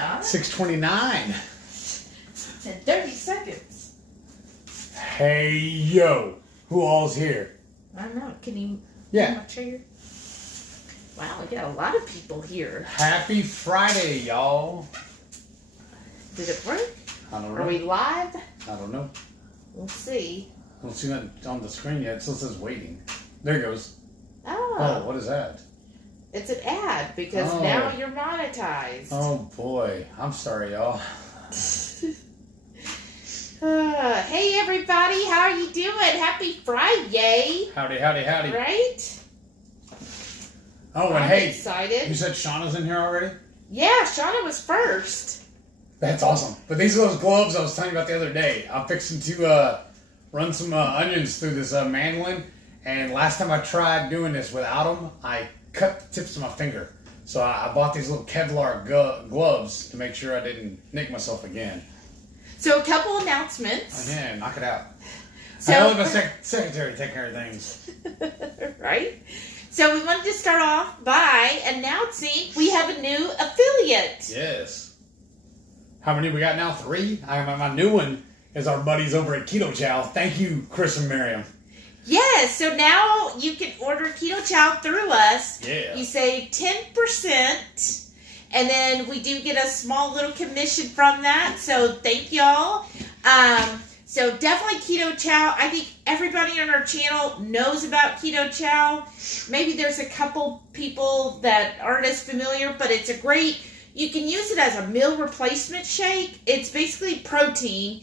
not. 6:29. In 30 seconds. Hey, yo. Who all's here? I don't know. Can you Yeah. move my chair? Wow, we got a lot of people here. Happy Friday, y'all. Did it work? I don't know. Are we live? I don't know. We'll see. I don't see that on the screen yet. It still says waiting. There it goes. Oh. Oh, what is that? It's an ad because now you're monetized. Oh, boy. I'm sorry, y'all. Hey, everybody. How are you doing? Happy Friday. Howdy, howdy, howdy. Right? Oh, and I'm hey. excited. You said Shauna's in here already? Yeah, Shauna was first. That's awesome. But these are those gloves I was telling you about the other day. I'm fixing to run some onions through this mandolin. And last time I tried doing this without them, I cut the tips of my finger. So I bought these little Kevlar gloves to make sure I didn't nick myself again. So a couple announcements. Oh, yeah, knock it out. So, I let my secretary take care of things. Right? So we wanted to start off by announcing we have a new affiliate. Yes. How many we got now? 3? My new one is our buddies over at Ketochow. Thank you, Chris and Miriam. Yes, so now you can order Ketochow through us. Yeah. You save 10%, and then we do get a small little commission from that, so thank y'all. So definitely Ketochow. I think everybody on our channel knows about Ketochow. Maybe there's a couple people that aren't as familiar, but it's a great, you can use it as a meal replacement shake. It's basically protein.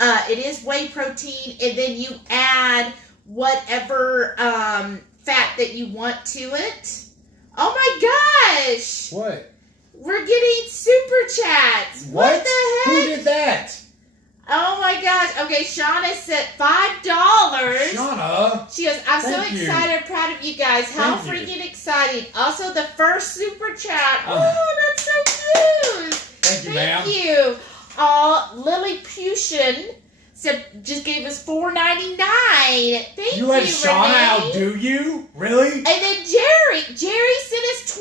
It is whey protein, and then you add whatever fat that you want to it. Oh my gosh! What? We're getting super chats. What the heck? Who did that? Oh my gosh. Okay, Shauna said $5. Shauna. She goes, I'm so Thank you. excited, proud of you guys. How Thank you. freaking exciting. Also, the first super chat. Oh, that's so cute. Thank you, ma'am. Thank you. Lilliputian said, just gave us $4.99. Thank you, You let Shauna Renee. outdo you? Really? And then Jerry sent us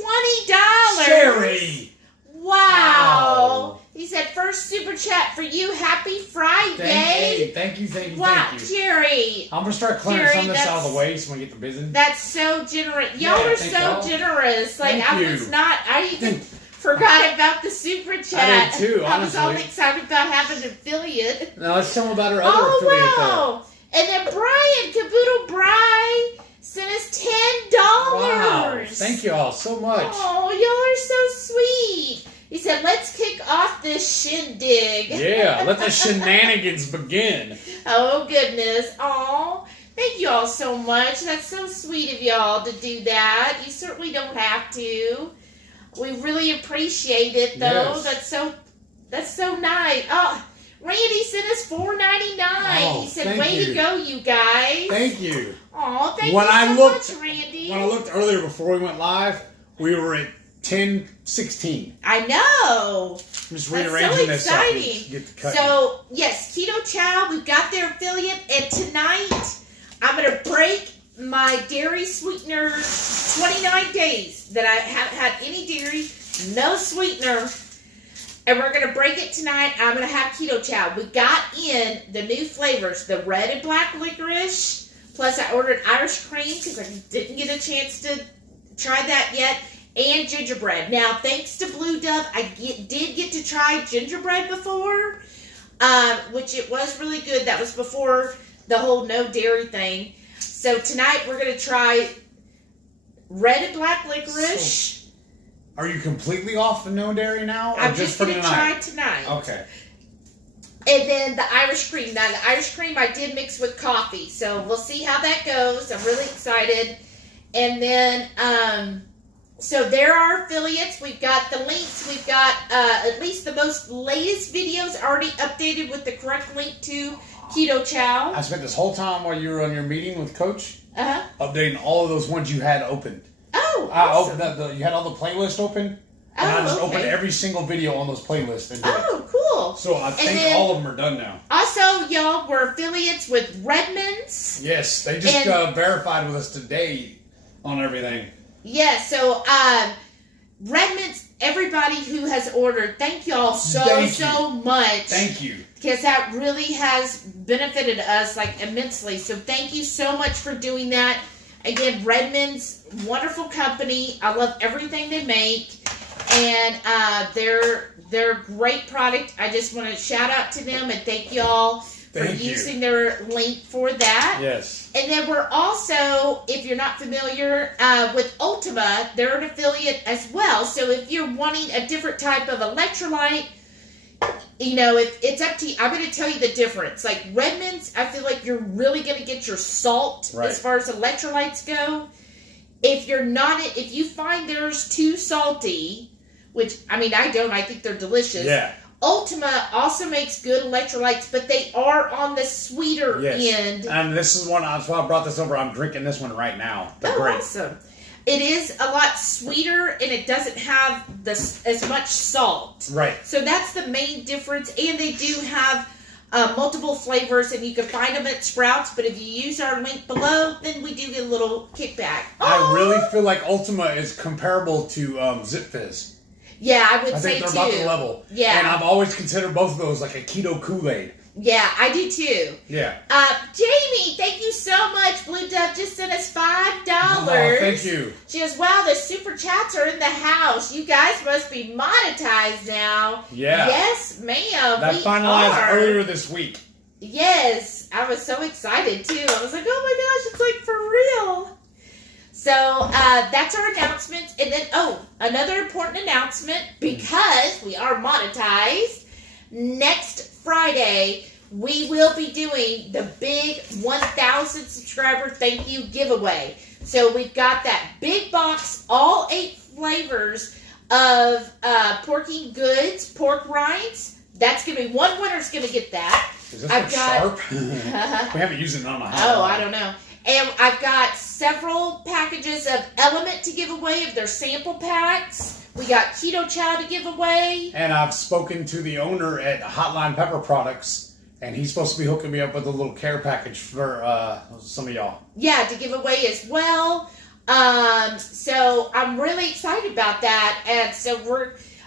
$20. Jerry. Wow. He said, first super chat for you. Happy Friday. Thank you. Wow, Thank you. Jerry. I'm going to start clearing Jerry, some of this out of the that's- way so we can get the business. That's so generous. Y'all Yeah, are thank so y'all. generous. Like, Thank I you. was not, I even forgot about the super chat. I did too, I was all honestly. excited about having an affiliate. Now let's tell them about our other affiliate wow. And then Brian, Caboodle Brian, sent us $10. Wow. Thank you all so much. Oh, y'all are so sweet. He said, let's kick off this shindig. Yeah, let the shenanigans begin. Oh, goodness. Oh, thank you all so much. That's so sweet of y'all to do that. You certainly don't have to. We really appreciate it, though. Yes. That's so nice. Oh, Randy sent us $4.99. Oh, He said, thank way you. to go, you guys. Thank you. Oh, thank When you I so looked- much, Randy. When I looked earlier before we went live, we were at 10:16. I know. I'm just That's rearranging so this so I can exciting. get the cut. So, yes, Ketochow, we've got their affiliate, and tonight I'm going to break my dairy sweetener 29 days that I haven't had any dairy, no sweetener, and we're going to break it tonight. I'm going to have Ketochow. We got in the new flavors, the red and black licorice, plus I ordered Irish cream because I didn't get a chance to try that yet, and gingerbread. Now, thanks to Blue Dove, I did get to try gingerbread before, which it was really good. That was before the whole no dairy thing. So tonight we're going to try red and black licorice. So, are you completely off the no dairy now? Or I'm just for going to tonight? try tonight. Okay. And then the Irish cream. Now, the Irish cream I did mix with coffee. So we'll see how that goes. I'm really excited. And then, so there are affiliates. We've got the links. We've got at least the most latest videos already updated with the correct link to Ketochow. I spent this whole time while you were on your meeting with Coach Uh-huh. updating all of those ones you had opened. Oh, I awesome. opened you had all the playlists open, and I just opened every single video on those playlists and did it. Oh, cool. So I think then- all of them are done now. Also, y'all, we're affiliates with Redmond's. Yes, they just And- verified with us today on everything. Yeah, so Redmond's everybody who has ordered, thank y'all so much. Thank you. Because that really has benefited us like immensely. So thank you so much for doing that. Again, Redmond's wonderful company. I love everything they make. And they're a great product. I just want to shout out to them and thank y'all for using their link for that. Yes. And then we're also, if you're not familiar with Ultima, they're an affiliate as well. So if you're wanting a different type of electrolyte, you know, it's up to you. I'm going to tell you the difference. Like Redmond's, I feel like you're really going to get your salt as far as electrolytes go. If you find theirs too salty, which, I mean, I don't. I think they're delicious. Yeah. Ultima also makes good electrolytes, but they are on the sweeter end. And this is one, that's why I brought this over. I'm drinking this one right now. They're great. Awesome. It is a lot sweeter, and it doesn't have as much salt. Right. So that's the main difference. And they do have multiple flavors, and you can find them at Sprouts. But if you use our link below, then we do get a little kickback. I really feel like Ultima is comparable to Zip Fizz. Yeah, I would say I think too. they're about the level. Yeah. And I've always considered both of those like a keto Kool-Aid. Yeah, I do too. Yeah. Jamie, thank you so much. Blue Dove just sent us $5. Oh, thank you. She goes, wow, the super chats are in the house. You guys must be monetized now. Yeah. Yes, ma'am. That finalized earlier this week. Yes. I was so excited too. I was like, oh my gosh, it's like for real. So that's our announcements. And then, another important announcement, because we are monetized, next Friday, we will be doing the big 1,000 subscriber thank you giveaway. So we've got that big box, all 8 flavors of Porking Goods, pork rinds. That's going to be, one winner's going to get that. Is this one sharp? We haven't used it on my house. Oh, I don't know. And I've got several packages of Element to give away of their sample packs. We got Ketochow to give away. And I've spoken to the owner at Hotline Pepper Products, and he's supposed to be hooking me up with a little care package for some of y'all. Yeah, to give away as well. So I'm really excited about that. And so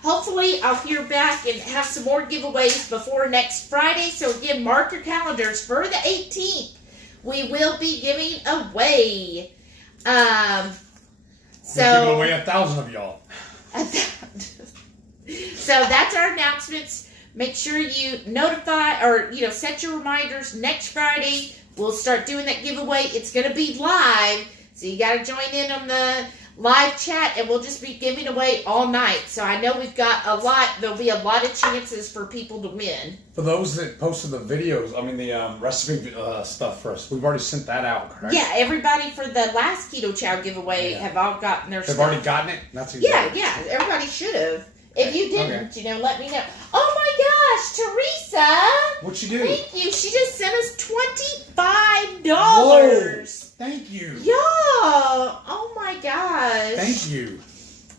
hopefully I'll hear back and have some more giveaways before next Friday. So again, mark your calendars for the 18th. We will be giving away. We're giving away 1,000 of y'all. So that's our announcements. Make sure you notify or set your reminders. Next Friday we'll start doing that giveaway. It's going to be live, so you got to join in on the live chat, and we'll just be giving away all night. So I know we've got a lot. There'll be a lot of chances for people to win. For those that posted the videos, the recipe stuff for us, we've already sent that out, correct? Yeah, everybody for the last Ketochow giveaway have all gotten their stuff. They've already gotten it? That's exactly. Yeah, everybody should have. If you didn't, let me know. Oh my gosh, Teresa! What'd she do? Thank you. She just sent us $25. Whoa, thank you. Yeah. Oh my gosh. Thank you.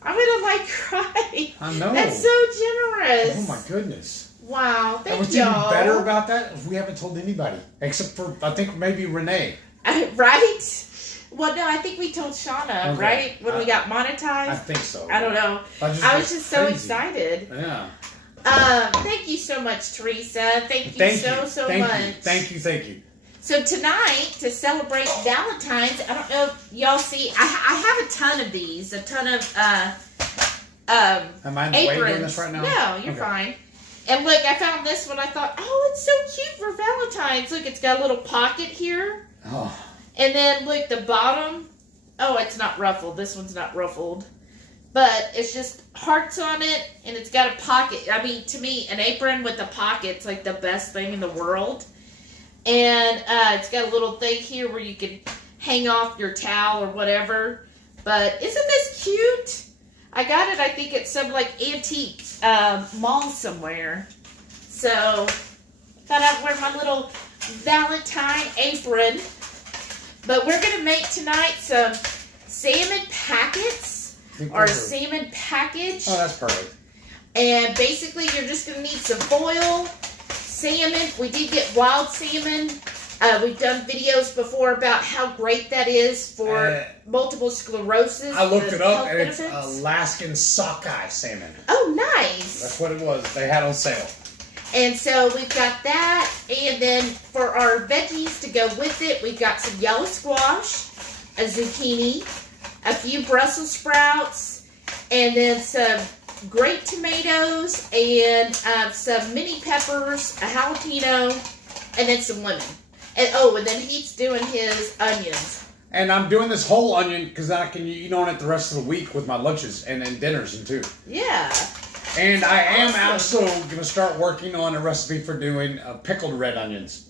I'm gonna cry. I know. That's so generous. Oh my goodness. Wow. Thank you. What's even better about that is we haven't told anybody except for I think maybe Renee. Right? Well, no, I think we told Shauna, right? When we got monetized? I think so. I don't know. I was just so excited. Yeah. Thank you so much, Teresa. Thank you so much. Thank you. So tonight, to celebrate Valentine's, I don't know if y'all see, I have a ton of these, a ton of Am I in the way doing this right now? No, you're fine. And look, I found this one. I thought, oh, it's so cute for Valentine's. Look, it's got a little pocket here. Oh. And then, look, the bottom. Oh, it's not ruffled. This one's not ruffled. But it's just hearts on it, and it's got a pocket. I mean, to me, an apron with a pocket's like the best thing in the world. And it's got a little thing here where you can hang off your towel or whatever. But isn't this cute? I got it, I think, at some antique mall somewhere. So, thought I'd wear my little Valentine apron. But we're going to make tonight some salmon packets, or a salmon package. Oh, that's perfect. And basically, you're just going to need some foil, salmon. We did get wild salmon. We've done videos before about how great that is for multiple sclerosis. I looked it up, and benefits. it's Alaskan sockeye salmon. Oh, nice. That's what it was. They had on sale. And so we've got that. And then for our veggies to go with it, we've got some yellow squash, a zucchini, a few Brussels sprouts, and then some grape tomatoes, and some mini peppers, a jalapeno, and then some lemon. And then Heath's doing his onions. And I'm doing this whole onion because I can eat on it the rest of the week with my lunches and dinners and too. Yeah. And I am also going to start working on a recipe for doing pickled red onions.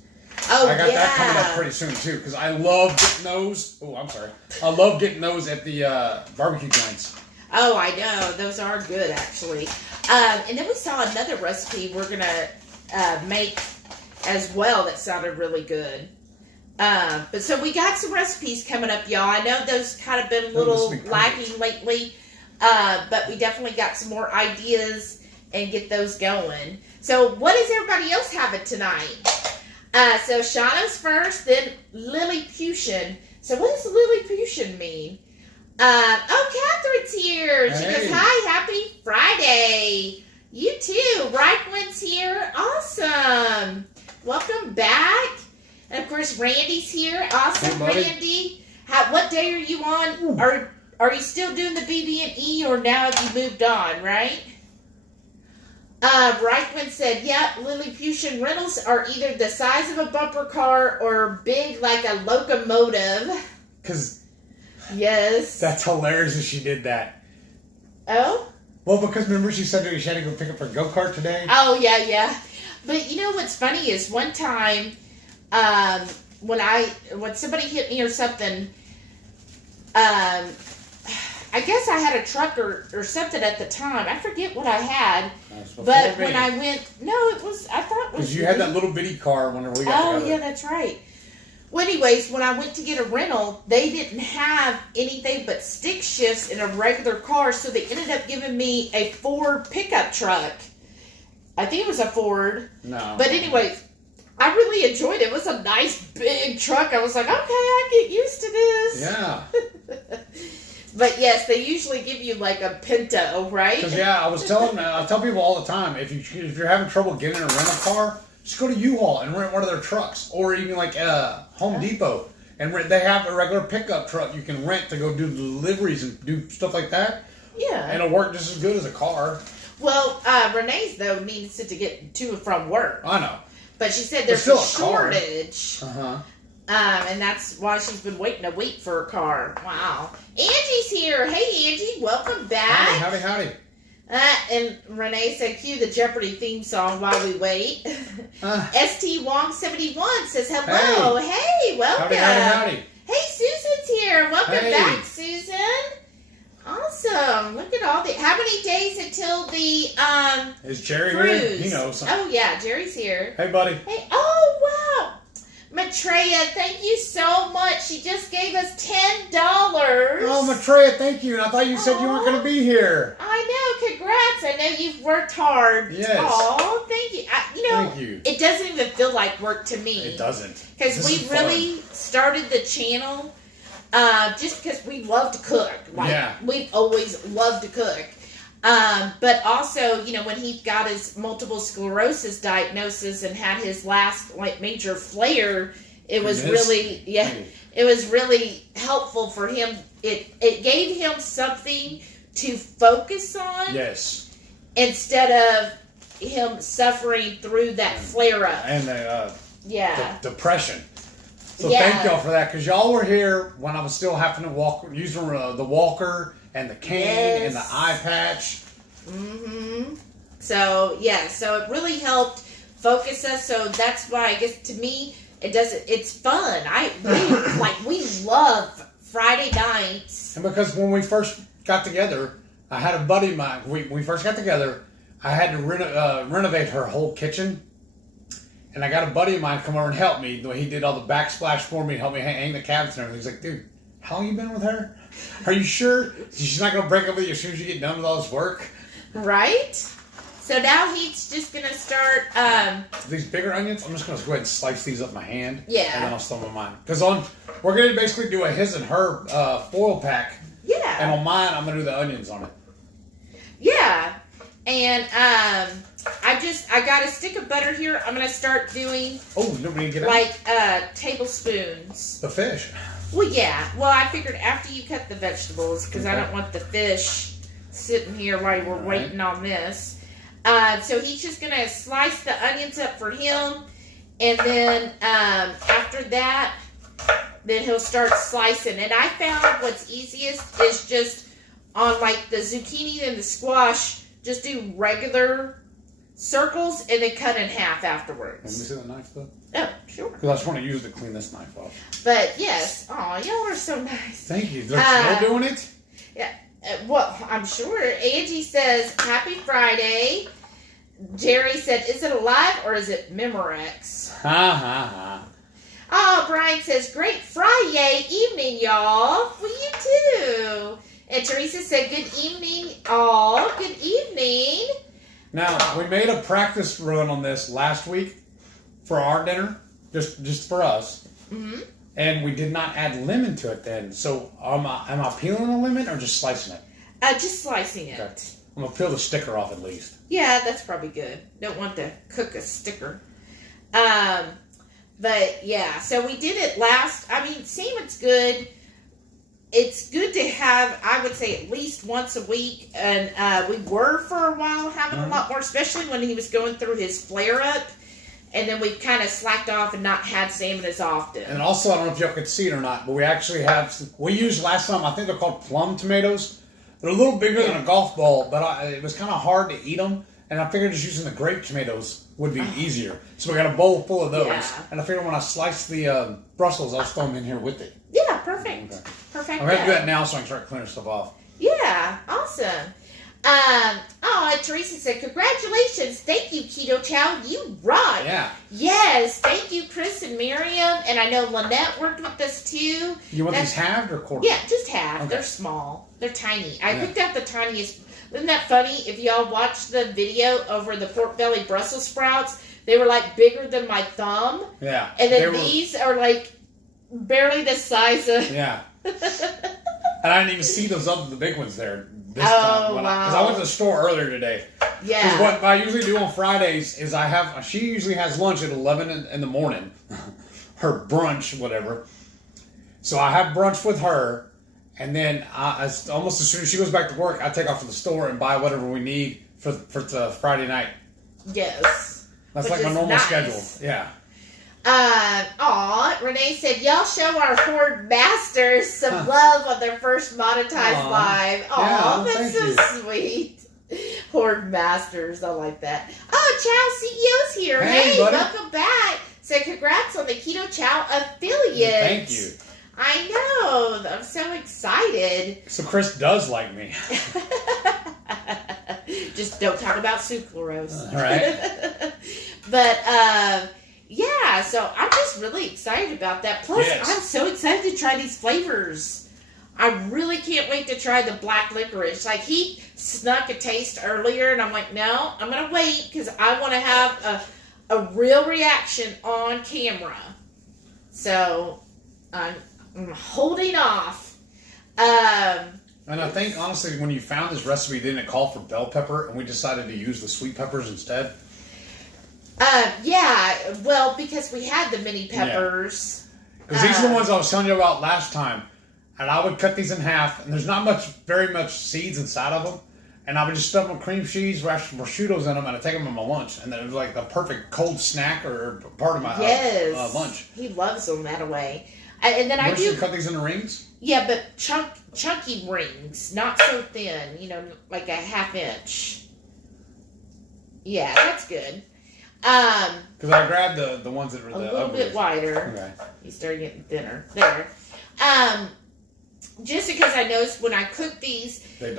Oh, I got that coming up pretty soon too because I love getting those. Oh, I'm sorry. I love getting those at the barbecue joints. Oh, I know. Those are good, actually. And then we saw another recipe we're going to make as well that sounded really good. But so we got some recipes coming up, y'all. I know those kind of been a little lacking lately, but we definitely got some more ideas and get those going. So what is everybody else having tonight? So Shauna's first, then Lilliputian. So what does Lilliputian mean? Catherine's here. She goes, hi, happy Friday. You too. Reichwin's here. Awesome. Welcome back. And of course, Randy's here. Awesome, hey, Randy. What day are you on? Are you still doing the BB&E or now have you moved on, right? Reichman said, yep, Lilliputian rentals are either the size of a bumper car or big like a locomotive. Yes. That's hilarious that she did that. Oh? Well, because remember she said she had to go pick up her go-kart today? Oh, yeah. But you know what's funny is one time, when somebody hit me or something, I guess I had a truck or something at the time. I forget what I had. But when I went, I thought it was... Because you had that little bitty car whenever we got together. Oh, yeah, that's right. Well, anyways, when I went to get a rental, they didn't have anything but stick shifts in a regular car, so they ended up giving me a Ford pickup truck. I think it was a Ford. No. But anyways, I really enjoyed it. It was a nice big truck. I was like, okay, I get used to this. Yeah. But yes, they usually give you like a Pinto, right? Because I tell people all the time, if you're having trouble getting a rental car, just go to U-Haul and rent one of their trucks, or even like Home Depot, and they have a regular pickup truck you can rent to go do deliveries and do stuff like that. Yeah, and it'll work just as good as a car. Well, Renee's though needs it to get to and from work. I know, but she said there's still a shortage. And that's why she's been waiting a week for a car. Wow. Angie's here. Hey, Angie. Welcome back. Howdy. And Renee said, cue the Jeopardy theme song while we wait. ST Wong 71 says, hello. Hey, welcome. Howdy. Hey, Susan's here. Welcome back, Susan. Awesome. Look at all how many days until the Is Jerry cruise? here? He knows. Oh, yeah. Jerry's here. Hey, buddy. Hey. Oh, wow. Matreya, thank you so much. She just gave us $10. Oh, Matreya, thank you. And I thought you said you weren't going to be here. I know. Congrats. I know you've worked hard. Yes. Oh, thank you. Thank you. It doesn't even feel like work to me. It doesn't. Because we really started the channel just because we love to cook. We've always loved to cook. But also, when he got his multiple sclerosis diagnosis and had his last major flare, it was really helpful for him. It gave him something to focus on. Yes. Instead of him suffering through that flare up. And the depression. So Yeah. thank y'all for that, because y'all were here when I was still having to walk, using the walker and the cane and the eye patch. Mm-hmm. So so it really helped focus us. So that's why I guess to me it's fun. We love Friday nights. And because when we first got together, I had a buddy of mine. We first got together. I had to renovate her whole kitchen. And I got a buddy of mine come over and help me. He did all the backsplash for me, helped me hang the cabinets and everything. He's like, dude, how long you been with her? Are you sure she's not going to break up with you as soon as you get done with all this work? Right? So now he's just gonna start. These bigger onions, I'm just gonna go ahead and slice these up my hand. Yeah. And then I'll throw them in mine. Because we're gonna basically do a his and her foil pack. Yeah. And on mine, I'm gonna do the onions on it. Yeah. And I got a stick of butter here. I'm gonna start doing. Oh, nobody get like tablespoons. The fish. Well, yeah. Well, I figured after you cut the vegetables, because I don't want the fish sitting here while we're waiting on this. So he's just going to slice the onions up for him. And then after that, then he'll start slicing. And I found what's easiest is just on like the zucchini and the squash, just do regular circles and then cut in half afterwards. Let me see the knife though. Oh, sure. Because I just want to use it to clean this knife off. But yes, y'all are so nice. Thank you. They're still doing it? Yeah. Well, I'm sure. Angie says, Happy Friday. Jerry said, is it alive or is it Memorex? Ha ha ha. Oh, Brian says, great Friday evening, y'all. Well, you too. And Teresa said, good evening, all. Good evening. Now, we made a practice run on this last week for our dinner, just for us. Mm-hmm. And we did not add lemon to it then. So am I peeling a lemon or just slicing it? Just slicing it. Okay. I'm going to peel the sticker off at least. Yeah, that's probably good. Don't want to cook a sticker. But yeah, so we did it last. I mean, salmon's good. It's good to have, I would say, at least once a week. And we were for a while having a lot more, especially when he was going through his flare-up. And then we kind of slacked off and not had salmon as often. And also, I don't know if y'all could see it or not, but we actually have, we used last time, I think they're called plum tomatoes. They're a little bigger than a golf ball, but it was kind of hard to eat them. And I figured just using the grape tomatoes would be easier. So we got a bowl full of those. Yeah. And I figured when I slice the Brussels, I'll throw them in here with it. Yeah, perfect. Okay. Perfect. I'm going to do that now so I can start clearing stuff off. Yeah, awesome. Teresa said, congratulations. Thank you, Keto Chow. You rock. Yeah. Yes. Thank you, Chris and Miriam. And I know Lynette worked with us too. You want these halved or quartered? Yeah, just half. Okay. They're small. They're tiny. I picked out the tiniest. Isn't that funny? If y'all watch the video over the pork belly Brussels sprouts, they were like bigger than my thumb. Yeah. And then these are like barely the size of... Yeah. And I didn't even see those other the big ones there this time. Wow. Because I went to the store earlier today. Yeah. Because what I usually do on Fridays is she usually has lunch at 11 in the morning. Her brunch, whatever. So I have brunch with her. And then almost as soon as she goes back to work, I take off to the store and buy whatever we need for the Friday night. Yes. That's like my normal schedule. Yeah. Renee said, y'all show our Horde Masters some love on their first monetized live. That's so sweet. Horde Masters, I like that. Oh, Chow CEO's here. Hey buddy. Welcome back. Said congrats on the Keto Chow affiliate. Thank you. I know. I'm so excited. So Chris does like me. Just don't talk about sucralose. All right. But, yeah, so I'm just really excited about that. Plus, I'm so excited to try these flavors. I really can't wait to try the black licorice. Like, he snuck a taste earlier, and I'm like, no, I'm going to wait because I want to have a real reaction on camera. So, I'm holding off. And I think, honestly, when you found this recipe, didn't it call for bell pepper, and we decided to use the sweet peppers instead? Yeah, well, because we had the mini peppers. Because these are the ones I was telling you about last time. And I would cut these in half, and there's not very much seeds inside of them. And I would just stuff them with cream cheese, rashed prosciuttos in them, and I'd take them on my lunch. And then it was like the perfect cold snack or part of my lunch. He loves them that way. And then I do cut these into rings? Yeah, but chunky rings, not so thin, like a half inch. Yeah, that's good. Because I grabbed the ones that were a little bit wider. Okay. You started getting thinner. There. Just because I noticed when I cook these, they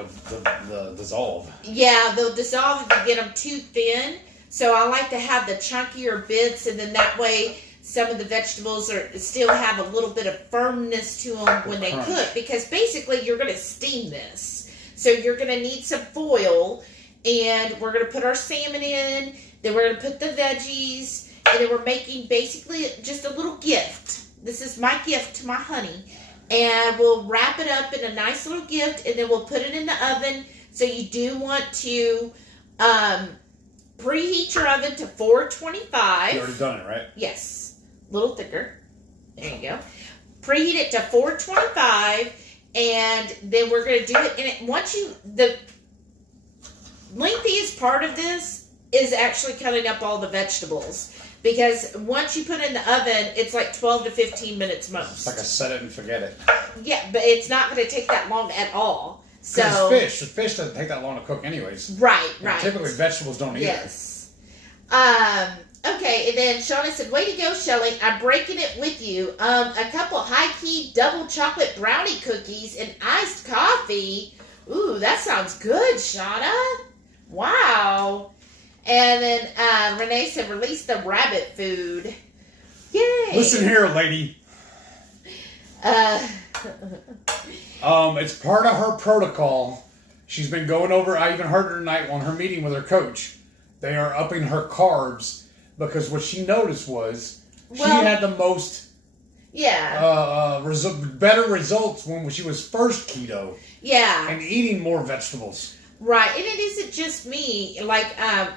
dissolve. Yeah, they'll dissolve if you get them too thin. So I like to have the chunkier bits, and then that way some of the vegetables still have a little bit of firmness to them when they cook. Because basically you're going to steam this. So you're going to need some foil. and we're going to put our salmon in, then we're going to put the veggies, and then we're making basically just a little gift. This is my gift to my honey. And we'll wrap it up in a nice little gift, and then we'll put it in the oven. So you do want to preheat your oven to 425. You already done it, right? Yes. A little thicker. There you go. Preheat it to 425, and then we're going to do it. And the lengthiest part of this is actually cutting up all the vegetables. Because once you put it in the oven, it's like 12 to 15 minutes most. It's like a set it and forget it. Yeah, but it's not going to take that long at all. So it's fish. The fish doesn't take that long to cook anyways. Right. Typically vegetables don't either. Yes. Okay, and then Shauna said, way to go, Shelly. I'm breaking it with you. A couple high-key double chocolate brownie cookies and iced coffee. Ooh, that sounds good, Shauna. Wow. And then Renee said, release the rabbit food. Yay. Listen here, lady. It's part of her protocol. She's been going over, I even heard her tonight on her meeting with her coach. They are upping her carbs because what she noticed was she had the most better results when she was first keto. Yeah. And eating more vegetables. Right, and it isn't just me. Like,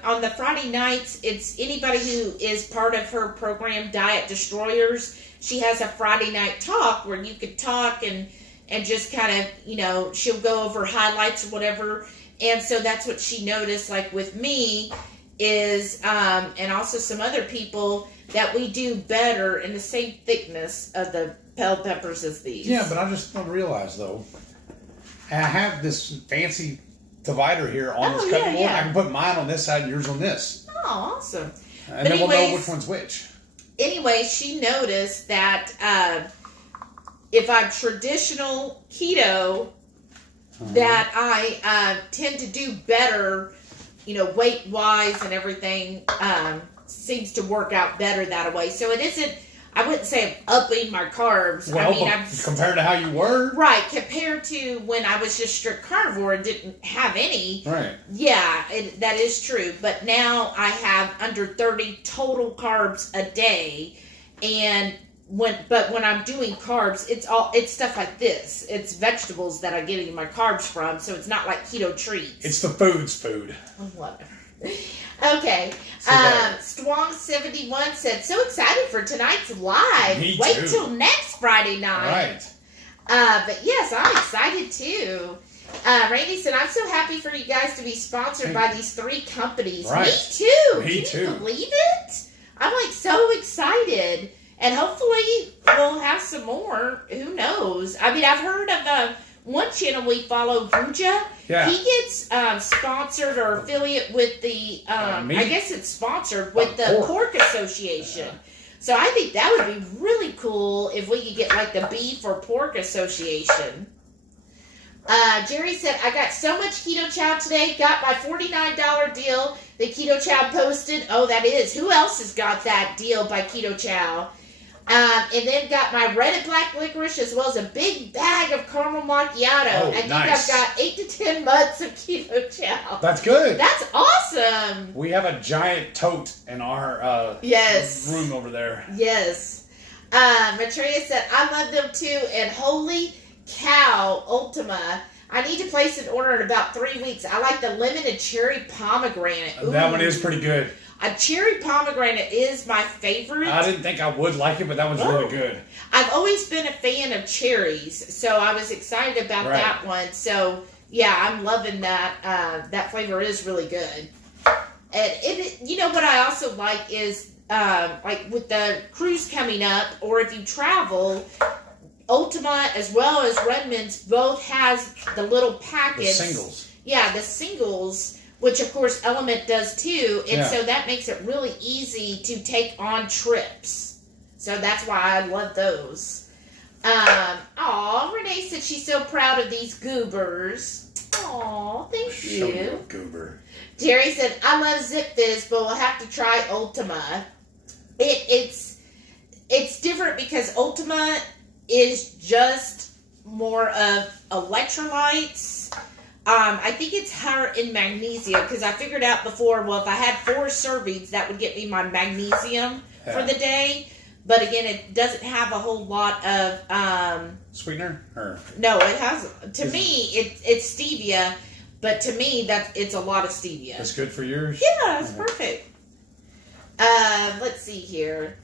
on the Friday nights, it's anybody who is part of her program, Diet Destroyers. She has a Friday night talk where you could talk and just kind of, she'll go over highlights or whatever. And so that's what she noticed, like with me, is, and also some other people, that we do better in the same thickness of the bell peppers as these. Yeah, but I just don't realize, though, I have this fancy divider here on this cutting board. I can put mine on this side and yours on this. Oh, awesome. And then we'll know which one's which. Anyway, she noticed that if I'm traditional keto, that I tend to do better, weight-wise and everything seems to work out better that way. So it isn't, I wouldn't say I'm upping my carbs. Well, I mean, I'm compared to how you were? Right, compared to when I was just strict carnivore and didn't have any. Right. Yeah, that is true. But now I have under 30 total carbs a day. And when I'm doing carbs, it's stuff like this. It's vegetables that I'm getting my carbs from, so it's not like keto treats. It's the food's food. Oh, whatever. Okay. Strong71 said, so excited for tonight's live. Me Wait too. till next Friday night. Right. But yes, I'm excited too. Randy said, I'm so happy for you guys to be sponsored by these 3 companies. Right. Me too. Me Can too. you believe it? I'm like so excited. And hopefully we'll have some more. Who knows? I mean, I've heard of one channel we follow, Guja. Yeah. He gets sponsored or affiliate with the, I guess it's sponsored with the Pork Association. So I think that would be really cool if we could get like the Beef or Pork Association. Jerry said, I got so much Keto Chow today. Got my $49 deal that Keto Chow posted. Oh, that is. Who else has got that deal by Keto Chow? And then got my red and black licorice as well as a big bag of caramel macchiato. Oh, I think nice. I've got 8 to 10 months of Keto Chow. That's good. That's awesome. We have a giant tote in our room over there. Yes. Matreya said, I love them too. And holy cow, Ultima. I need to place an order in about 3 weeks. I like the lemon and cherry pomegranate. Ooh. That one is pretty good. A cherry pomegranate is my favorite. I didn't think I would like it, but that one's really good. I've always been a fan of cherries, so I was excited about that one. So, yeah, I'm loving that. That flavor is really good. And you know what I also like is, like with the cruise coming up, or if you travel, Ultima as well as Redmond's both has the little packets. The singles. Yeah, the singles, which of course Element does too, and so that makes it really easy to take on trips. So that's why I love those. Renee said she's so proud of these goobers. Aw, thank Show you you. a goober. Jerry said, I love Zip Fizz, but we'll have to try Ultima. It's different because Ultima is just more of electrolytes. I think it's higher in magnesium because I figured out before, well, if I had 4 servings, that would get me my magnesium for the day. But again, it doesn't have a whole lot of sweetener. Or no, it has. To me, it's stevia, but to me, it's a lot of stevia. That's good for yours. Yeah, it's perfect. Let's see here.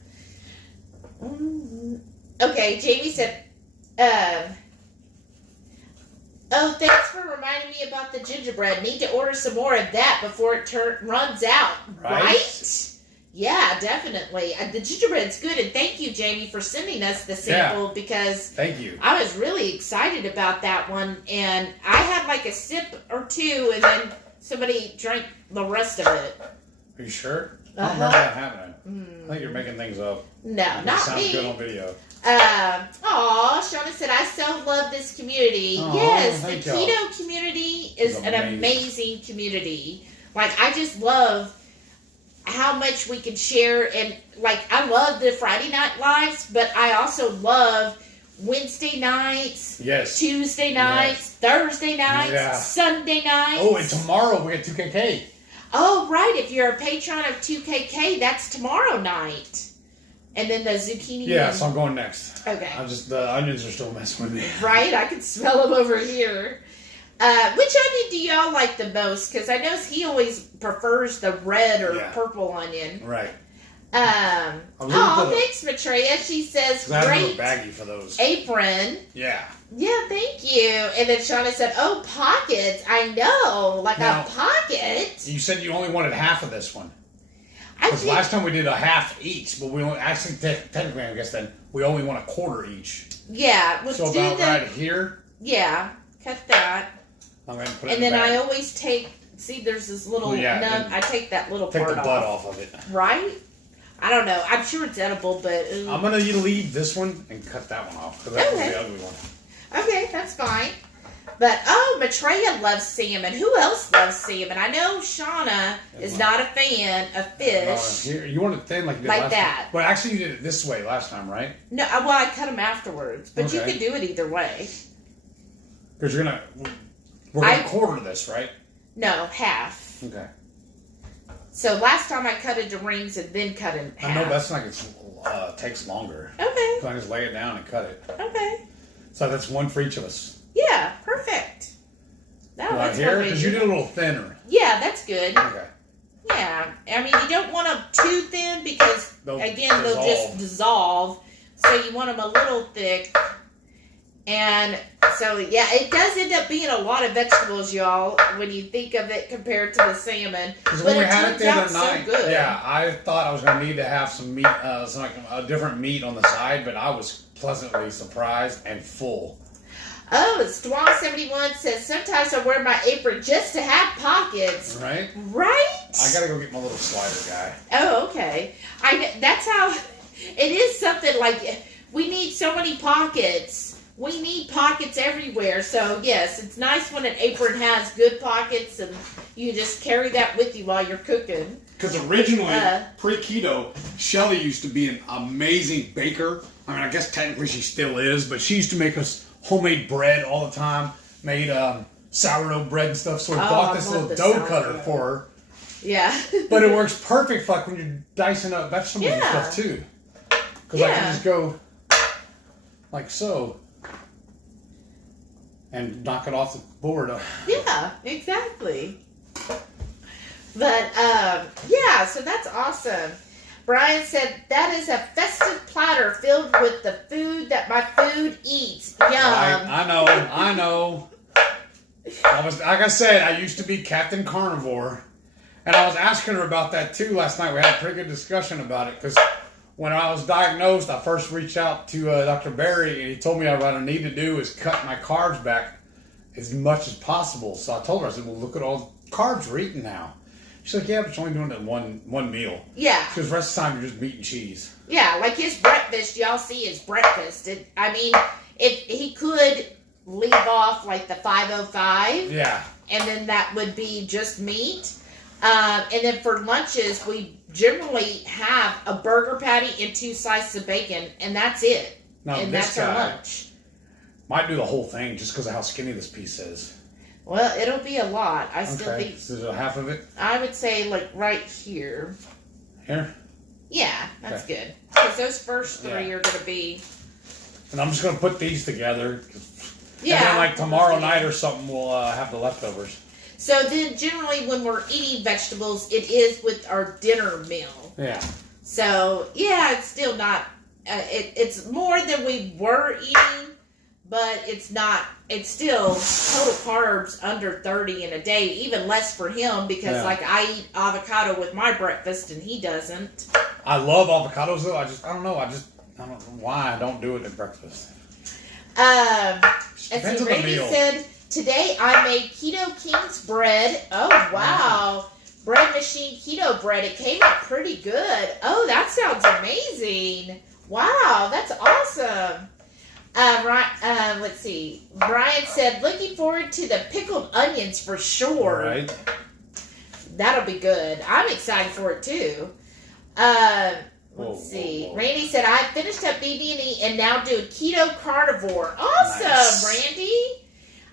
Okay, Jamie said, oh, thanks for reminding me about the gingerbread. Need to order some more of that before it runs out. Right? Yeah, definitely. The gingerbread's good, and thank you, Jamie, for sending us the sample because thank you. I was really excited about that one, and I had like a sip or two, and then somebody drank the rest of it. Are you sure? I don't remember that happening. I think you're making things up. No, not sounds me. Good on video. Shauna said, I so love this community. Yes, the keto community is an amazing community. Like, I just love how much we can share, and like, I love the Friday night lives, but I also love Wednesday nights, Tuesday nights, Thursday nights, Sunday nights. Oh, and tomorrow we get 2KK. Oh, right. If you're a patron of 2KK, that's tomorrow night. And then the zucchini. Yeah, so I'm going next. Okay. The onions are still messing with me. Right? I can smell them over here. Which onion do y'all like the most? Because I know he always prefers the red or purple onion. Right. Thanks, Maitreya. She says, great baggie for those. Apron. Yeah. Yeah, thank you. And then Shauna said, oh, pockets. I know. Like a pocket. You said you only wanted half of this one. Because last time we did a half each, but we only, actually, technically, I guess then, we only want a quarter each. Yeah. So about right here? Yeah. Cut that. I'm going to put it and then I always take, see, there's this little nub. I take that little part off. Take the butt off of it. Right? I don't know. I'm sure it's edible, but... I'm going to leave this one and cut that one off, because that was the ugly one. Okay, that's fine. But, Maitreya loves salmon. Who else loves salmon? I know Shauna is not a fan of fish. Here, you want it thin like you did last time? But actually, you did it this way last time, right? No, well, I cut them afterwards. But you can do it either way. Because we're going to quarter this, right? No, half. Okay. So last time I cut it to rings and then cut it in half. I know that's like it takes longer. Okay. So I just lay it down and cut it. Okay. So that's one for each of us. Yeah, perfect. Right here? Because you did a little thinner. Yeah, that's good. Okay. Yeah. I mean, you don't want them too thin because, they'll just dissolve. So you want them a little thick. And so, yeah, it does end up being a lot of vegetables, y'all, when you think of it compared to the salmon. Because when we had it the other night, so good. Yeah, I thought I was going to need to have some meat, like a different meat on the side, but I was pleasantly surprised and full. Oh, Strong71 says, sometimes I wear my apron just to have pockets. Right? Right? I got to go get my little slider guy. Oh, okay. That's how, it is something like, we need so many pockets. We need pockets everywhere. So, yes, it's nice when an apron has good pockets and you just carry that with you while you're cooking. Because originally, pre-keto, Shelly used to be an amazing baker. I mean, I guess technically she still is, but she used to make us homemade bread all the time. Made sourdough bread and stuff. So we bought this little dough cutter for her. Yeah. But it works perfect like when you're dicing up vegetables and stuff too. Because I can just go like so. And knock it off the board. Yeah, exactly. But, so that's awesome. Brian said, that is a festive platter filled with the food that my food eats. Yum. Right, I know. Like I said, I used to be Captain Carnivore. And I was asking her about that too last night. We had a pretty good discussion about it. Because when I was diagnosed, I first reached out to Dr. Barry, and he told me what I need to do is cut my carbs back as much as possible. So I told her, I said, well, look at all the carbs we're eating now. She's like, yeah, but you're only doing it in one meal. Yeah. Because the rest of the time, you're just meat and cheese. Yeah, like his breakfast, y'all see his breakfast. If he could leave off like the 505. Yeah. And then that would be just meat. And then for lunches, we generally have a burger patty and 2 slices of bacon, and that's it. Now, and that's our lunch. Might do the whole thing just because of how skinny this piece is. Well, it'll be a lot. I still Okay, think. so is it half of it? I would say like right here. Here? Yeah, that's good. Because those first 3 Yeah. are going to be. And I'm just going to put these together. Yeah. And then like tomorrow night or something, we'll have the leftovers. So then generally when we're eating vegetables, it is with our dinner meal. Yeah. So, yeah, it's still not, it's more than we were eating, but it's not, it's still total carbs under 30 in a day, even less for him because, like, I eat avocado with my breakfast and he doesn't. I love avocados, though. I don't know why I don't do it at breakfast. And Depends so on the Randy meal. said, today I made Keto King's bread. Oh, wow. Bread machine keto bread. It came out pretty good. Oh, that sounds amazing. Wow, that's awesome. Let's see. Brian said, looking forward to the pickled onions for sure. Right. That'll be good. I'm excited for it too. Let's see. Whoa. Randy said, I finished up BB&E and now doing keto carnivore. Awesome, Nice. Randy.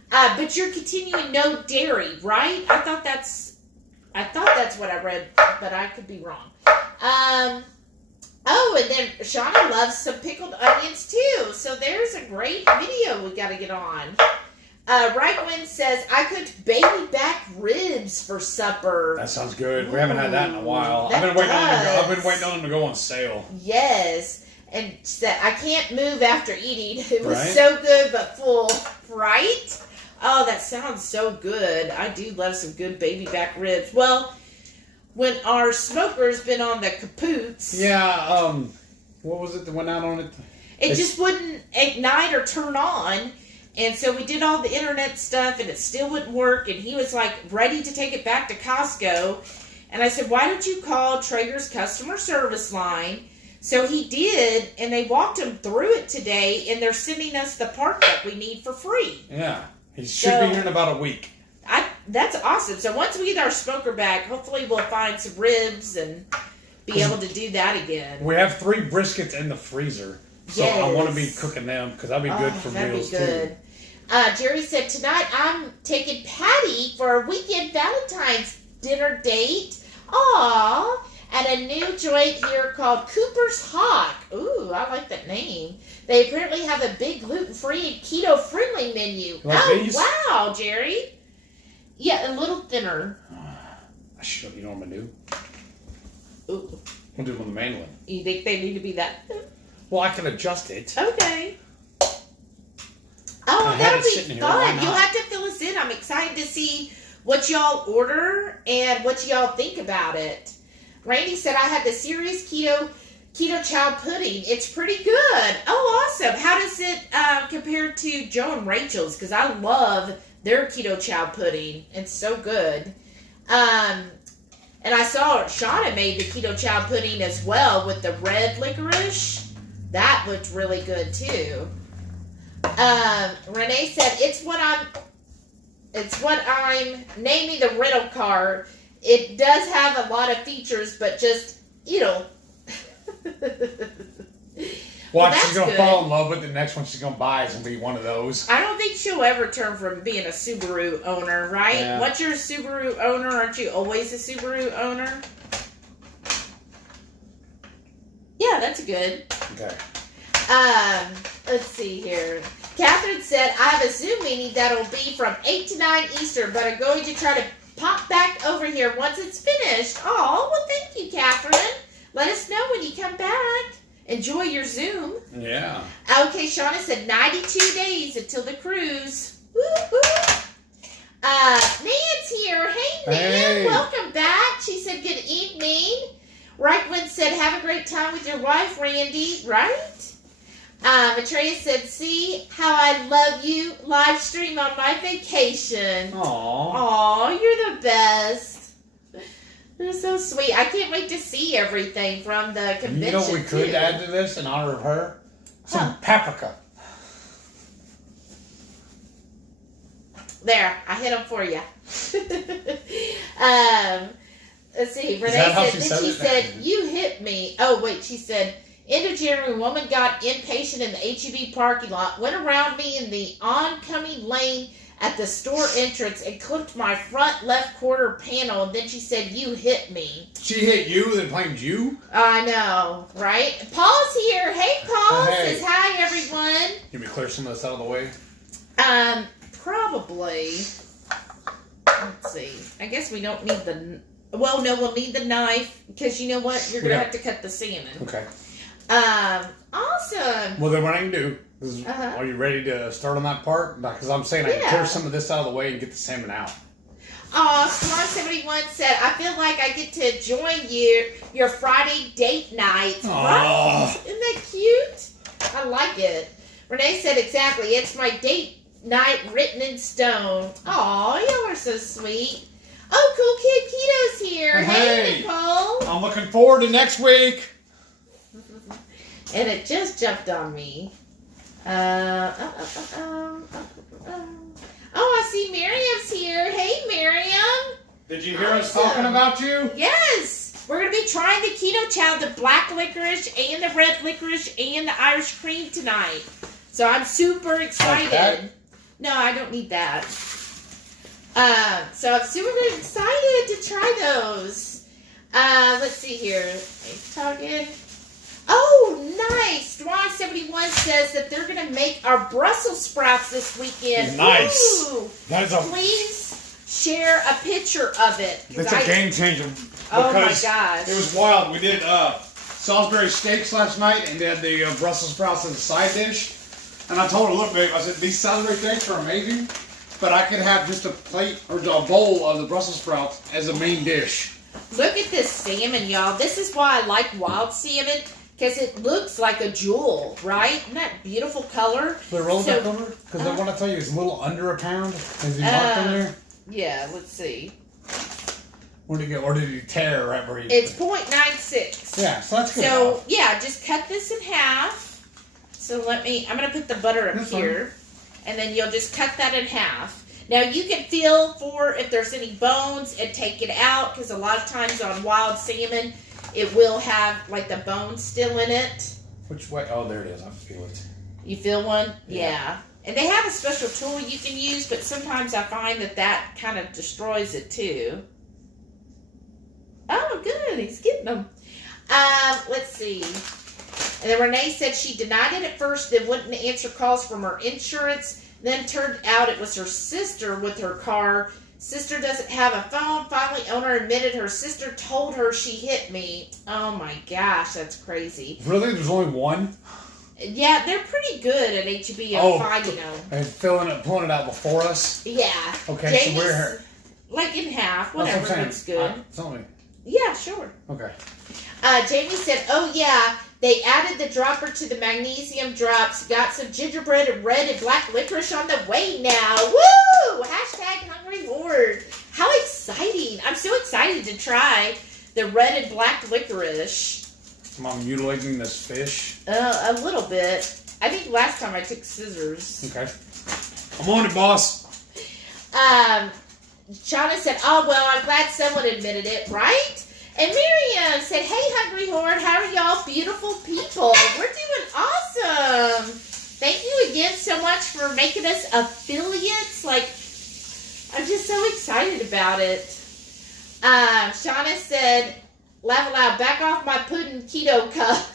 But you're continuing no dairy, right? I thought that's what I read, but I could be wrong. Oh, and then Shauna loves some pickled onions too. So there's a great video we got to get on. Right says, I cooked baby back ribs for supper. That sounds good. We haven't had that in a while. That I've been does. waiting on them to go on sale. Yes. And said, I can't move after eating. It was Right? so good but full. Right? Oh, that sounds so good. I do love some good baby back ribs. Well, when our smoker's been on the kapoots, Yeah, what was it that went out on it? it just wouldn't ignite or turn on. And so we did all the internet stuff and it still wouldn't work. And he was like ready to take it back to Costco. And I said, why don't you call Traeger's customer service line? So he did, and they walked him through it today, and they're sending us the part that we need for free. Yeah, he should be here in about a week. That's awesome. So once we get our smoker back, hopefully we'll find some ribs and be able to do that again. We have 3 briskets in the freezer, so I want to be cooking them because that'd be good for meals too. Jerry said, tonight I'm taking Patty for a weekend Valentine's dinner date. Aww. At a new joint here called Cooper's Hawk. Ooh, I like that name. They apparently have a big gluten-free and keto-friendly menu. Like these? Wow, Jerry. Yeah, a little thinner. You know what I'm going to do? Ooh. I'm going to do it on the mandolin. You think they need to be that? Well, I can adjust it. Okay. Oh, I have that'll it be sitting here. Why fun. not? You'll have to fill us in. I'm excited to see what y'all order and what y'all think about it. Randy said, I had the serious Ketochow pudding. It's pretty good. Oh, awesome. How does it compare to Joe and Rachel's? Because I love their Ketochow pudding. It's so good. And I saw Shauna made the Ketochow pudding as well with the red licorice. That looked really good too. Renee said, it's what I'm naming the rental car. It does have a lot of features, but just, Watch, she's going to fall in love with it. The next one she's going to buy is going to be one of those. I don't think she'll ever turn from being a Subaru owner, right? Yeah. Once you're a Subaru owner, aren't you always a Subaru owner? Yeah, that's good. Okay. Let's see here. Catherine said, I have a Zoom meeting that'll be from 8 to 9 Eastern, but I'm going to try to pop back over here once it's finished. Oh, well, thank you, Catherine. Let us know when you come back. Enjoy your Zoom. Yeah. Okay, Shauna said 92 days until the cruise. Woo-hoo. Nan's here. Hey, Nan. Hey. Welcome back. She said good evening. Reichman said have a great time with your wife, Randy. Right? Matreya said, see how I love you, live stream on my vacation. Aww. Aw, you're the best. You're so sweet. I can't wait to see everything from the convention. You know what we could too. add to this in honor of her? Some paprika. There, I hit them for you. Let's see. Renee that how said, she then said she it? said, you hit me. Oh, wait, she said, end of January, woman got impatient in the HEB parking lot, went around me in the oncoming lane at the store entrance and clipped my front left quarter panel. And then she said, "You hit me." She hit you, then blamed you? I know, right? Paul's here. Hey, Paul. Hey. Says hi, everyone. You me clear some of this out of the way? Probably. Let's see. I guess we don't need the... Well, no, we'll need the knife because you know what? You're going to have to cut the salmon. Okay. Awesome. Well, then what I can do is, are you ready to start on that part? Because I'm saying I can clear some of this out of the way and get the salmon out. Swan71 said, "I feel like I get to join your Friday date night." Aww. Right? Isn't that cute? I like it. Renee said, "Exactly. It's my date night written in stone." Aw, y'all are so sweet. Oh, Cool Kid Keto's here. Hey, Nicole. I'm looking forward to next week. And it just jumped on me. Oh, I see Miriam's here. Hey, Miriam. Did you hear us talking about you? Yes. We're going to be trying the Keto Chow, the black licorice and the red licorice and the Irish cream tonight. So I'm super excited. Like no, I don't need that. So I'm super excited to try those. Let's see here. Talking. Oh, nice. Swan71 says that they're going to make our Brussels sprouts this weekend. Nice. Ooh. That is Please share a picture of it. It's a game changer. Oh, my gosh. It was wild. We did Salisbury steaks last night and did the Brussels sprouts as a side dish. And I told her, look, babe, I said, these Salisbury steaks are amazing, but I could have just a plate or a bowl of the Brussels sprouts as a main dish. Look at this salmon, y'all. This is why I like wild salmon. Because it looks like a jewel, right? Isn't that beautiful color? But roll that over? Because I want to tell you, it's a little under a pound. Is he marked in there? Yeah, let's see. Where did he go? Or did he tear right where he... It's 0.96. Yeah, so that's good. So, yeah, just cut this in half. So I'm going to put the butter up here. And then you'll just cut that in half. Now, you can feel for if there's any bones and take it out. Because a lot of times on wild salmon... it will have, like, the bones still in it. Which way? Oh, there it is. I feel it. You feel one? Yeah. And they have a special tool you can use, but sometimes I find that kind of destroys it, too. Oh, good. He's getting them. Let's see. And then Renee said she denied it at first, then wouldn't answer calls from her insurance. Then turned out it was her sister with her car. Sister doesn't have a phone. Finally, owner admitted her sister told her she hit me. Oh my gosh, that's crazy. Really? There's only one? Yeah, they're pretty good at HEB on finding them. And pulling it out before us? Yeah. Okay, Jamie's, so we're here. like in half, whatever looks good. Tell me. Yeah, sure. Okay. Jamie said, "Oh yeah, they added the dropper to the magnesium drops. Got some gingerbread and red and black licorice on the way now. Woo! Hashtag Hungry Horde. How exciting. I'm so excited to try the red and black licorice. Am I mutilating this fish? A little bit. I think last time I took scissors. Okay. I'm on it, boss. Shauna said, "Oh, well, I'm glad someone admitted it, right?" And Miriam said, "Hey, Hungry Horde, how are y'all beautiful people? We're doing awesome. Thank you again so much for making us affiliates. Like, I'm just so excited about it." Shauna said, "Laugh aloud, back off my pudding keto cup."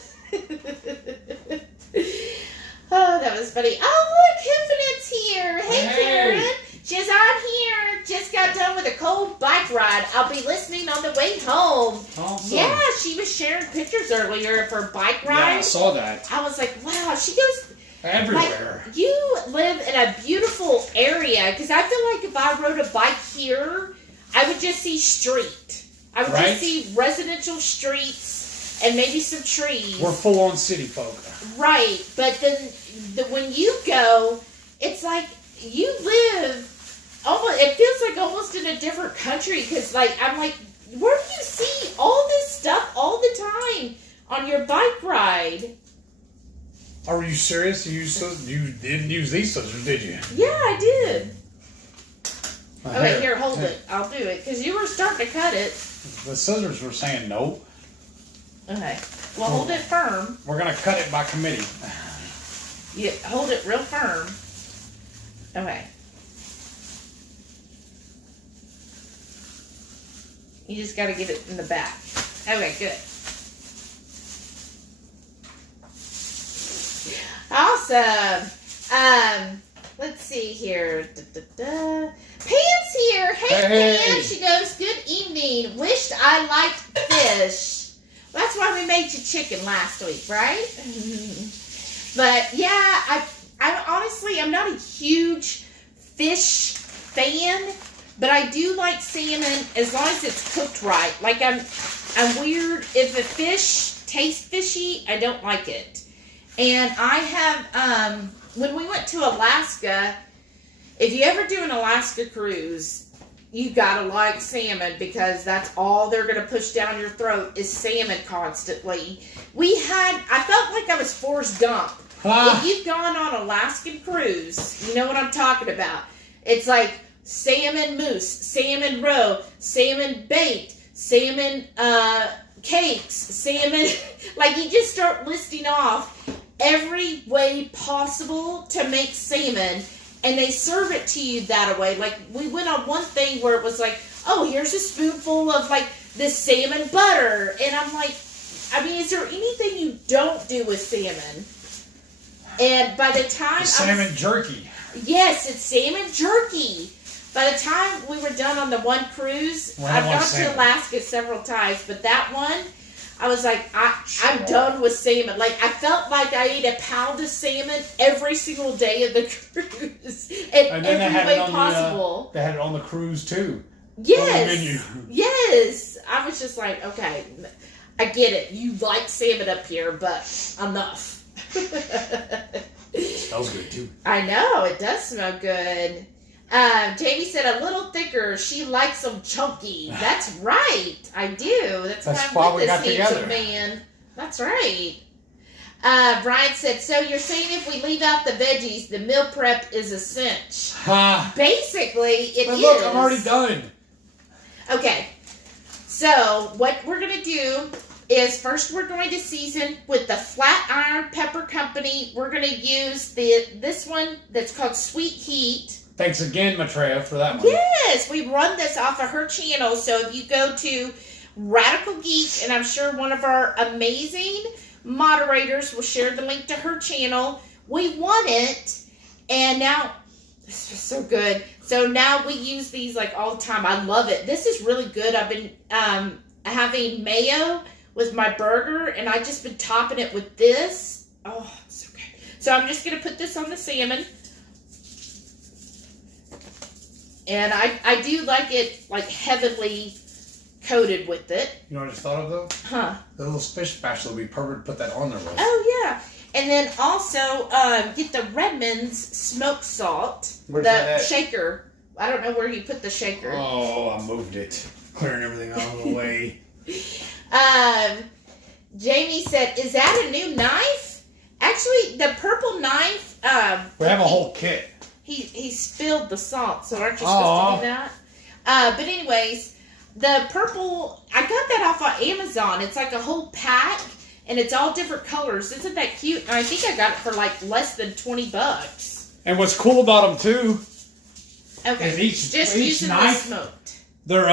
Oh, that was funny. Oh, look, Infinite's here. Hey, Karen. She says, "I'm here. Just got done with a cold bike ride. I'll be listening on the way home." Awesome. Yeah, she was sharing pictures earlier of her bike ride. Yeah, I saw that. I was like, wow, she goes everywhere. Like, you live in a beautiful area, because I feel like if I rode a bike here, I would just see street. I would just see residential streets and maybe some trees. We're full-on city folk. Right, but then when you go, it's like you live almost. It feels like almost in a different country, because I'm like, where do you see all this stuff all the time on your bike ride? Are you serious? You didn't use these scissors, did you? Yeah, I did. Okay, here, hold it. I'll do it, because you were starting to cut it. The scissors were saying no. Okay. Well, hold it firm. We're going to cut it by committee. You hold it real firm. Okay. You just got to get it in the back. Okay, good. Awesome. Let's see here. Pam's here. Hey, Pam. She goes, good evening. Wished I liked fish. Well, that's why we made you chicken last week, right? But yeah, I honestly, I'm not a huge fish fan, but I do like salmon as long as it's cooked right. Like I'm weird. If a fish tastes fishy, I don't like it. And I have, when we went to Alaska, if you ever do an Alaska cruise, you gotta like salmon because that's all they're gonna push down your throat is salmon constantly. I felt like I was Forrest Gump. If you've gone on Alaskan cruise, you know what I'm talking about. It's like salmon mousse, salmon roe, salmon baked, salmon cakes, salmon, like you just start listing off every way possible to make salmon, and they serve it to you that way. Like we went on one thing where it was like, oh, here's a spoonful of like this salmon butter, and I'm like, I mean, is there anything you don't do with salmon? And by the time salmon jerky. Yes, it's salmon jerky. By the time we were done on the one cruise, I've gone to Alaska several times, but that one, I was like, I'm done with salmon. Like, I felt like I ate a pound of salmon every single day of the cruise. In every way possible. They had it on the cruise, too. Yes. Yes. I was just like, okay, I get it. You like salmon up here, but enough. It smells good, too. I know. It does smell good. Jamie said a little thicker. She likes them chunky. That's right. I do. That's why I'm with this handsome man. That's right. Brian said, so you're saying if we leave out the veggies, the meal prep is a cinch. Basically, it is. Look, I'm already done. Okay. So what we're going to do is first we're going to season with the Flat Iron Pepper Company. We're going to use this one that's called Sweet Heat. Thanks again, Matrea, for that one. Yes, we run this off of her channel. So if you go to Radical Geek, and I'm sure one of our amazing moderators will share the link to her channel. We won it, and now this is so good. So now we use these like all the time. I love it. This is really good. I've been having mayo with my burger, and I've just been topping it with this. Oh, it's so good. So I'm just going to put this on the salmon. And I do like it like heavily coated with it. You know what I just thought of though? Huh. The little fish spatula would be perfect to put that on there with. Oh yeah. And then also get the Redmond's smoked salt. Where's the that at? Shaker. I don't know where you put the shaker. Oh, I moved it. Clearing everything out of the way. Jamie said, is that a new knife? Actually, the purple knife. We have a whole kit. He spilled the salt, so aren't you supposed to do that? But anyways, the purple, I got that off of Amazon. It's like a whole pack, and it's all different colors. Isn't that cute? And I think I got it for like less than $20. And what's cool about them too, okay, is just each using knife, the smoked. They're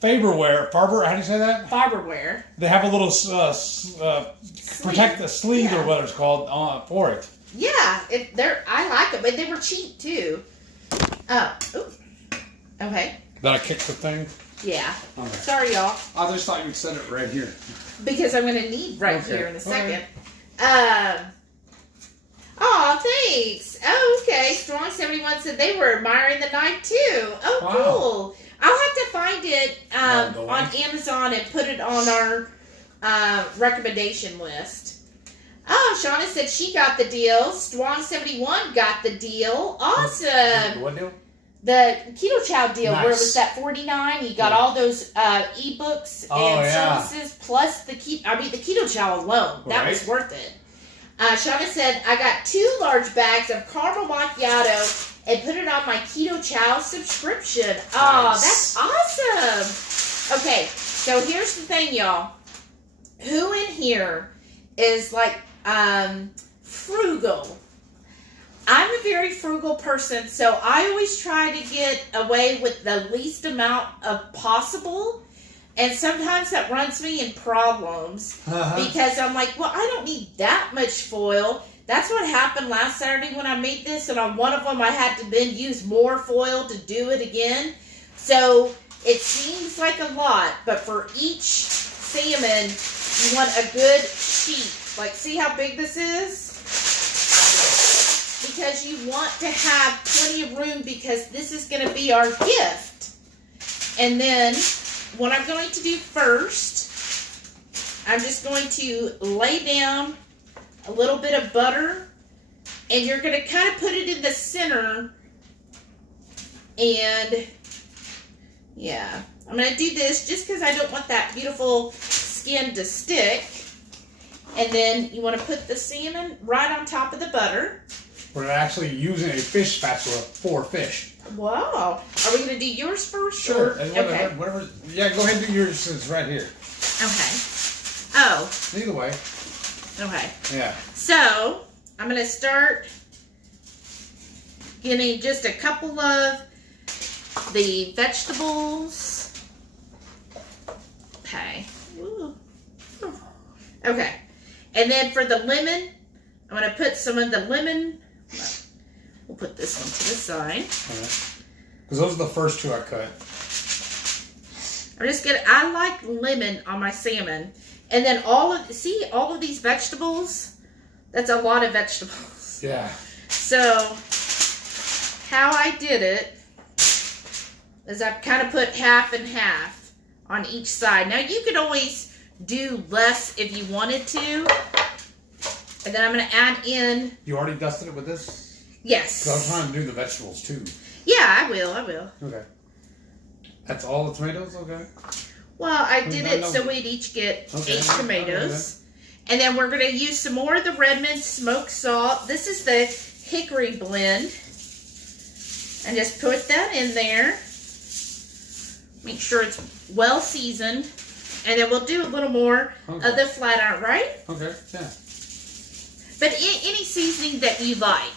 Faberware, how do you say that? Fiberware. They have a little protect the sleeve or what it's called for it. Yeah, I like them, but they were cheap too. Okay. Did I kick the thing? Yeah. Okay. Sorry, y'all. I just thought you'd set it right here. Because I'm going to need here in a second. Oh, thanks. Oh, okay. Strong71 said they were admiring the knife too. Oh, wow. Cool. I'll have to find it on Amazon and put it on our recommendation list. Oh, Shauna said she got the deal. Strong71 got the deal. Awesome. What deal? The Ketochow deal, nice. where it was that $49. You got all those ebooks and services plus the Ketochow alone. That was worth it. Shauna said, I got 2 large bags of caramel macchiato and put it on my Ketochow subscription. Nice. Oh, that's awesome. Okay, so here's the thing, y'all. Who in here is like frugal? I'm a very frugal person, so I always try to get away with the least amount of possible. And sometimes that runs me in problems because I'm like, well, I don't need that much foil. That's what happened last Saturday when I made this, and on one of them I had to then use more foil to do it again. So it seems like a lot, but for each salmon, you want a good sheet. Like, see how big this is? Because you want to have plenty of room because this is going to be our gift. And then what I'm going to do first, I'm just going to lay down a little bit of butter, and you're going to kind of put it in the center. And yeah, I'm going to do this just because I don't want that beautiful skin to stick. And then you want to put the salmon right on top of the butter. We're actually using a fish spatula for fish. Wow. Are we going to do yours first? Sure. Or? Okay. Whatever. Yeah, go ahead and do yours since it's right here. Okay. Oh. Either way. Okay. Yeah. So, I'm going to start getting just a couple of the vegetables. Okay. Ooh. Okay. And then for the lemon, I'm going to put some of the lemon. We'll put this one to the side. Because those are the first two I cut. I like lemon on my salmon. And then all of these vegetables, that's a lot of vegetables. Yeah. So, how I did it is I kind of put half and half on each side. Now, you could always do less if you wanted to. And then I'm going to add in... You already dusted it with this? Yes. Because I was trying to do the vegetables too. Yeah, I will. Okay. That's all the tomatoes? Okay. Well, I did it so we'd each get 8 tomatoes. And then we're going to use some more of the Redmond smoked salt. This is the hickory blend. And just put that in there. Make sure it's well seasoned. And then we'll do a little more of the flat iron, right? Okay, yeah. But any seasoning that you like.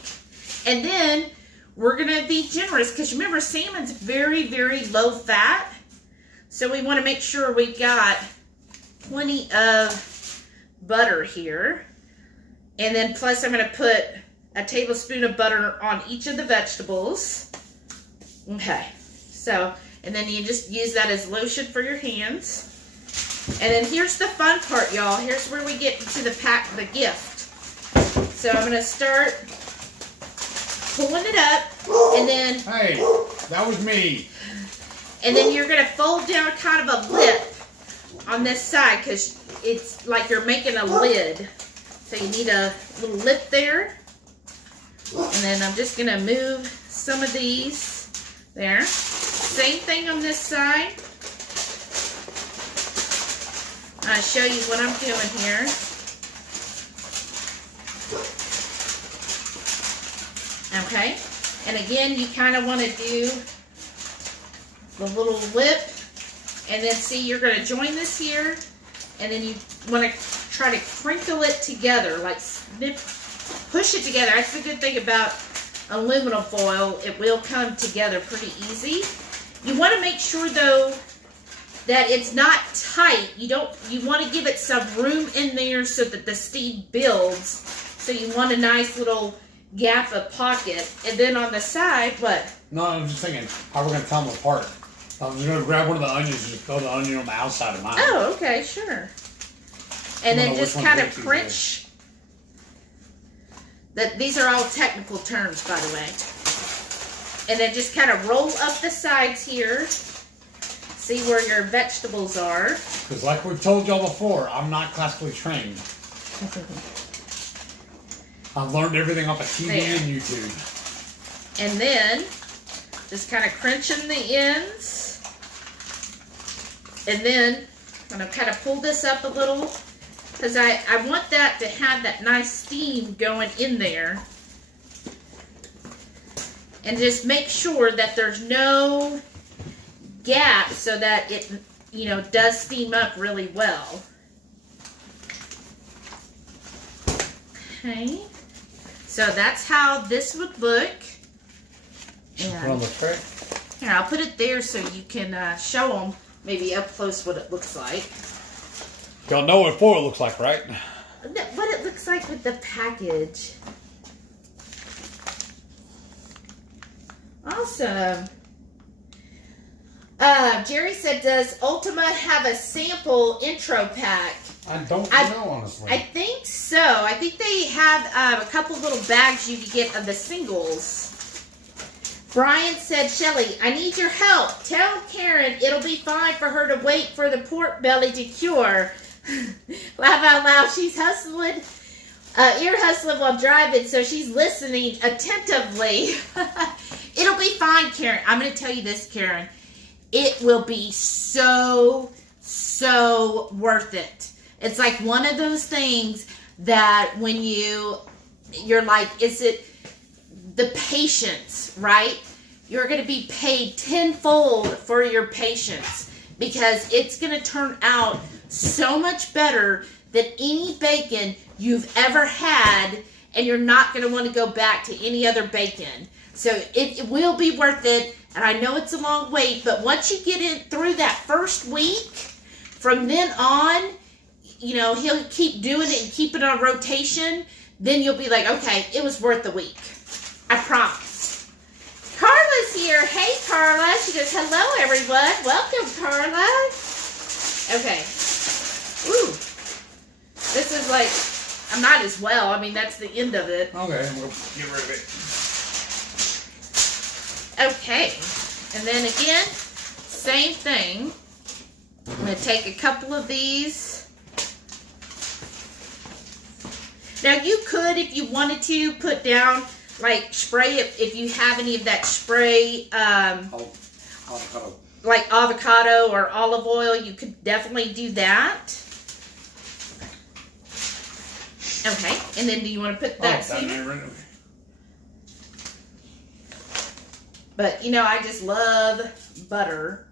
And then we're going to be generous because remember, salmon's very, very low fat. So we want to make sure we got plenty of butter here. And then plus I'm going to put a tablespoon of butter on each of the vegetables. Okay. So, and then you just use that as lotion for your hands. And then here's the fun part, y'all. Here's where we get to the gift. So I'm going to start pulling it up, and then... Hey, that was me. And then you're going to fold down kind of a lip on this side, because it's like you're making a lid. So you need a little lip there. And then I'm just going to move some of these there. Same thing on this side. I'll show you what I'm doing here. Okay, and again, you kind of want to do the little lip, and then see, you're going to join this here, and then you want to try to crinkle it together, like push it together. That's the good thing about aluminum foil. It will come together pretty easy. You want to make sure, though, that it's not tight. You want to give it some room in there so that the steam builds. So you want a nice little gap of pocket. And then on the side, what? No, I'm just thinking how we're going to tell them apart. I'm just going to grab one of the onions and just throw the onion on the outside of mine. Oh, okay, sure. And then just kind of crunch. These are all technical terms, by the way. And then just kind of roll up the sides here. See where your vegetables are. Because like we've told y'all before, I'm not classically trained. I've learned everything off of TV and YouTube. And then, just kind of crunching the ends. And then, I'm going to kind of pull this up a little. Because I want that to have that nice steam going in there. And just make sure that there's no gap so that it, does steam up really well. Okay. So that's how this would look. Put on the tray. Here, I'll put it there so you can show them maybe up close what it looks like. Y'all know what foil looks like, right? What it looks like with the package. Awesome. Jerry said, does Ultima have a sample intro pack? I don't know, honestly. I think so. I think they have a couple little bags you can get of the singles. Brian said, Shelly, I need your help. Tell Karen it'll be fine for her to wait for the pork belly to cure. Laugh out loud. She's hustling, ear hustling while driving, so she's listening attentively. It'll be fine, Karen. I'm going to tell you this, Karen. It will be so worth it. It's like one of those things that when you're like, is it the patience, right? You're going to be paid tenfold for your patience because it's going to turn out so much better than any bacon you've ever had, and you're not going to want to go back to any other bacon. So it will be worth it, and I know it's a long wait, but once you get it through that first week, from then on, he'll keep doing it and keep it on rotation. Then you'll be like, okay, it was worth the week. I promise. Carla's here. Hey, Carla. She goes, hello, everyone. Welcome, Carla. Okay. Ooh. This is like, I might as well. I mean, that's the end of it. Okay, we'll get rid of it. Okay. And then again, same thing. I'm going to take a couple of these. Now, you could, if you wanted to, put down, like, spray it, if you have any of that spray, Avocado. like avocado or olive oil, you could definitely do that. Okay, and then do you want to put that seed in? But, I just love butter.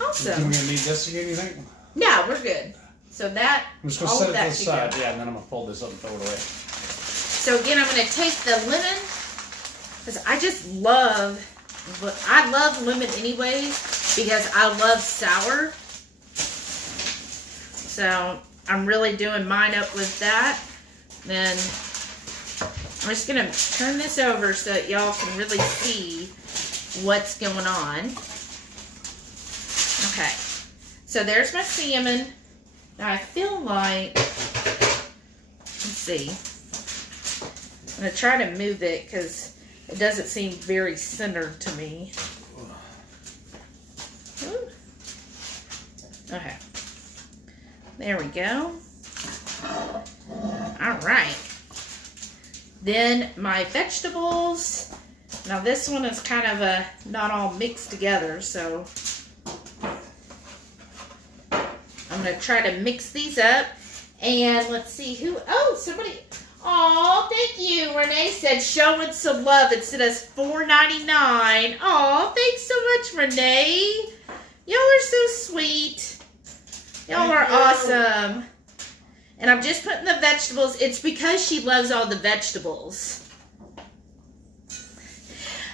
Awesome. Are we going to need this again, you think? No, we're good. So that, I'm just going to set it to the side, yeah, and then I'm going to fold this up and throw it away. So again, I'm going to take the lemon, because I love lemon anyways, because I love sour. So I'm really doing mine up with that. Then I'm just going to turn this over so that y'all can really see what's going on. Okay. So there's my salmon. Now I feel like, let's see. I'm going to try to move it because it doesn't seem very centered to me. Ooh. Okay. There we go. All right. Then my vegetables. Now this one is kind of not all mixed together, so I'm going to try to mix these up. And let's see who, somebody, oh, thank you. Renee said showing some love. It says $4.99. Oh, thanks so much, Renee. Y'all are so sweet. Y'all are awesome. And I'm just putting the vegetables. It's because she loves all the vegetables.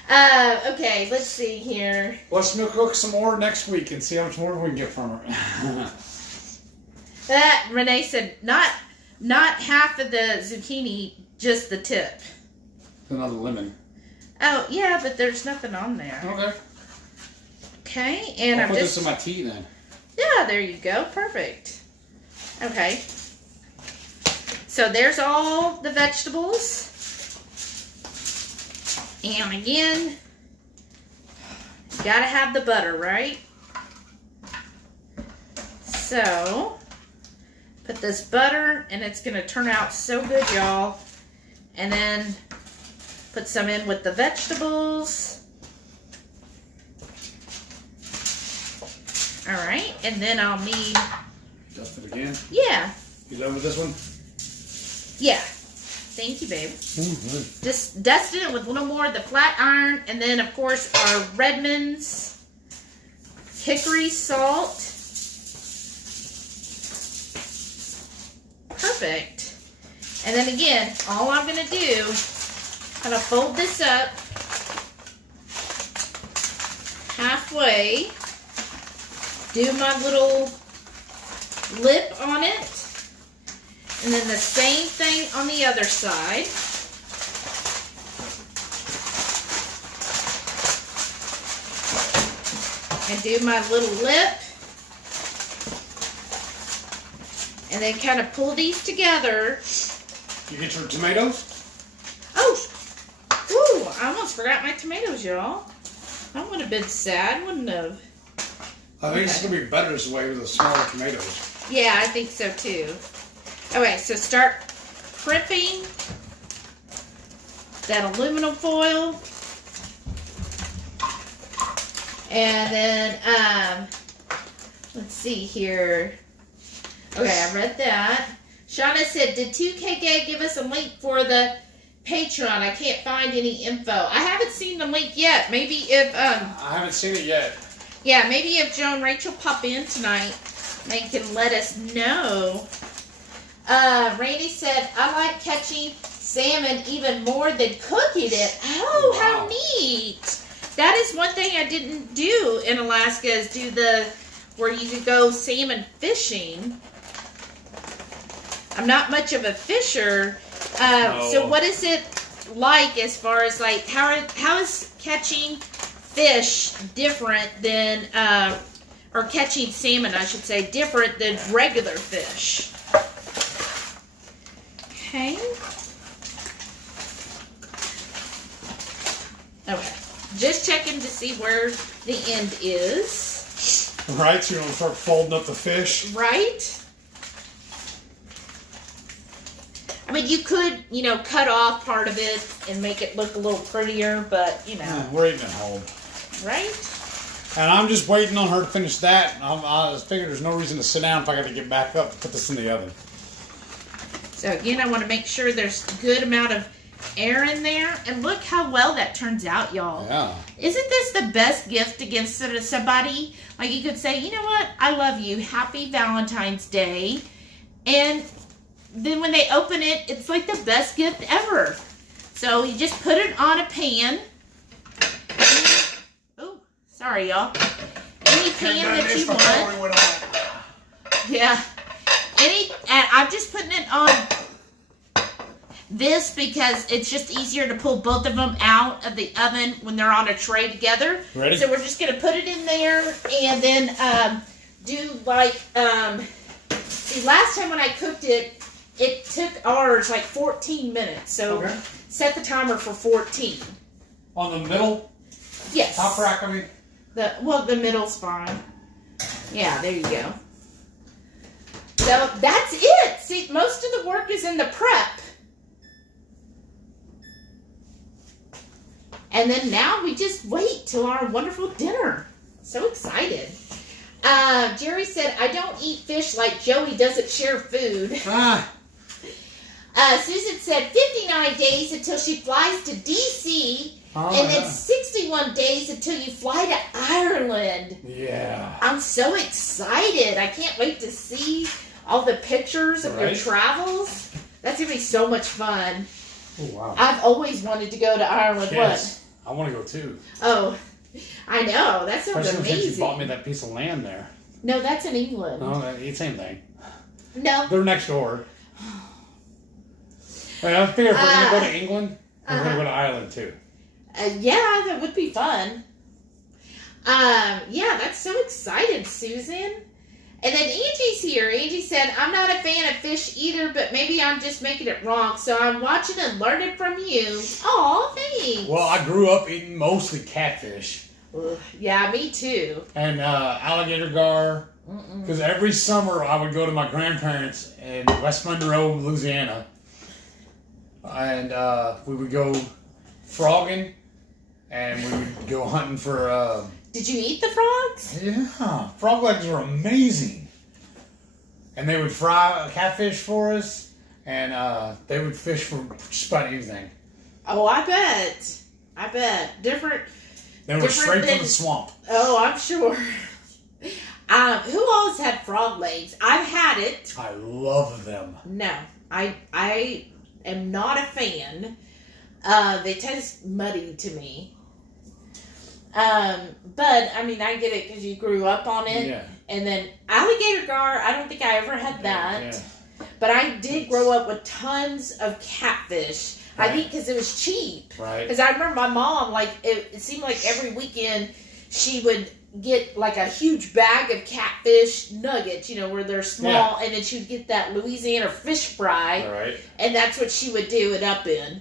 Okay, let's see here. Let's cook some more next week and see how much more we can get from her. Renee said, not half of the zucchini, just the tip. Another lemon. Oh, yeah, but there's nothing on there. Okay. Okay, and I'll put this in my tea then. Yeah, there you go. Perfect. Okay. So there's all the vegetables. And again, you gotta have the butter, right? So, put this butter, and it's gonna turn out so good, y'all. And then put some in with the vegetables. All right, and then I'll need... Dust it again? Yeah. You done with this one? Yeah. Thank you, babe. Mm-hmm. Just dusted it with a little more of the flat iron, and then, of course, our Redmond's hickory salt. Perfect. And then again, all I'm going to do, I'm going to fold this up halfway, do my little lip on it, and then the same thing on the other side. And do my little lip. And then kind of pull these together. You get your tomatoes? Oh! Ooh, I almost forgot my tomatoes, y'all. That would have been sad, wouldn't have? I think it's going to be better this way with the smaller tomatoes. Yeah, I think so too. Okay, so start crimping that aluminum foil. And then, let's see here. Okay, I read that. Shauna said, did 2KK give us a link for the Patreon? I can't find any info. I haven't seen the link yet. Maybe if, I haven't seen it yet. yeah, maybe if Joe and Rachel pop in tonight, they can let us know. Randy said, I like catching salmon even more than cooking it. Oh, wow. How neat. That is one thing I didn't do in Alaska, is do where you could go salmon fishing. I'm not much of a fisher. No. So what is it like as far as like, how is catching fish different than, or catching salmon, I should say, different than regular fish? Okay. Okay. Just checking to see where the end is. Right, so you're going to start folding up the fish. Right? I mean, you could, cut off part of it and make it look a little prettier, but, We're eating at home. Right? And I'm just waiting on her to finish that. I figured there's no reason to sit down if I got to get back up to put this in the oven. So, again, I want to make sure there's a good amount of air in there. And look how well that turns out, y'all. Yeah. Isn't this the best gift to give to somebody? Like, you could say, you know what? I love you. Happy Valentine's Day. And then when they open it, it's like the best gift ever. So you just put it on a pan. Oh, sorry, y'all. Any pan that you want. Yeah. And I'm just putting it on this because it's just easier to pull both of them out of the oven when they're on a tray together. Ready? So we're just going to put it in there and then do like, see, last time when I cooked it, it took ours like 14 minutes. So okay. Set the timer for 14. On the middle? Yes. Top rack, I mean? The middle's fine. Yeah, there you go. So that's it. See, most of the work is in the prep. And then now we just wait till our wonderful dinner. So excited. Jerry said, I don't eat fish like Joey doesn't share food. Susan said 59 days until she flies to D.C. and then 61 days until you fly to Ireland. Yeah. I'm so excited. I can't wait to see all the pictures of your travels. That's going to be so much fun. Oh, wow. I've always wanted to go to Ireland. Yes. What? I want to go too. Oh, I know. That sounds especially amazing. since you bought me that piece of land there. No, that's in England. No, same thing. No. They're next door. I figure if we're going to go to England, we're going to go to Ireland too. Yeah, that would be fun. Yeah, that's so excited, Susan. And then Angie's here. Angie said, I'm not a fan of fish either, but maybe I'm just making it wrong. So I'm watching and learning from you. Aw, thanks. Well, I grew up eating mostly catfish. Yeah, me too. And alligator gar. Because every summer I would go to my grandparents in West Monroe, Louisiana. And we would go frogging. And we would go hunting for... Did you eat the frogs? Yeah. Frog legs were amazing. And they would fry catfish for us. And they would fish for just about anything. Oh, I bet. I bet. Different... They were straight from the swamp. Oh, I'm sure. Who else had frog legs? I've had it. I love them. No, I am not a fan. They taste muddy to me. But, I mean, I get it because you grew up on it. Yeah. And then alligator gar, I don't think I ever had that. Yeah. But I did grow up with tons of catfish. Right. I think because it was cheap. Right. Because I remember my mom, like, it seemed like every weekend she would get, like, a huge bag of catfish nuggets, you know, where they're small. And then she would get that Louisiana fish fry. Right. And that's what she would do it up in.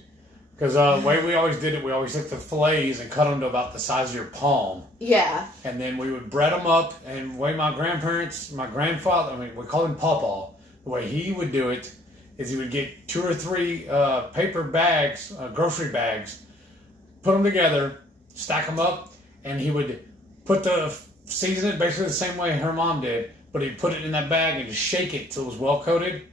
Because the way we always did it, we always took the fillets and cut them to about the size of your palm. Yeah. And then we would bread them up. And the way my grandfather, I mean, we called him Pawpaw. The way he would do it is he would get 2 or 3 paper bags, grocery bags, put them together, stack them up, and he would season it basically the same way her mom did, but he'd put it in that bag and just shake it till it was well coated.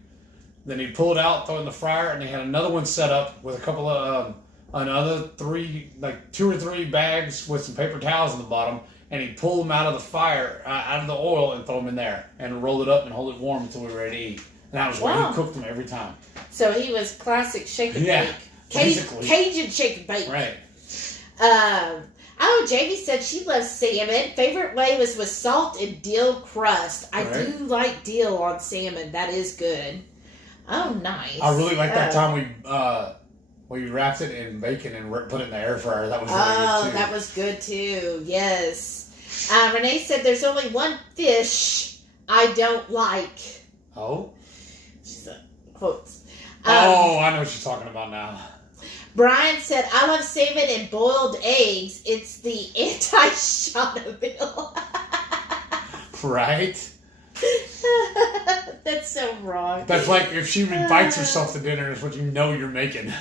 Then he'd pull it out, throw it in the fryer, and they had another one set up with a couple of another 2 or 3 bags with some paper towels on the bottom, and he'd pull them out of the fire, out of the oil, and throw them in there, and roll it up and hold it warm until we were ready to eat. And that was where he cooked them every time. So he was classic shake and Yeah, bake. basically. Cajun shake and bake. Right. Jamie said she loves salmon. Favorite way was with salt and dill crust. I do like dill on salmon. That is good. Oh, nice. I really like that time we wrapped it in bacon and put it in the air fryer. That was really good too. That was good too. Yes. Renee said there's only one fish I don't like. Oh? She's quotes. I know what you're talking about now. Brian said, I love salmon and boiled eggs. It's the anti-shot bill. Right? That's so wrong. That's like if she invites herself to dinner, it's what you know you're making.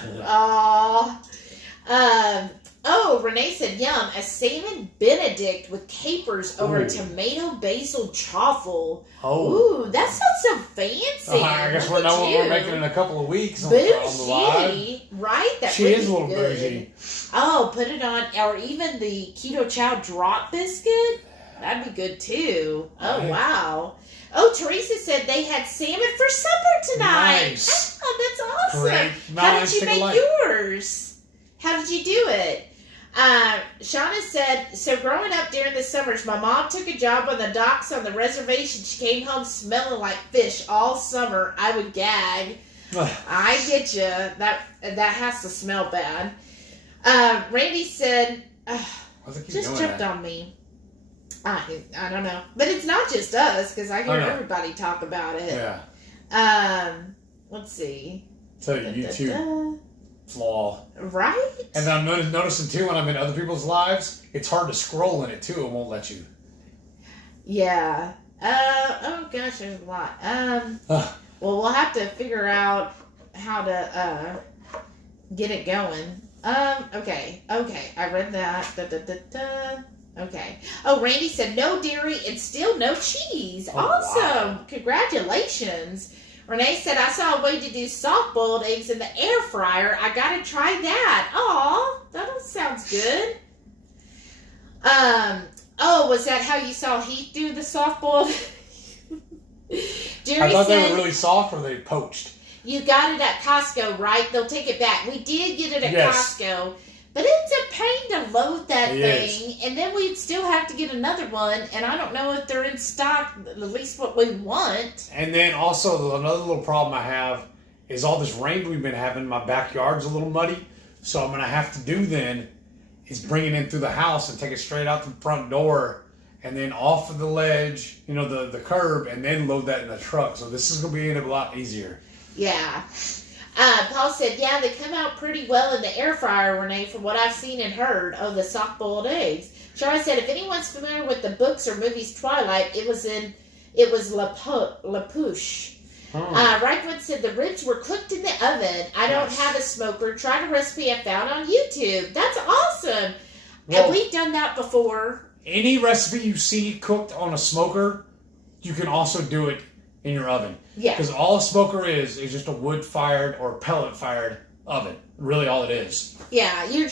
Renee said, yum, a salmon Benedict with capers over tomato basil chaffle. Oh. Ooh, that sounds so fancy. I guess we're making in a couple of weeks. Bougie, right? That she is a little bougie. Oh, put it on, or even the Ketochow drop biscuit. That'd be good too. Oh, right. Wow. Oh, Teresa said they had salmon for supper tonight. Nice. Oh, that's awesome. Great. How did you make yours? How did you do it? Shauna said, so growing up during the summers, my mom took a job on the docks on the reservation. She came home smelling like fish all summer. I would gag. I get you. That has to smell bad. Randy said, just tripped on me. I don't know. But it's not just us, because I hear everybody talk about it. Yeah. Let's see. So YouTube flaw. Right? And I'm noticing too when I'm in other people's lives, it's hard to scroll in it too. It won't let you. Yeah. Oh gosh, there's a lot. Well, we'll have to figure out how to get it going. Okay. I read that. Okay. Oh, Randy said no dairy and still no cheese. Oh, awesome. wow. Congratulations. Renee said, I saw a way to do soft-boiled eggs in the air fryer. I got to try that. Aw, that sounds good. Was that how you saw Heath do the soft-boiled? I thought they were really soft or they poached. You got it at Costco, right? They'll take it back. We did get it at Costco. But it's a pain to load that thing, and then we'd still have to get another one, and I don't know if they're in stock, at least what we want. And then also, another little problem I have is all this rain we've been having, my backyard's a little muddy, so I'm going to have to do then is bring it in through the house and take it straight out the front door, and then off of the ledge, the curb, and then load that in the truck. So this is going to be a lot easier. Yeah. Paul said, yeah, they come out pretty well in the air fryer, Renee, from what I've seen and heard of the soft-boiled eggs. Charlie said, if anyone's familiar with the books or movies Twilight, it was La Pouche. Reichwood said the ribs were cooked in the oven. I don't have a smoker. Tried a recipe I found on YouTube. That's awesome. Well, and we've done that before. Any recipe you see cooked on a smoker, you can also do it in your oven. Yeah. Because all a smoker is just a wood-fired or pellet-fired oven. Really all it is. Yeah, you're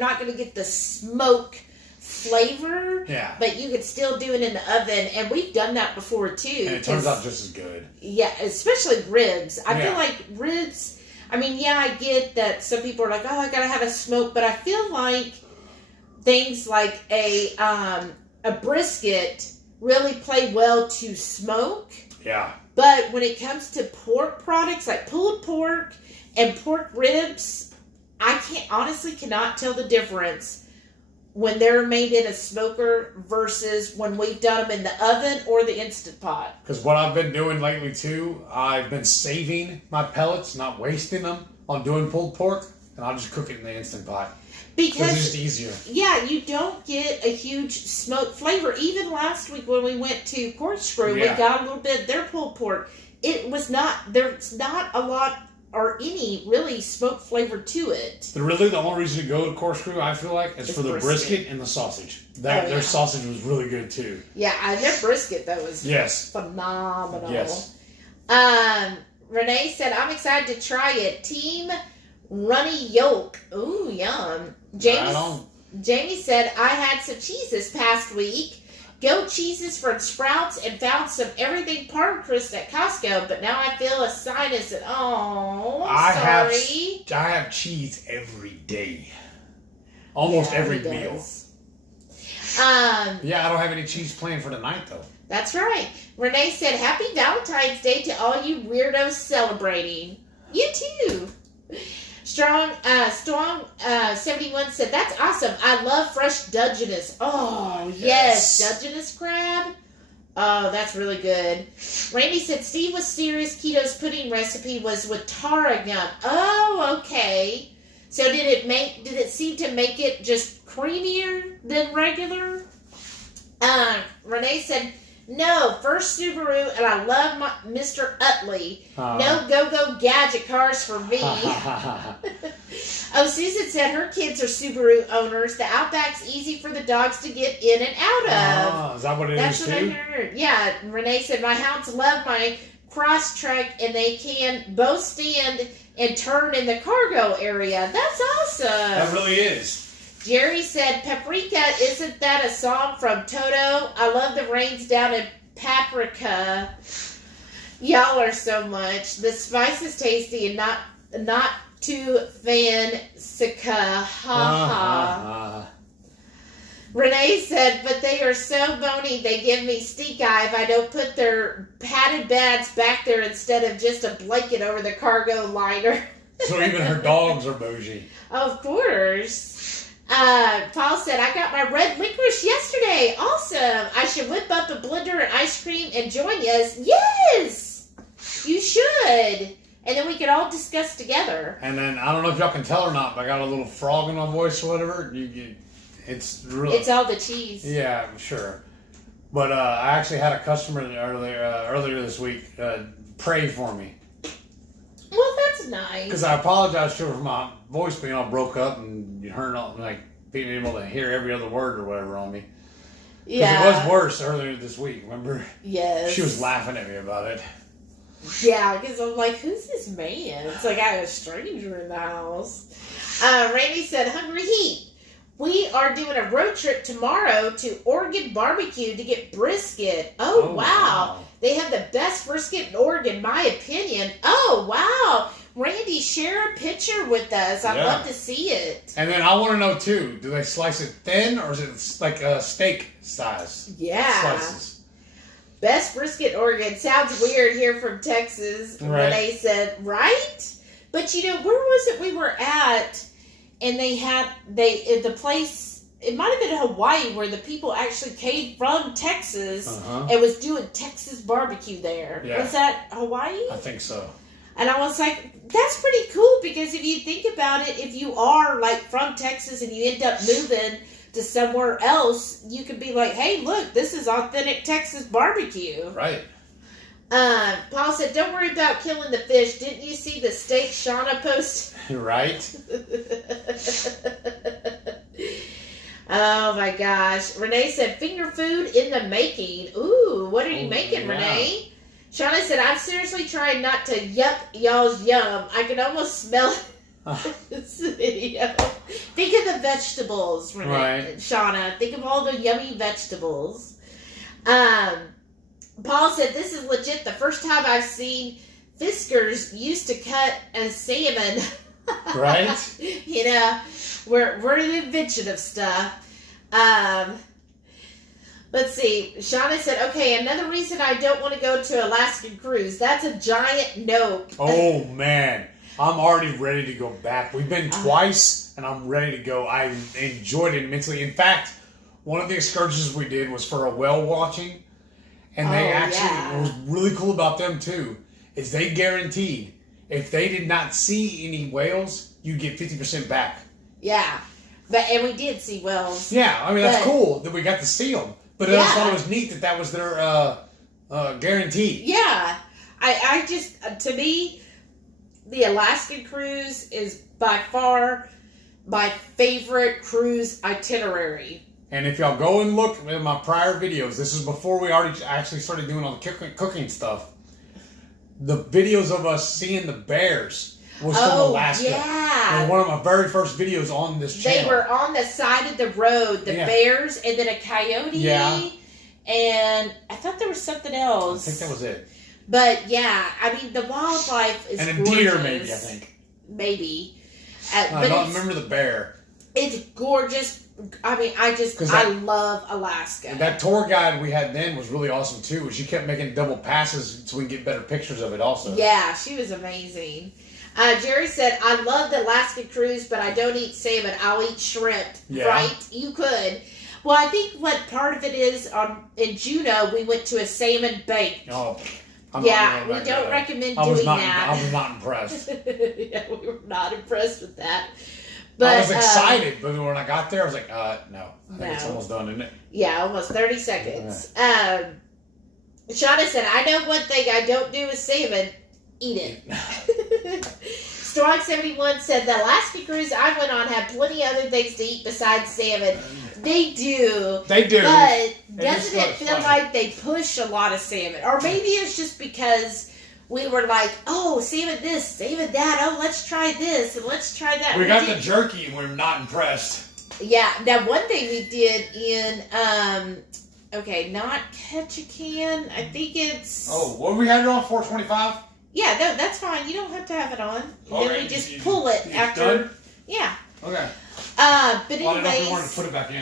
not going to get the smoke flavor. Yeah. But you could still do it in the oven. And we've done that before, too. And it turns out just as good. Yeah, especially ribs. I feel like ribs, I mean, yeah, I get that some people are like, oh, I gotta have a smoke, but I feel like things like a brisket really play well to smoke. Yeah. But when it comes to pork products like pulled pork and pork ribs, I honestly cannot tell the difference when they're made in a smoker versus when we've done them in the oven or the Instant Pot. Because what I've been doing lately too, I've been saving my pellets, not wasting them on doing pulled pork, and I'll just cook it in the Instant Pot. Because it's just easier. Yeah, you don't get a huge smoke flavor. Even last week when we went to Corkscrew, we got a little bit of their pulled pork. There's not a lot or any really smoke flavor to it. The only reason to go to Corkscrew, I feel like, is for the brisket and the sausage. Their sausage was really good too. Yeah, their brisket though was phenomenal. Yes. Renee said, "I'm excited to try it." Team Runny Yolk. Ooh, yum. Jamie said, "I had some cheese this past week. Goat cheeses from Sprouts and found some everything parm crisp at Costco, but now I feel a sinus and sorry. I have cheese every day. Almost every meal. Yeah, I don't have any cheese planned for tonight though. That's right. Renee said, "Happy Valentine's Day to all you weirdos celebrating." You too. Strong 71 said, "That's awesome. I love fresh Dungeness." Oh, yes. Dungeness crab. Oh, that's really good. Randy said, "Steve was serious. Keto's pudding recipe was with tara gum." Oh, okay. So did it seem to make it just creamier than regular? Renee said, "No, first Subaru, and I love my Mr. Utley. No go-go gadget cars for me." Susan said her kids are Subaru owners. The Outback's easy for the dogs to get in and out of. Is that what That's what I heard. Yeah, Renee said, "My hounds love my Crosstrek, and they can both stand and turn in the cargo area." That's awesome. That really is. Jerry said, "Paprika, isn't that a song from Toto? I love the rains down in Paprika. Y'all are so much. The spice is tasty and not too fancy. Ha ha." Renee said, "But they are so bony, they give me stink eye if I don't put their padded beds back there instead of just a blanket over the cargo liner." So even her dogs are bougie. Of course. Paul said, "I got my red licorice yesterday. Awesome. I should whip up a blender and ice cream and join us." Yes, you should. And then we could all discuss together. And then, I don't know if y'all can tell or not, but I got a little frog in my voice or whatever. It's really... It's all the cheese. Yeah, sure. But I actually had a customer earlier this week pray for me. Well, that's nice. Because I apologized to her for my voice being all broke up and her not being able to hear every other word or whatever on me. Yeah. Because it was worse earlier this week, remember? Yes. She was laughing at me about it. Yeah, because I'm like, who's this man? It's like I have a stranger in the house. Randy said, "HungryHeath, we are doing a road trip tomorrow to Oregon Barbecue to get brisket." Oh, wow. They have the best brisket in Oregon, my opinion. Oh, wow. Randy, share a picture with us. I'd love to see it. And then I want to know, too, do they slice it thin or is it like a steak size? Yeah. Slices. Best brisket in Oregon. Sounds weird here from Texas. Right. Renee said, right? But, where was it we were at? And they had, the place, it might have been Hawaii, where the people actually came from Texas and was doing Texas barbecue there. Yeah. Was that Hawaii? I think so. And I was like, that's pretty cool, because if you think about it, if you are from Texas and you end up moving to somewhere else, you could be like, hey, look, this is authentic Texas barbecue. Right. Paul said, "Don't worry about killing the fish. Didn't you see the steak Shauna posted?" Right. Oh my gosh. Renee said, "Finger food in the making." Ooh, what are you making, Renee? Shauna said, "I'm seriously trying not to yuck y'all's yum. I can almost smell this video." Think of the vegetables, Renee. Right. Shauna. Think of all the yummy vegetables. Paul said, "This is legit the first time I've seen Fiskars used to cut a salmon. Right? You know, we're an invention of stuff. Let's see. Shauna said, okay, another reason I don't want to go to Alaskan cruise. That's a giant no. Oh, man. I'm already ready to go back. We've been twice, and I'm ready to go. I enjoyed it immensely. In fact, one of the excursions we did was for a whale watching, and they what was really cool about them, too, is they guaranteed if they did not see any whales, you get 50% back. Yeah. And we did see whales. Yeah, I mean, that's cool that we got to see them. But I just thought it was neat that was their guarantee. Yeah. I just, to me, the Alaskan cruise is by far my favorite cruise itinerary. And if y'all go and look at my prior videos, this is before we already actually started doing all the cooking stuff. The videos of us seeing the bears was from Alaska. Yeah. And one of my very first videos on this channel. They were on the side of the road, the bears, and then a coyote. Yeah. And I thought there was something else. I think that was it. But yeah, I mean, the wildlife is and a gorgeous. deer, maybe, I think. Maybe. I don't remember the bear. It's gorgeous. I mean, I love Alaska. That tour guide we had then was really awesome, too. She kept making double passes so we can get better pictures of it also. Yeah, she was amazing. Jerry said, I love the Alaska cruise, but I don't eat salmon. I'll eat shrimp. Yeah. Right? You could. Well, I think what part of it is, in Juneau, we went to a salmon bank. Oh, we don't recommend doing that. I was not impressed. Yeah, we were not impressed with that. But, I was excited, but when I got there, I was like, no. I think it's almost done, isn't it? Yeah, almost 30 seconds. Shauna said, I know one thing I don't do with salmon. Eat it. Strong71 said, the Alaska cruise I went on had plenty of other things to eat besides salmon. They do. They do. But doesn't it feel like they push a lot of salmon? Or maybe it's just because we were like, oh, salmon this, salmon that. Oh, let's try this and let's try that. We got the jerky and we're not impressed. Yeah. Now, one thing we did in, not Ketochow.xyz. I think it's... Oh, what we had it on, 425? Yeah, no, that's fine. You don't have to have it on. Okay, then we just pull it after. Done? Yeah. Okay. But anyways, I didn't know if we wanted to put it back in.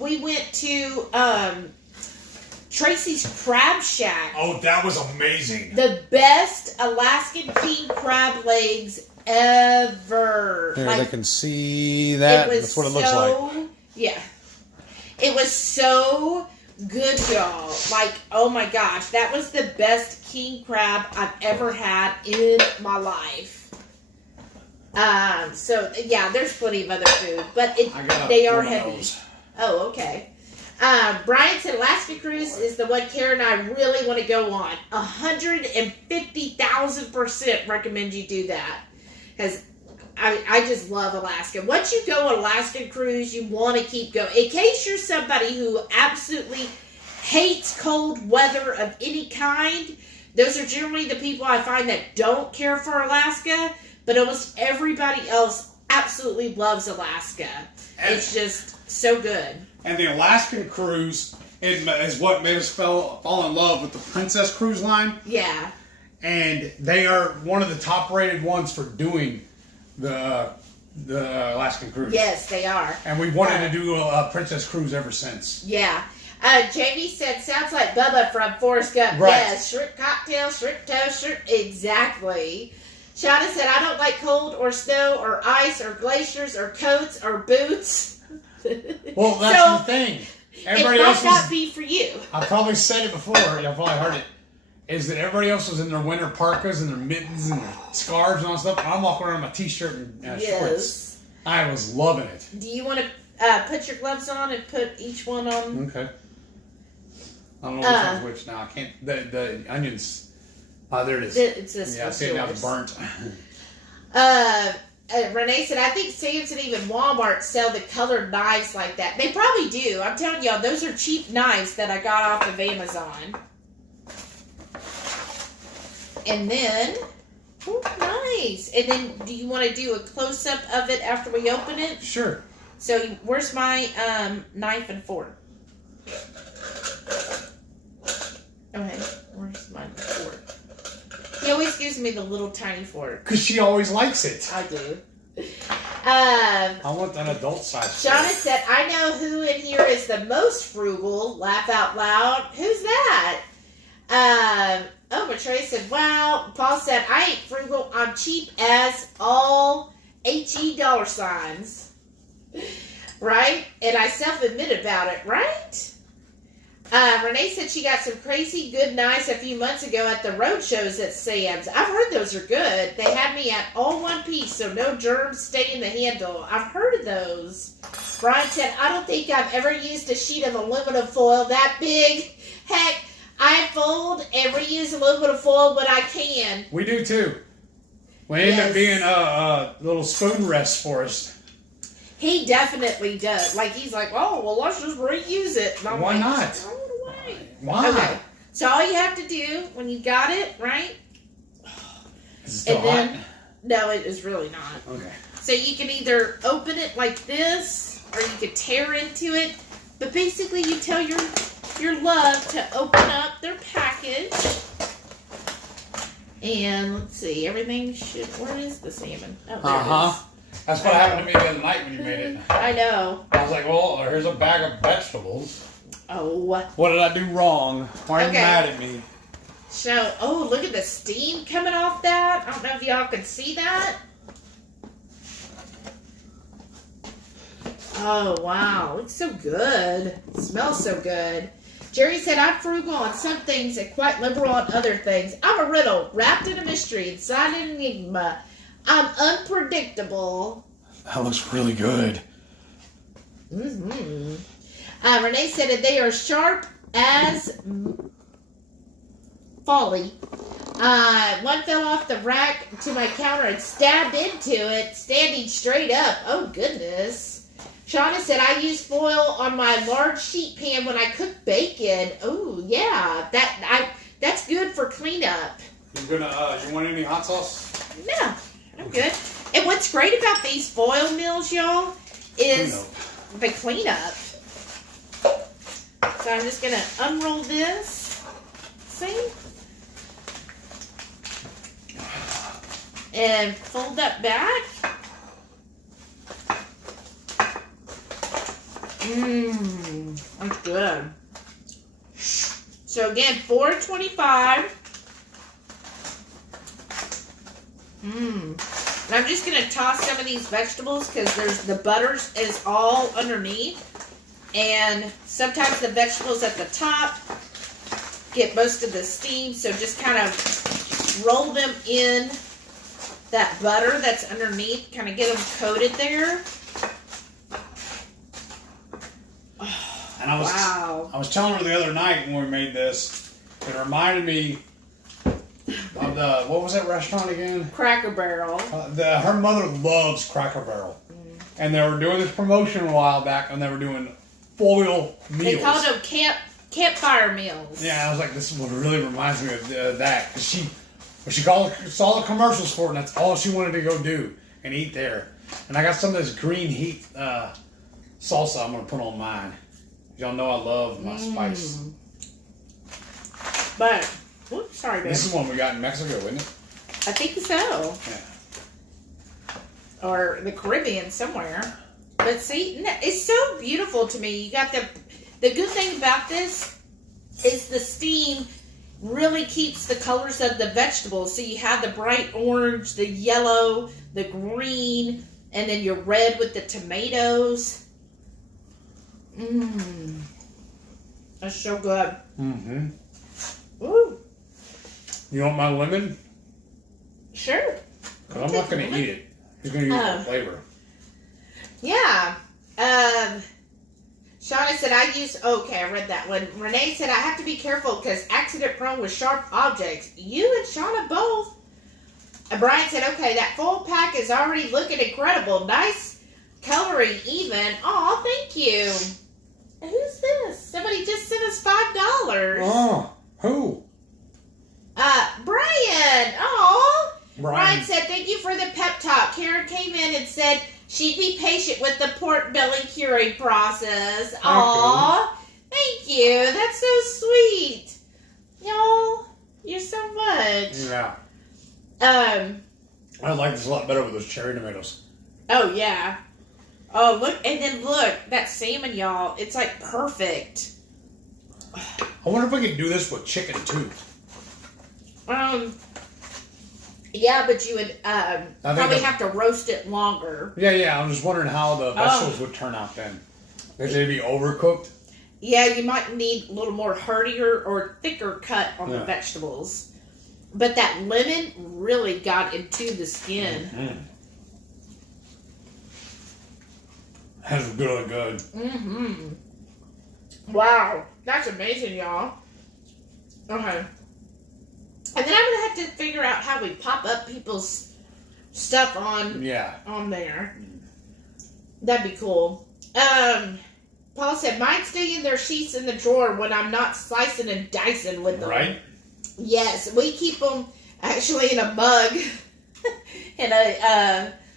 We went to Tracy's Crab Shack. Oh, that was amazing. The best Alaskan king crab legs ever. Here, they can see that. That's what it looks like. Yeah. It was so good, y'all. Like, oh my gosh. That was the best king crab I've ever had in my life. So, yeah, there's plenty of other food. But they are heavy. Oh, okay. Brian said Alaska Cruise is the one Karen and I really want to go on. 150,000% recommend you do that. Because I just love Alaska. Once you go on Alaskan Cruise, you want to keep going. In case you're somebody who absolutely hates cold weather of any kind, those are generally the people I find that don't care for Alaska. But almost everybody else absolutely loves Alaska. It's just so good. And the Alaskan cruise is what made us fall in love with the Princess Cruise Line. Yeah. And they are one of the top-rated ones for doing the Alaskan cruise. Yes, they are. And we wanted to do a Princess Cruise ever since. Yeah. Jamie said, sounds like Bubba from Forrest Gump. Right. Yes, shrimp cocktail, shrimp toast, shrimp. Exactly. Shauna said, I don't like cold or snow or ice or glaciers or coats or boots. Well, that's the thing. Everybody else might not be for you. I probably said it before. Y'all probably heard it. Is that everybody else was in their winter parkas and their mittens and their scarves and all that stuff. I'm walking around in my t-shirt and shorts. I was loving it. Do you want to put your gloves on and put each one on? Okay. I don't know which one's which now. I can't. The onions. There it is. It's this one. Yeah, I see it now. It's burnt. Renee said, I think Sam's and even Walmart sell the colored knives like that. They probably do. I'm telling y'all, those are cheap knives that I got off of Amazon. And then, nice. And then, do you want to do a close-up of it after we open it? Sure. So, where's my knife and fork? Okay, where's my fork? He always gives me the little tiny fork. Because she always likes it. I do. I want an adult size. Shauna said, I know who in here is the most frugal. Laugh out loud. Who's that? Matray said, wow. Paul said, I ain't frugal. I'm cheap as all HE dollar signs. Right? And I self-admit about it, right? Renee said she got some crazy good knives a few months ago at the road shows at Sam's. I've heard those are good. They had me at all one piece, so no germs stay in the handle. I've heard of those. Brian said, I don't think I've ever used a sheet of aluminum foil that big. Heck, I fold and reuse aluminum foil when I can. We do too. We end up being a little spoon rest for us. He definitely does. Like, he's like, oh, well, let's just reuse it. And I'm Why like, not? just throw it away. Why? Okay. So all you have to do when you got it, right? Is it still and hot? No, it is really not. Okay. So you can either open it like this, or you could tear into it. But basically, you tell your love to open up their package. And let's see, everything should. Where is the salmon? Oh, there it is. That's what happened to me the other night when you made it. I know. I was like, well, here's a bag of vegetables. Oh. What did I do wrong? Why are you mad at me? So, oh, look at the steam coming off that. I don't know if y'all can see that. Oh, wow. Looks so good. It smells so good. Jerry said, I'm frugal on some things and quite liberal on other things. I'm a riddle, wrapped in a mystery, inside an enigma. I'm unpredictable. That looks really good. Mm-hmm. Renee said that they are sharp as folly. One fell off the rack to my counter and stabbed into it, standing straight up. Oh, goodness. Shauna said, I use foil on my large sheet pan when I cook bacon. Oh, yeah. That's good for cleanup. You want any hot sauce? No. I'm good. And what's great about these foil meals, y'all, is the cleanup. So I'm just going to unroll this. See? And fold that back. That's good. So again, $4.25. And I'm just going to toss some of these vegetables because the butters is all underneath. And sometimes the vegetables at the top get most of the steam. So just kind of roll them in that butter that's underneath. Kind of get them coated there. And I was telling her the other night when we made this, it reminded me of what was that restaurant again? Cracker Barrel. Her mother loves Cracker Barrel. And they were doing this promotion a while back, and they were doing foil meals. They called them campfire meals. Yeah, I was like, this is what really reminds me of that. Because she saw the commercials for it, and that's all she wanted to go do and eat there. And I got some of this green heat salsa I'm going to put on mine. Y'all know I love my spice. But, oops, sorry, babe. This is one we got in Mexico, isn't it? I think so. Yeah. Or the Caribbean somewhere. But see, it's so beautiful to me. You got the good thing about this is the steam really keeps the colors of the vegetables. So you have the bright orange, the yellow, the green, and then your red with the tomatoes. That's so good. Mm-hmm. Ooh. You want my lemon? Sure. But I'm not going to eat it. He's going to use the flavor. Yeah. Shauna said, I read that one. Renee said, I have to be careful because accident prone with sharp objects. You and Shauna both. And Brian said, okay, that full pack is already looking incredible. Nice coloring even. Aw, thank you. And who's this? Somebody just sent us $5. Oh, who? Brian. Aw. Brian said, thank you for the pep talk. Karen came in and said she'd be patient with the pork belly curing process. Aw. Thank you. That's so sweet. Y'all, you're so much. Yeah. I like this a lot better with those cherry tomatoes. Oh, yeah. Oh, look. And then look. That salmon, y'all. It's like perfect. I wonder if we could do this with chicken, too. Yeah, but you would probably have to roast it longer. Yeah. I'm just wondering how the vegetables would turn out then. Because they'd be overcooked. Yeah, you might need a little more heartier or thicker cut on the vegetables. But that lemon really got into the skin. Mm-hmm. That's really good. Mm-hmm. Wow. That's amazing, y'all. Okay. And then I'm going to have to figure out how we pop up people's stuff on there. That'd be cool. Paul said, mine stay in their sheets in the drawer when I'm not slicing and dicing with them. Right? Yes, we keep them actually in a mug.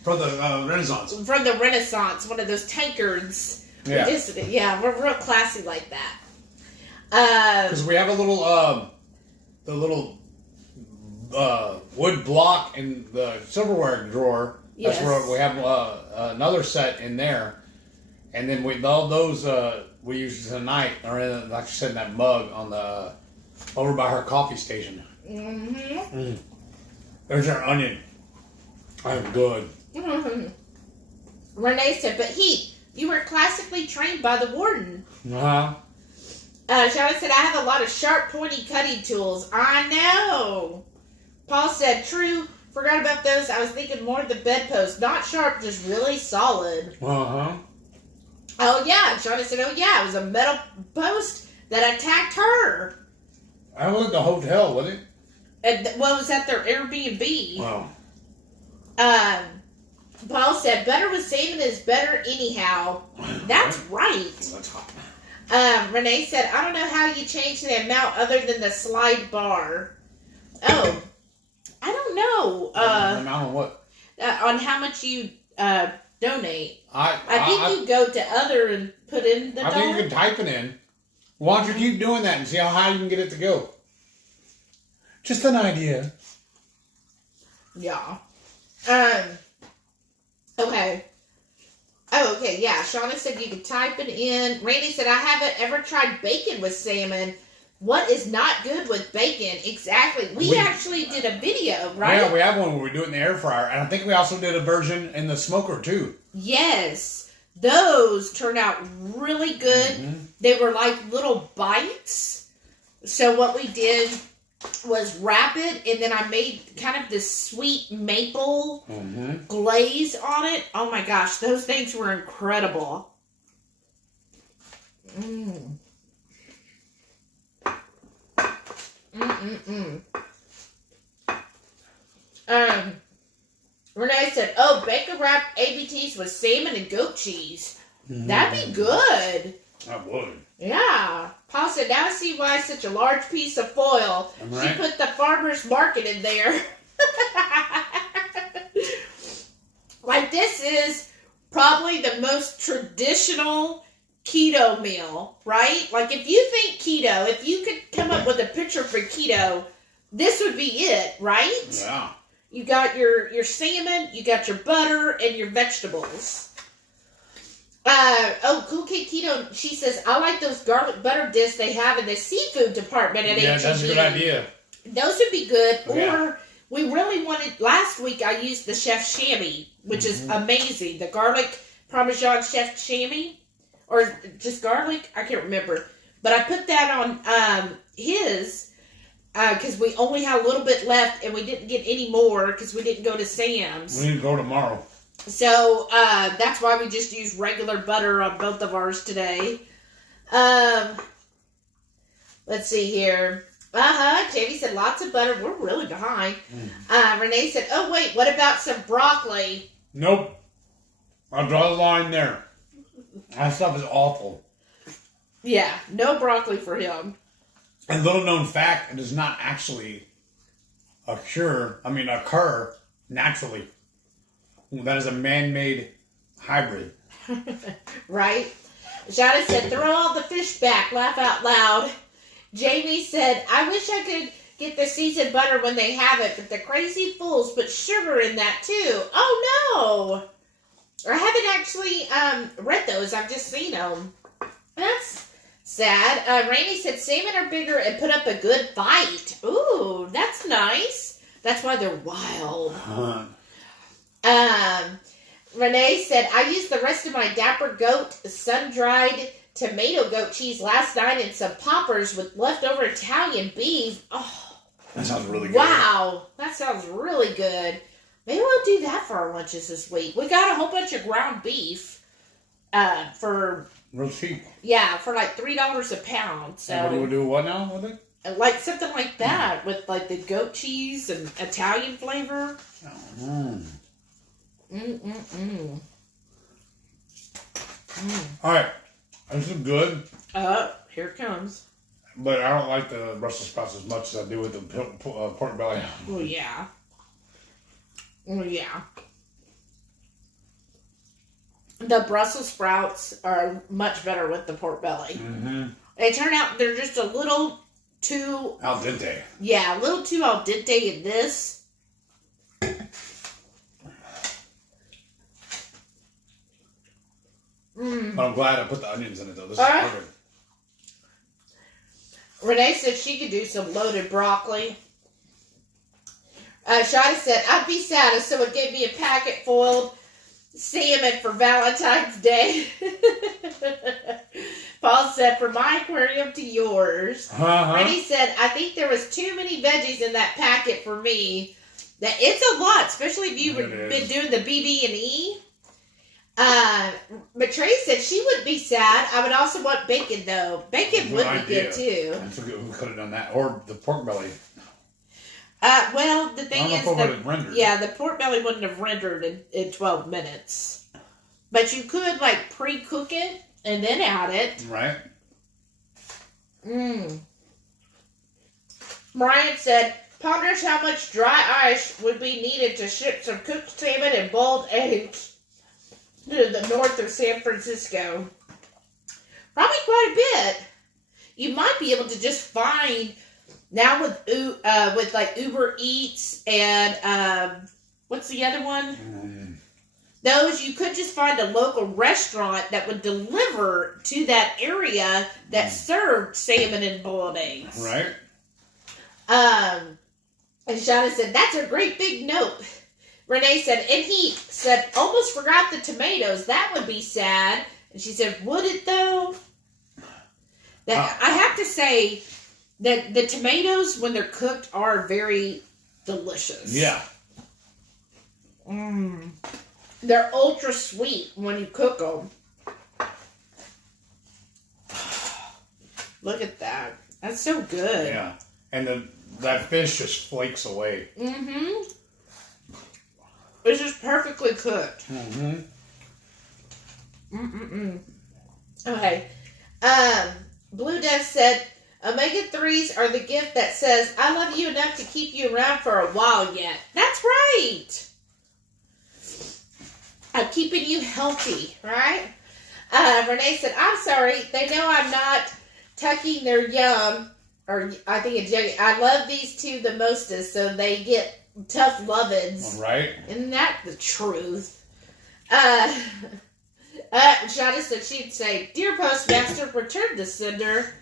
From the Renaissance. From the Renaissance, one of those tankards. Yeah. We're real classy like that. Because we have a little, wood block in the silverware drawer. Yes. That's where we have another set in there. And then all those we use tonight are in, like I said, in that mug on the over by her coffee station. Mm-hmm. Mm. There's our onion. I'm good. Mm-hmm. Renee said, but Heath, you were classically trained by the warden. Uh-huh. Shauna said, I have a lot of sharp, pointy cutting tools. I know. Paul said, true. Forgot about those. I was thinking more of the bedpost. Not sharp, just really solid. Uh-huh. Oh, yeah. Shauna said, oh, yeah. It was a metal post that attacked her. I was at the hotel, was it? Well, it was at their Airbnb. Wow. Paul said, butter with salmon is better anyhow. That's right. That's hot. Renee said, I don't know how you change the amount other than the slide bar. Oh, I don't know. The amount of what? On how much you donate. I think you go to other and put in the I think you can type it in. Why don't you keep doing that and see how high you can get it to go? Just an idea. Yeah. Okay. Oh, okay, yeah. Shauna said you could type it in. Randy said, I haven't ever tried bacon with salmon. What is not good with bacon? Exactly. We actually did a video, right? Yeah, we have one where we do it in the air fryer. And I think we also did a version in the smoker, too. Yes. Those turned out really good. Mm-hmm. They were like little bites. So what we did was wrap it, and then I made kind of this sweet maple glaze on it. Oh my gosh, those things were incredible. Renee said, oh, bacon wrapped ABTs with salmon and goat cheese. That'd be good. I would. Yeah. Paul said, now I see why such a large piece of foil. Right. She put the farmer's market in there. Like, this is probably the most traditional keto meal, right? Like, if you think keto, if you could come up with a picture for keto, this would be it, right? Yeah. You got your salmon, you got your butter, and your vegetables. Cool Kid Keto, she says, I like those garlic butter discs they have in the seafood department at H-E-B. Yeah, that's a good idea. Those would be good. Yeah. Or we really wanted, last week I used the Chef Chamois, which is amazing. The garlic Parmesan Chef Chamois. Or just garlic, I can't remember. But I put that on his, because we only had a little bit left, and we didn't get any more, because we didn't go to Sam's. We need to go tomorrow. So, that's why we just use regular butter on both of ours today. Let's see here. Jamie said lots of butter. We're really behind. Renee said, oh, wait, what about some broccoli? Nope. I'll draw the line there. That stuff is awful. Yeah, no broccoli for him. And little known fact, it does not actually occur naturally. That is a man-made hybrid. Right? Shada said, throw all the fish back. Laugh out loud. Jamie said, I wish I could get the seasoned butter when they have it, but the crazy fools put sugar in that too. Oh no! I haven't actually read those. I've just seen them. That's sad. Rainey said salmon are bigger and put up a good fight. Ooh, that's nice. That's why they're wild. Renee said, I used the rest of my Dapper Goat sun-dried tomato goat cheese last night and some poppers with leftover Italian beef. Oh, that sounds really good. Wow, that sounds really good. Maybe we'll do that for our lunches this week. We got a whole bunch of ground beef for... Real cheap. Yeah, for like $3 a pound. So, and what do we do what now with it? Like something like that with like the goat cheese and Italian flavor. All right, this is good. Here it comes. But I don't like the Brussels sprouts as much as I do with the pork belly. Oh yeah. Oh yeah. The Brussels sprouts are much better with the pork belly. Mm-hmm. They turn out they're just a little too al dente. Yeah, a little too al dente in this. But I'm glad I put the onions in it though. This is perfect. Renee said she could do some loaded broccoli. Shadi said, I'd be sad if someone gave me a packet foiled salmon for Valentine's Day. Paul said, from my aquarium to yours. Renee said, I think there was too many veggies in that packet for me. That it's a lot, especially if you've been doing the BB&E. But Trey said she wouldn't be sad. I would also want bacon, though. Bacon would be good, too. We could have done that. Or the pork belly. Well, the thing is, the pork belly wouldn't have rendered in 12 minutes. But you could, like, pre-cook it and then add it. Right. Brian said, ponders how much dry ice would be needed to ship some cooked salmon and boiled eggs to the north of San Francisco. Probably quite a bit. You might be able to just find now with like Uber Eats and what's the other one? Those you could just find a local restaurant that would deliver to that area that served salmon and boiled eggs. Right. And Shauna said, that's a great big note. Renee said, and he said, almost forgot the tomatoes. That would be sad. And she said, would it though? I have to say that the tomatoes, when they're cooked, are very delicious. Yeah. They're ultra sweet when you cook them. Look at that. That's so good. Yeah. And that fish just flakes away. It's just perfectly cooked. Okay. Blue Death said, omega-3s are the gift that says, I love you enough to keep you around for a while yet. That's right. I'm keeping you healthy, right? Renee said, I'm sorry. They know I'm not tucking their young, or I think it's young. I love these two the mostest, so they get tough lovin's. Right. Isn't that the truth? Shada said she'd say, Dear Postmaster, return the sender.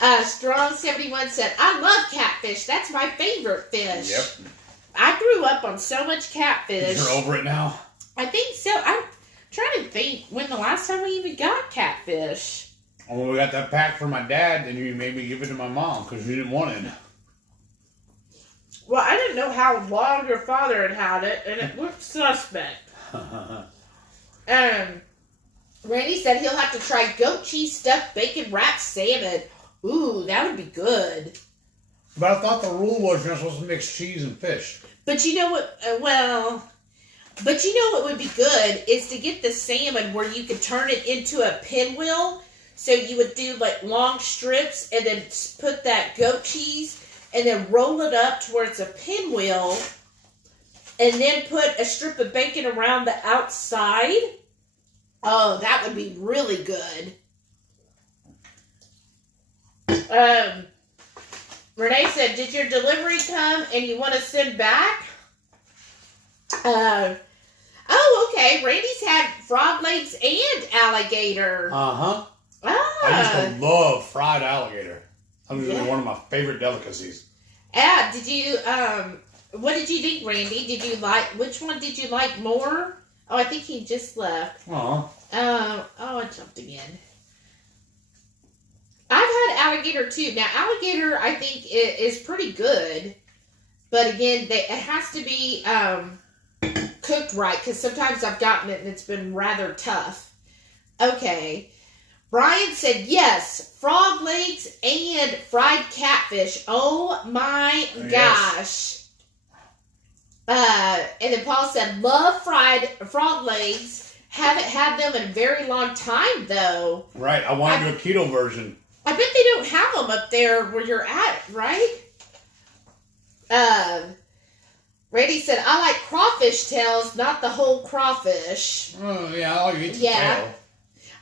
Strong71 said, I love catfish. That's my favorite fish. Yep. I grew up on so much catfish. You're over it now? I think so. I'm trying to think when the last time we even got catfish. When we got that pack for my dad, then you made me give it to my mom because you didn't want it. Well, I didn't know how long your father had it, and it looked suspect. Randy said he'll have to try goat cheese stuffed bacon wrapped salmon. Ooh, that would be good. But I thought the rule was you're not supposed to mix cheese and fish. But you know what? But you know what would be good is to get the salmon where you could turn it into a pinwheel. So you would do like long strips and then put that goat cheese and then roll it up to where it's a pinwheel and then put a strip of bacon around the outside. Oh, that would be really good. Renee said, did your delivery come and you want to send back? Oh, okay. Randy's had frog legs and alligator. Uh-huh. Ah. I used to love fried alligator. That was really one of my favorite delicacies. Yeah, did you, what did you think, Randy? Which one did you like more? Oh, I think he just left. Oh, I jumped again. I've had alligator too. Now, alligator, I think, is pretty good. But again, it has to be cooked right, because sometimes I've gotten it and it's been rather tough. Okay. Brian said, yes, frog legs and fried catfish. Oh my gosh. And then Paul said, love fried frog legs. Haven't had them in a very long time, though. Right. I want to do a keto version. I bet they don't have them up there where you're at, right? Randy said, I like crawfish tails, not the whole crawfish. Oh, yeah, I'll eat the tail.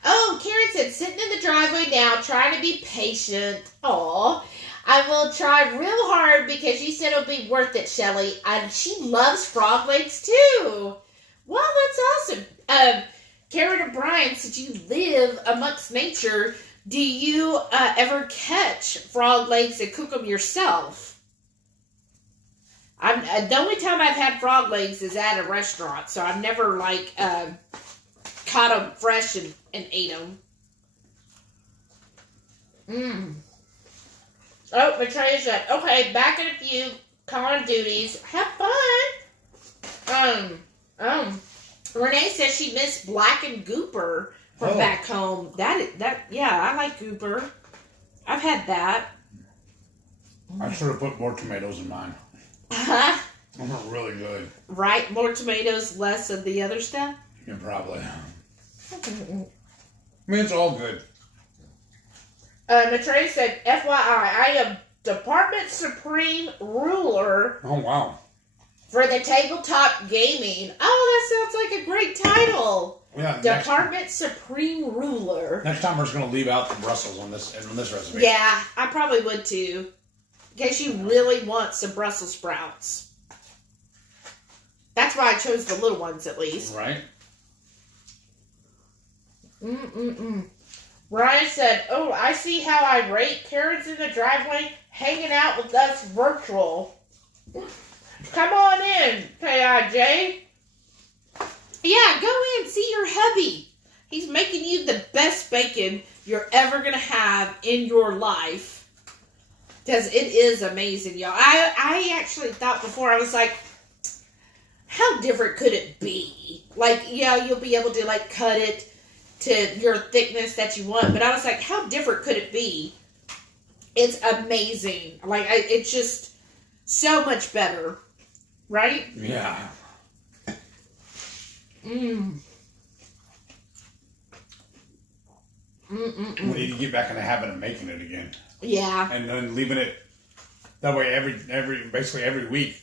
Oh, Karen said, sitting in the driveway now, trying to be patient. Aw. I will try real hard because you said it'll be worth it, Shelly. And she loves frog legs, too. Well, that's awesome. Karen and Brian, since you live amongst nature, do you ever catch frog legs and cook them yourself? The only time I've had frog legs is at a restaurant, so I've never, caught them fresh and ate them. Oh, Maitreya said, okay, back in a few. Con duties. Have fun. Renee says she missed blackened grouper from back home. Yeah, I like grouper. I've had that. I should have put more tomatoes in mine. Uh-huh. I'm really good. Right? More tomatoes, less of the other stuff? Yeah, probably. I mean, it's all good. Maitreya said, FYI, I am Department Supreme Ruler. Oh, wow. For the tabletop gaming. Oh, that sounds like a great title. Yeah, Department Supreme Ruler. Next time we're just going to leave out the Brussels on this recipe. Yeah, I probably would too. In case you really want some Brussels sprouts. That's why I chose the little ones at least. Right. Ryan said, oh, I see how I rate Karen's in the driveway hanging out with us virtual. Come on in, KIJ. Yeah, go in, see your hubby. He's making you the best bacon you're ever going to have in your life. Because it is amazing, y'all. I actually thought before, I was like, how different could it be? You'll be able to, cut it to your thickness that you want. But I was like, how different could it be? It's amazing. It's just so much better. Right? Yeah. We need to get back in the habit of making it again. Yeah. And then leaving it that way basically every week.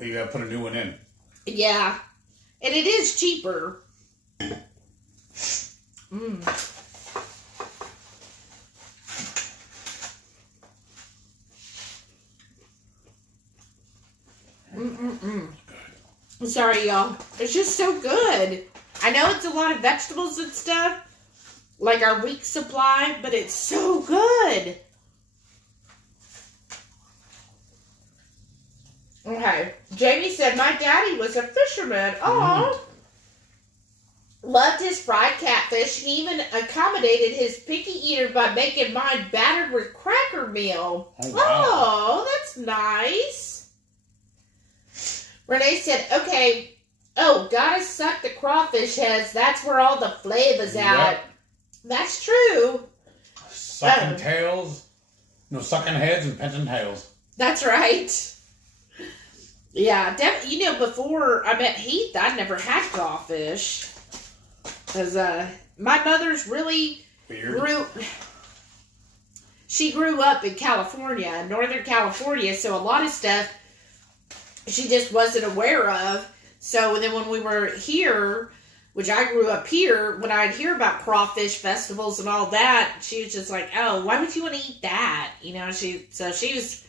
We gotta put a new one in. Yeah. And it is cheaper. I'm sorry, y'all. It's just so good. I know it's a lot of vegetables and stuff, like our week's supply, but it's so good. Okay. Jamie said, my daddy was a fisherman. Aw. Loved his fried catfish and even accommodated his picky eater by making mine battered with cracker meal. Oh, wow. Oh, that's nice. Renee said, okay, gotta suck the crawfish heads. That's where all the flavor's at. Yep. That's true. Sucking tails. No, sucking heads and pinching tails. That's right. Yeah, before I met Heath, I'd never had crawfish. Because my mother's really she grew up in California, in Northern California, so a lot of stuff she just wasn't aware of. So then when we were here, which I grew up here, when I'd hear about crawfish festivals and all that, she was just like, oh, why would you want to eat that? She was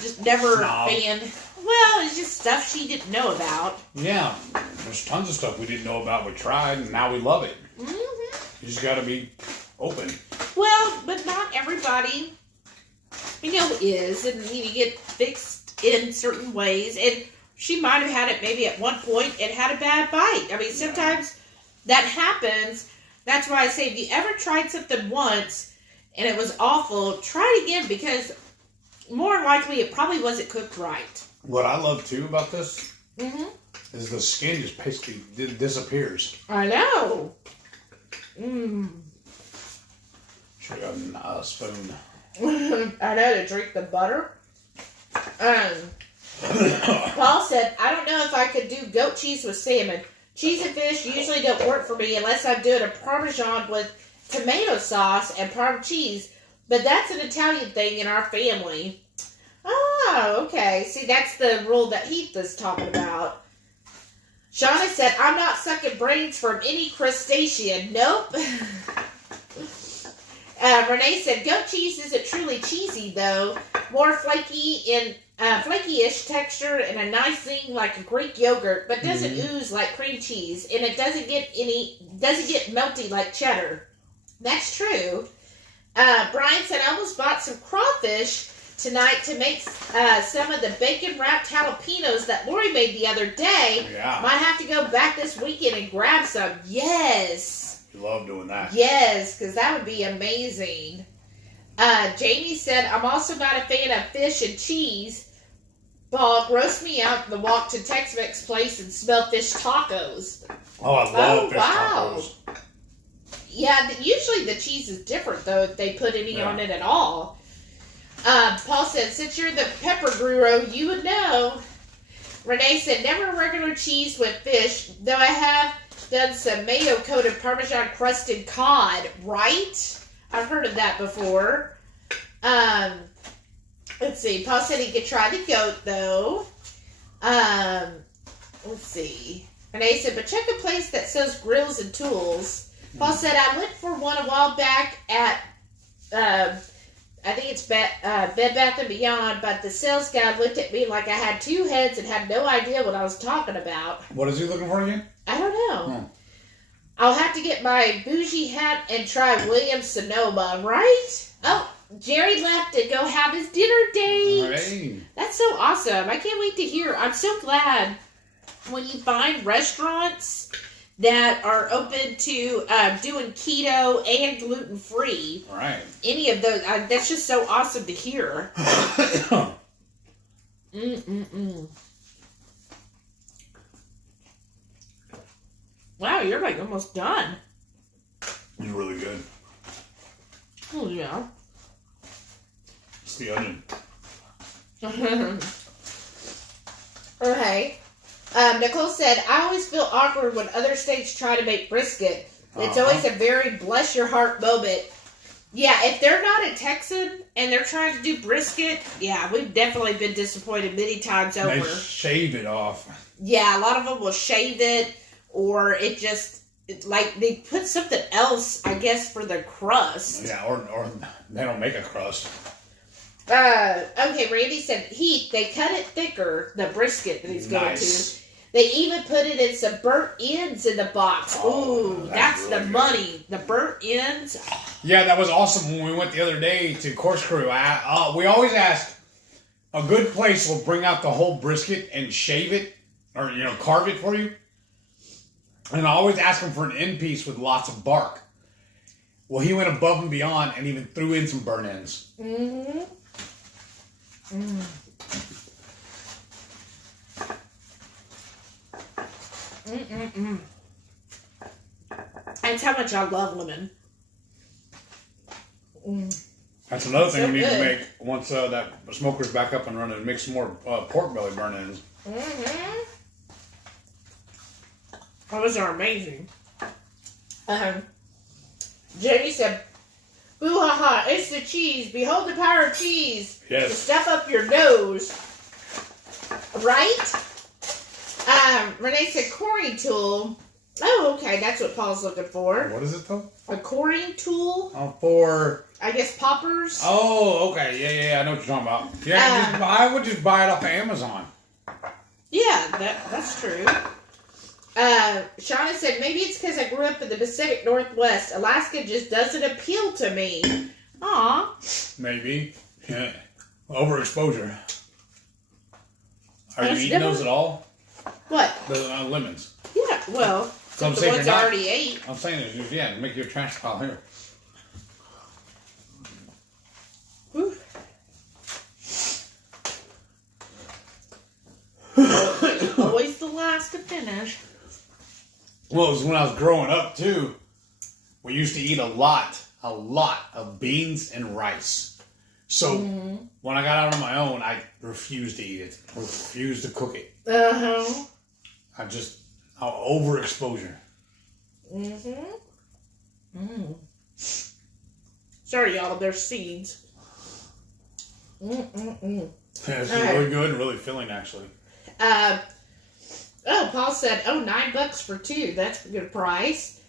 Just never Snob. fan. Well, it's just stuff she didn't know about. Yeah, there's tons of stuff we didn't know about. We tried, and now we love it. Mm-hmm. You just got to be open. Well, but not everybody, is, and you get fixed in certain ways. And she might have had it maybe at one point and had a bad bite. I mean, sometimes that happens. That's why I say if you ever tried something once and it was awful, try it again, because more likely it probably wasn't cooked right. What I love too about this Mm-hmm. is the skin just basically disappears. I know. Mm. Should have a spoon. I know, to drink the butter. Paul said, I don't know if I could do goat cheese with salmon. Cheese and fish usually don't work for me unless I'm doing a Parmesan with tomato sauce and Parm cheese. But that's an Italian thing in our family. Oh, okay. See, that's the rule that Heath is talking about. Shauna said, I'm not sucking brains from any crustacean. Nope. Renee said, goat cheese isn't truly cheesy, though. More flaky and flaky-ish texture and a nice thing like a Greek yogurt, but doesn't ooze like cream cheese, and it doesn't get melty like cheddar. That's true. Brian said, I almost bought some crawfish tonight to make some of the bacon-wrapped jalapenos that Lori made the other day. Yeah. Might have to go back this weekend and grab some. Yes. You love doing that. Yes, because that would be amazing. Jamie said, I'm also not a fan of fish and cheese. Paul, grossed me out the walk to Tex-Mex place and smell fish tacos. Oh, I love fish wow. tacos. Yeah, usually the cheese is different, though, if they put any on it at all. Paul said, since you're the pepper guru, you would know. Renee said, never regular cheese with fish, though I have done some mayo-coated Parmesan-crusted cod, right? I've heard of that before. Let's see. Paul said he could try the goat, though. Let's see. Renee said, but check a place that sells grills and tools. Paul said, I went for one a while back at, I think it's Bed Bath & Beyond, but the sales guy looked at me like I had two heads and had no idea what I was talking about. What is he looking for again? I don't know. I'll have to get my bougie hat and try Williams-Sonoma, right? Oh, Jerry left to go have his dinner date. Right. That's so awesome. I can't wait to hear. I'm so glad when you find restaurants that are open to doing keto and gluten-free. Right. Any of those. That's just so awesome to hear. Wow, you're like almost done. It's really good. Oh, yeah. It's the onion. Okay. Nicole said, I always feel awkward when other states try to make brisket. It's always a very bless your heart moment. Yeah, if they're not a Texan and they're trying to do brisket, yeah, we've definitely been disappointed many times over. They shave it off. Yeah, a lot of them will shave it, or it just, like, they put something else, I guess, for the crust. Yeah, or they don't make a crust. Okay, Randy said, Heath, they cut it thicker, the brisket that he's going to. They even put it in some burnt ends in the box. Ooh, that's really the money. The burnt ends. Yeah, that was awesome when we went the other day to Corkscrew. We always ask, a good place will bring out the whole brisket and shave it, or, carve it for you. And I always ask him for an end piece with lots of bark. Well, he went above and beyond and even threw in some burnt ends. Mm-hmm. Mm. Mm-mm-mm. That's how much I love lemon. Mm. That's another thing So we need good. to make once that smoker's back up and running. Make some more pork belly burnt ends. Mm-hmm. Those are amazing. Jamie said, boo ha ha, it's the cheese. Behold the power of cheese. Yes. To stuff up your nose. Right? Renee said, coring tool. Oh, okay. That's what Paul's looking for. What is it though? A coring tool. Oh, for... I guess poppers. Oh, okay. Yeah. I know what you're talking about. Yeah, I would just buy it off of Amazon. Yeah, that's true. Shauna said, maybe it's because I grew up in the Pacific Northwest. Alaska just doesn't appeal to me. Aw. Maybe. Yeah. Overexposure. Are That's you eating those at all? What? The lemons. Yeah, well, So the ones I already ate. I'm saying, make your trash pile here. Whew. Always the last to finish. Well, it was when I was growing up, too. We used to eat a lot of beans and rice. So, when I got out on my own, I refused to eat it. Refused to cook it. Uh-huh. Overexposure. Sorry, y'all, there's seeds. Yeah, it's really good and really filling, actually. Paul said, $9 for 2. That's a good price.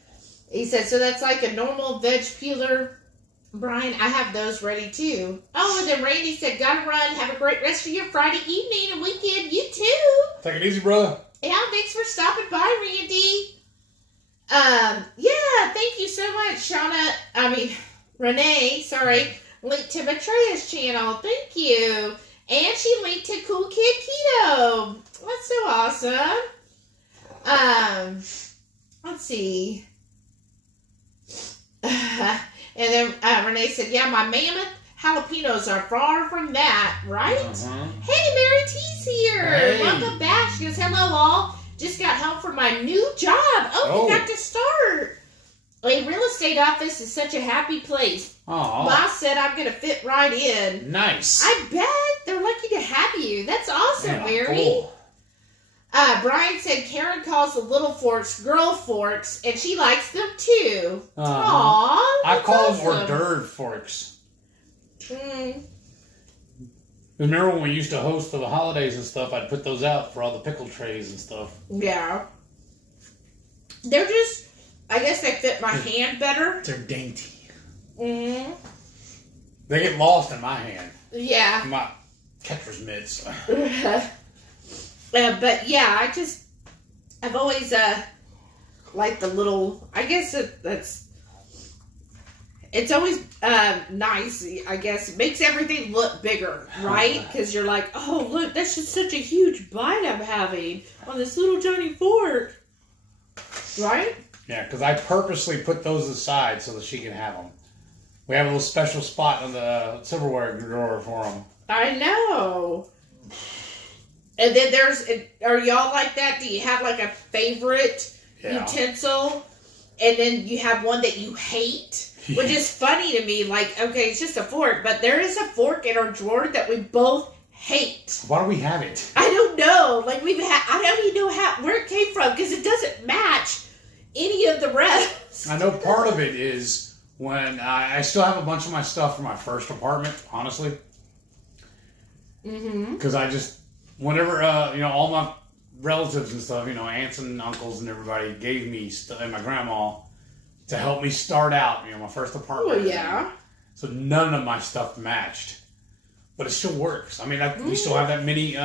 He said, so that's like a normal veg peeler. Brian, I have those ready too. Oh, and then Randy said, gotta run. Have a great rest of your Friday evening and weekend. You too. Take it easy, brother. Yeah, thanks for stopping by, Randy. Yeah, thank you so much, Renee, linked to Matreya's channel. Thank you. And she linked to Cool Kid Keto. That's so awesome. Let's see. And then Renee said, yeah, my mammoth jalapenos are far from that, right? Hey, Mary T's here. Hey. Welcome back. She goes, hello, all. Just got home from my new job. You got to start. A real estate office is such a happy place. Aww. Boss said I'm going to fit right in. Nice. I bet. They're lucky to have you. That's awesome, Yeah, Mary. cool. Brian said Karen calls the little forks girl forks, and she likes them too. Aww. I call them hors hors d'oeuvre forks. Mm. Remember when we used to host for the holidays and stuff, I'd put those out for all the pickle trays and stuff. Yeah. They're just, I guess they fit my hand better. They're dainty. Mm. They get lost in my hand. Yeah. My catcher's mitts. But yeah, I've always liked the little, I guess it's always nice, I guess. It makes everything look bigger, right? Because you're like, oh, look, that's just such a huge bite I'm having on this little tiny fork. Right? Yeah, because I purposely put those aside so that she can have them. We have a little special spot on the silverware drawer for them. I know. And then are y'all like that? Do you have like a favorite utensil? And then you have one that you hate? Yeah. Which is funny to me. Like, okay, it's just a fork, but there is a fork in our drawer that we both hate. Why do we have it? I don't know. Like, I don't even know where it came from because it doesn't match any of the rest. I know part of it is when I still have a bunch of my stuff from my first apartment, honestly. Because I just... Whenever, all my relatives and stuff, aunts and uncles and everybody gave me and my grandma to help me start out, my first apartment. Oh, yeah. So none of my stuff matched. But it still works. I mean, we still have that mini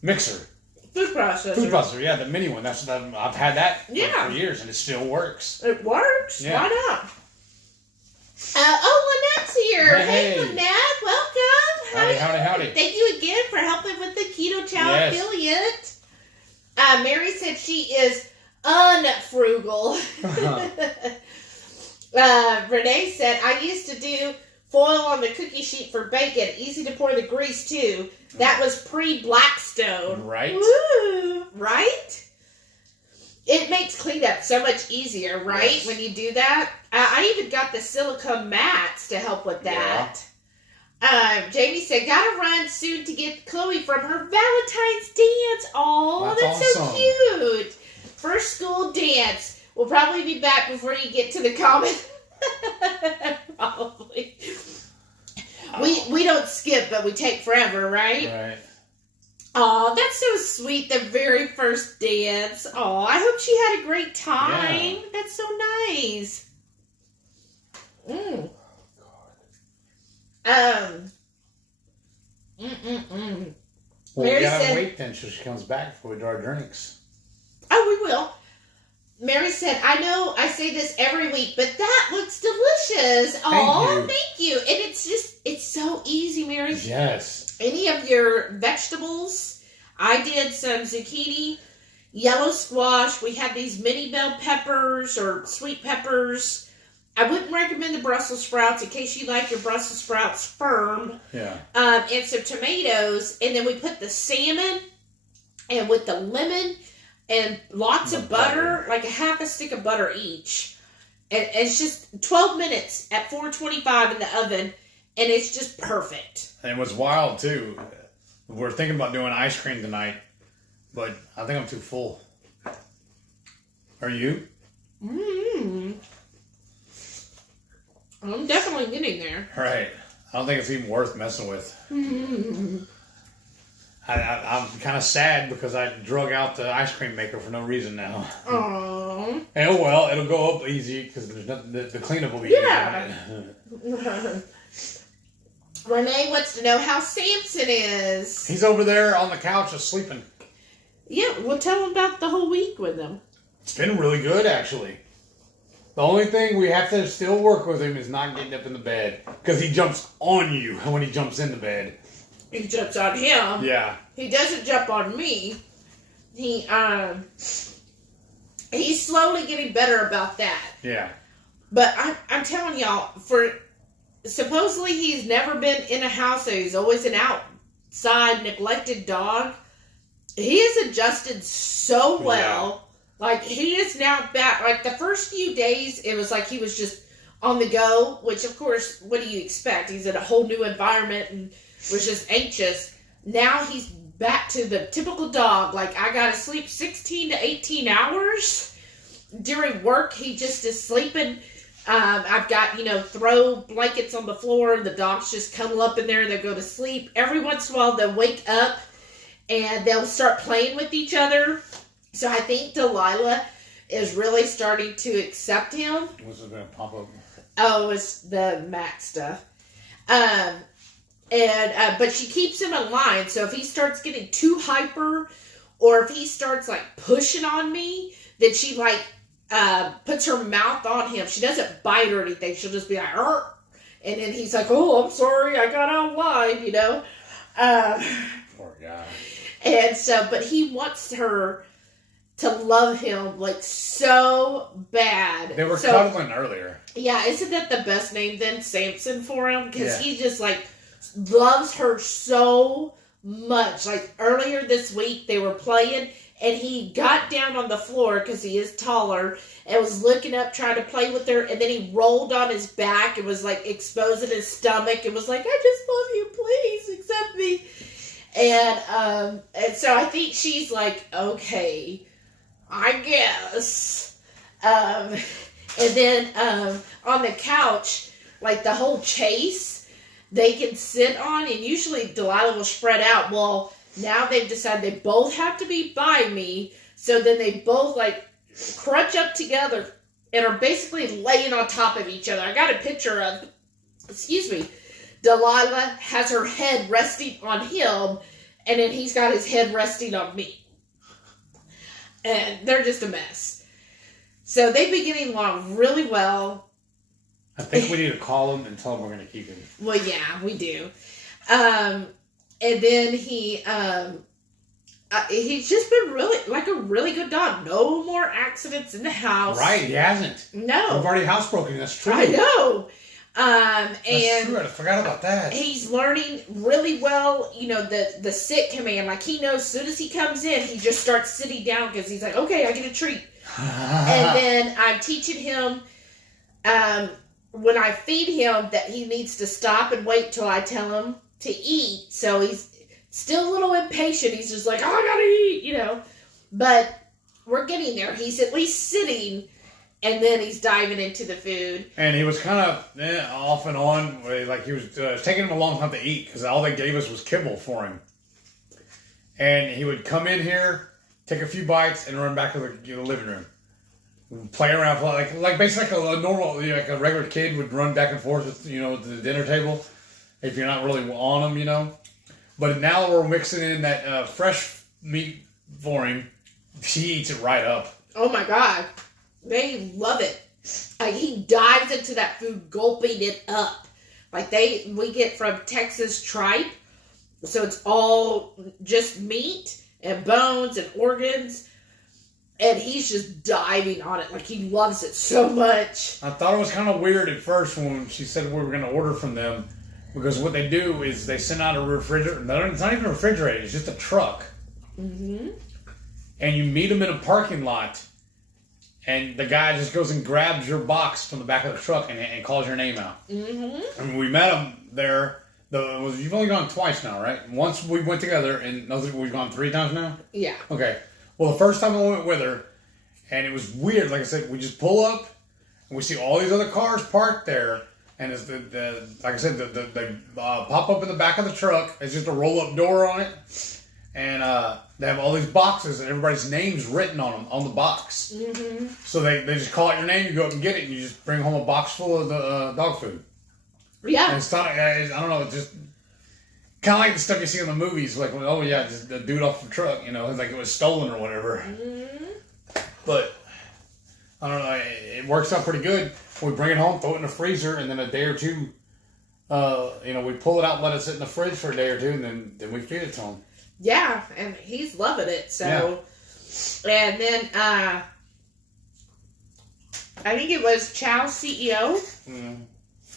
mixer. Food processor. Food processor, yeah, the mini one. I've had that for years and it still works. It works. Yeah. Why not? Lynette's here. Hey, Lynette. Welcome. Howdy. Thank you again for helping with the Ketochow affiliate. Mary said she is unfrugal. Renee said, I used to do foil on the cookie sheet for bacon. Easy to pour the grease, too. That was pre-Blackstone. Right. Woo! Right? It makes cleanup so much easier, right? Yes. When you do that. I even got the silicone mats to help with that. Yeah. Jamie said, gotta run soon to get Chloe from her Valentine's dance. Oh, that's awesome. So cute. First school dance. We'll probably be back before you get to the comment. Probably. We don't skip, but we take forever, right? Right. Oh, that's so sweet. The very first dance. Oh, I hope she had a great time. Yeah. That's so nice. Mm. Well, Mary we gotta said- wait then till she comes back before we do our drinks. Oh, we will. Mary said, I know I say this every week, but that looks delicious. Oh, thank you. And it's so easy, Mary. Yes. Any of your vegetables. I did some zucchini, yellow squash. We had these mini bell peppers or sweet peppers. I wouldn't recommend the Brussels sprouts in case you like your Brussels sprouts firm. Yeah. And some tomatoes. And then we put the salmon and with the lemon and lots of butter, like a half a stick of butter each. And it's just 12 minutes at 425 in the oven. And it's just perfect. And what's wild, too, we're thinking about doing ice cream tonight, but I think I'm too full. Are you? I'm definitely getting there. Right. I don't think it's even worth messing with. I'm kind of sad because I drug out the ice cream maker for no reason now. Aww. And, oh well, it'll go up easy because there's nothing. The cleanup will be easy. Renee wants to know how Samson is. He's over there on the couch just sleeping. Yeah, well, tell him about the whole week with him. It's been really good, actually. The only thing we have to still work with him is not getting up in the bed because he jumps on you when he jumps in the bed. He jumps on him. Yeah. He doesn't jump on me. He's slowly getting better about that. Yeah. But I'm telling y'all, supposedly he's never been in a house, so he's always an outside neglected dog. He has adjusted so well. Yeah. Like, he is now back. Like, the first few days, it was like he was just on the go, which, of course, what do you expect? He's in a whole new environment and was just anxious. Now he's back to the typical dog. Like, I gotta sleep 16 to 18 hours. During work, he just is sleeping. I've got, throw blankets on the floor, and the dogs just cuddle up in there and they go to sleep. Every once in a while, they'll wake up and they'll start playing with each other. So I think Delilah is really starting to accept him. What's it going to pop up? Oh, it's the Mac stuff. But she keeps him in line. So if he starts getting too hyper, or if he starts pushing on me, then she puts her mouth on him. She doesn't bite or anything. She'll just be like, "Arr!" And then he's like, "Oh, I'm sorry, I got out of line," Poor guy. And so, but he wants her to love him so bad. They were cuddling earlier. Yeah, isn't that the best name then, Samson, for him? Because Yeah. he just loves her so much. Earlier this week they were playing and he got down on the floor because he is taller and was looking up trying to play with her, and then he rolled on his back and was exposing his stomach and was like, "I just love you, please accept me." And so I think she's like, "Okay, I guess." And then on the couch, the whole chase, they can sit on, and usually Delilah will spread out. Well, now they've decided they both have to be by me, so then they both crunch up together and are basically laying on top of each other. I got a picture of, Delilah has her head resting on him, and then he's got his head resting on me. And they're just a mess. So they've been getting along really well. I think we need to call him and tell him we're going to keep him. Well, yeah, we do. And then he's just been really, a really good dog. No more accidents in the house. Right, he hasn't. No. We've already housebroken, that's true. I know. That's And true, I forgot about that. he's learning really well, the sit command. He knows as soon as he comes in, he just starts sitting down because he's like, "Okay, I get a treat." And then I'm teaching him, when I feed him, that he needs to stop and wait till I tell him to eat. So he's still a little impatient. He's just like, "Oh, I gotta eat," But we're getting there. He's at least sitting, and then he's diving into the food. And he was kind of off and on. He was taking him a long time to eat because all they gave us was kibble for him. And he would come in here, take a few bites, and run back to the living room. Play around, like basically like a normal, like a regular kid would run back and forth, with, to the dinner table, if you're not really on him, But now we're mixing in that fresh meat for him. He eats it right up. Oh my God, they love it. Like he dives into that food, gulping it up. Like we get from Texas tripe, so it's all just meat and bones and organs. And he's just diving on it. Like, he loves it so much. I thought it was kind of weird at first when she said we were going to order from them. Because what they do is they send out a refrigerator. It's not even a refrigerator. It's just a truck. Mm-hmm. And you meet them in a parking lot. And the guy just goes and grabs your box from the back of the truck and calls your name out. Mm-hmm. And we met him there. You've only gone twice now, right? Once we went together. And we've gone 3 times now? Yeah. Okay. Well, the first time I went with her, and it was weird. Like I said, we just pull up, and we see all these other cars parked there, and it's like I said, they pop up in the back of the truck. It's just a roll-up door on it, and they have all these boxes, and everybody's name's written on them on the box. Mm-hmm. So they just call out your name, you go up and get it, and you just bring home a box full of the dog food. Yeah. And it's not, I don't know, it's just kind of like the stuff you see in the movies, like, oh yeah, just a dude off the truck, like it was stolen or whatever. Mm-hmm. But, I don't know, it works out pretty good. We bring it home, throw it in the freezer, and then a day or two, we pull it out and let it sit in the fridge for a day or two, and then we feed it to him. Yeah, and he's loving it, so. Yeah. And then, I think it was Chow's CEO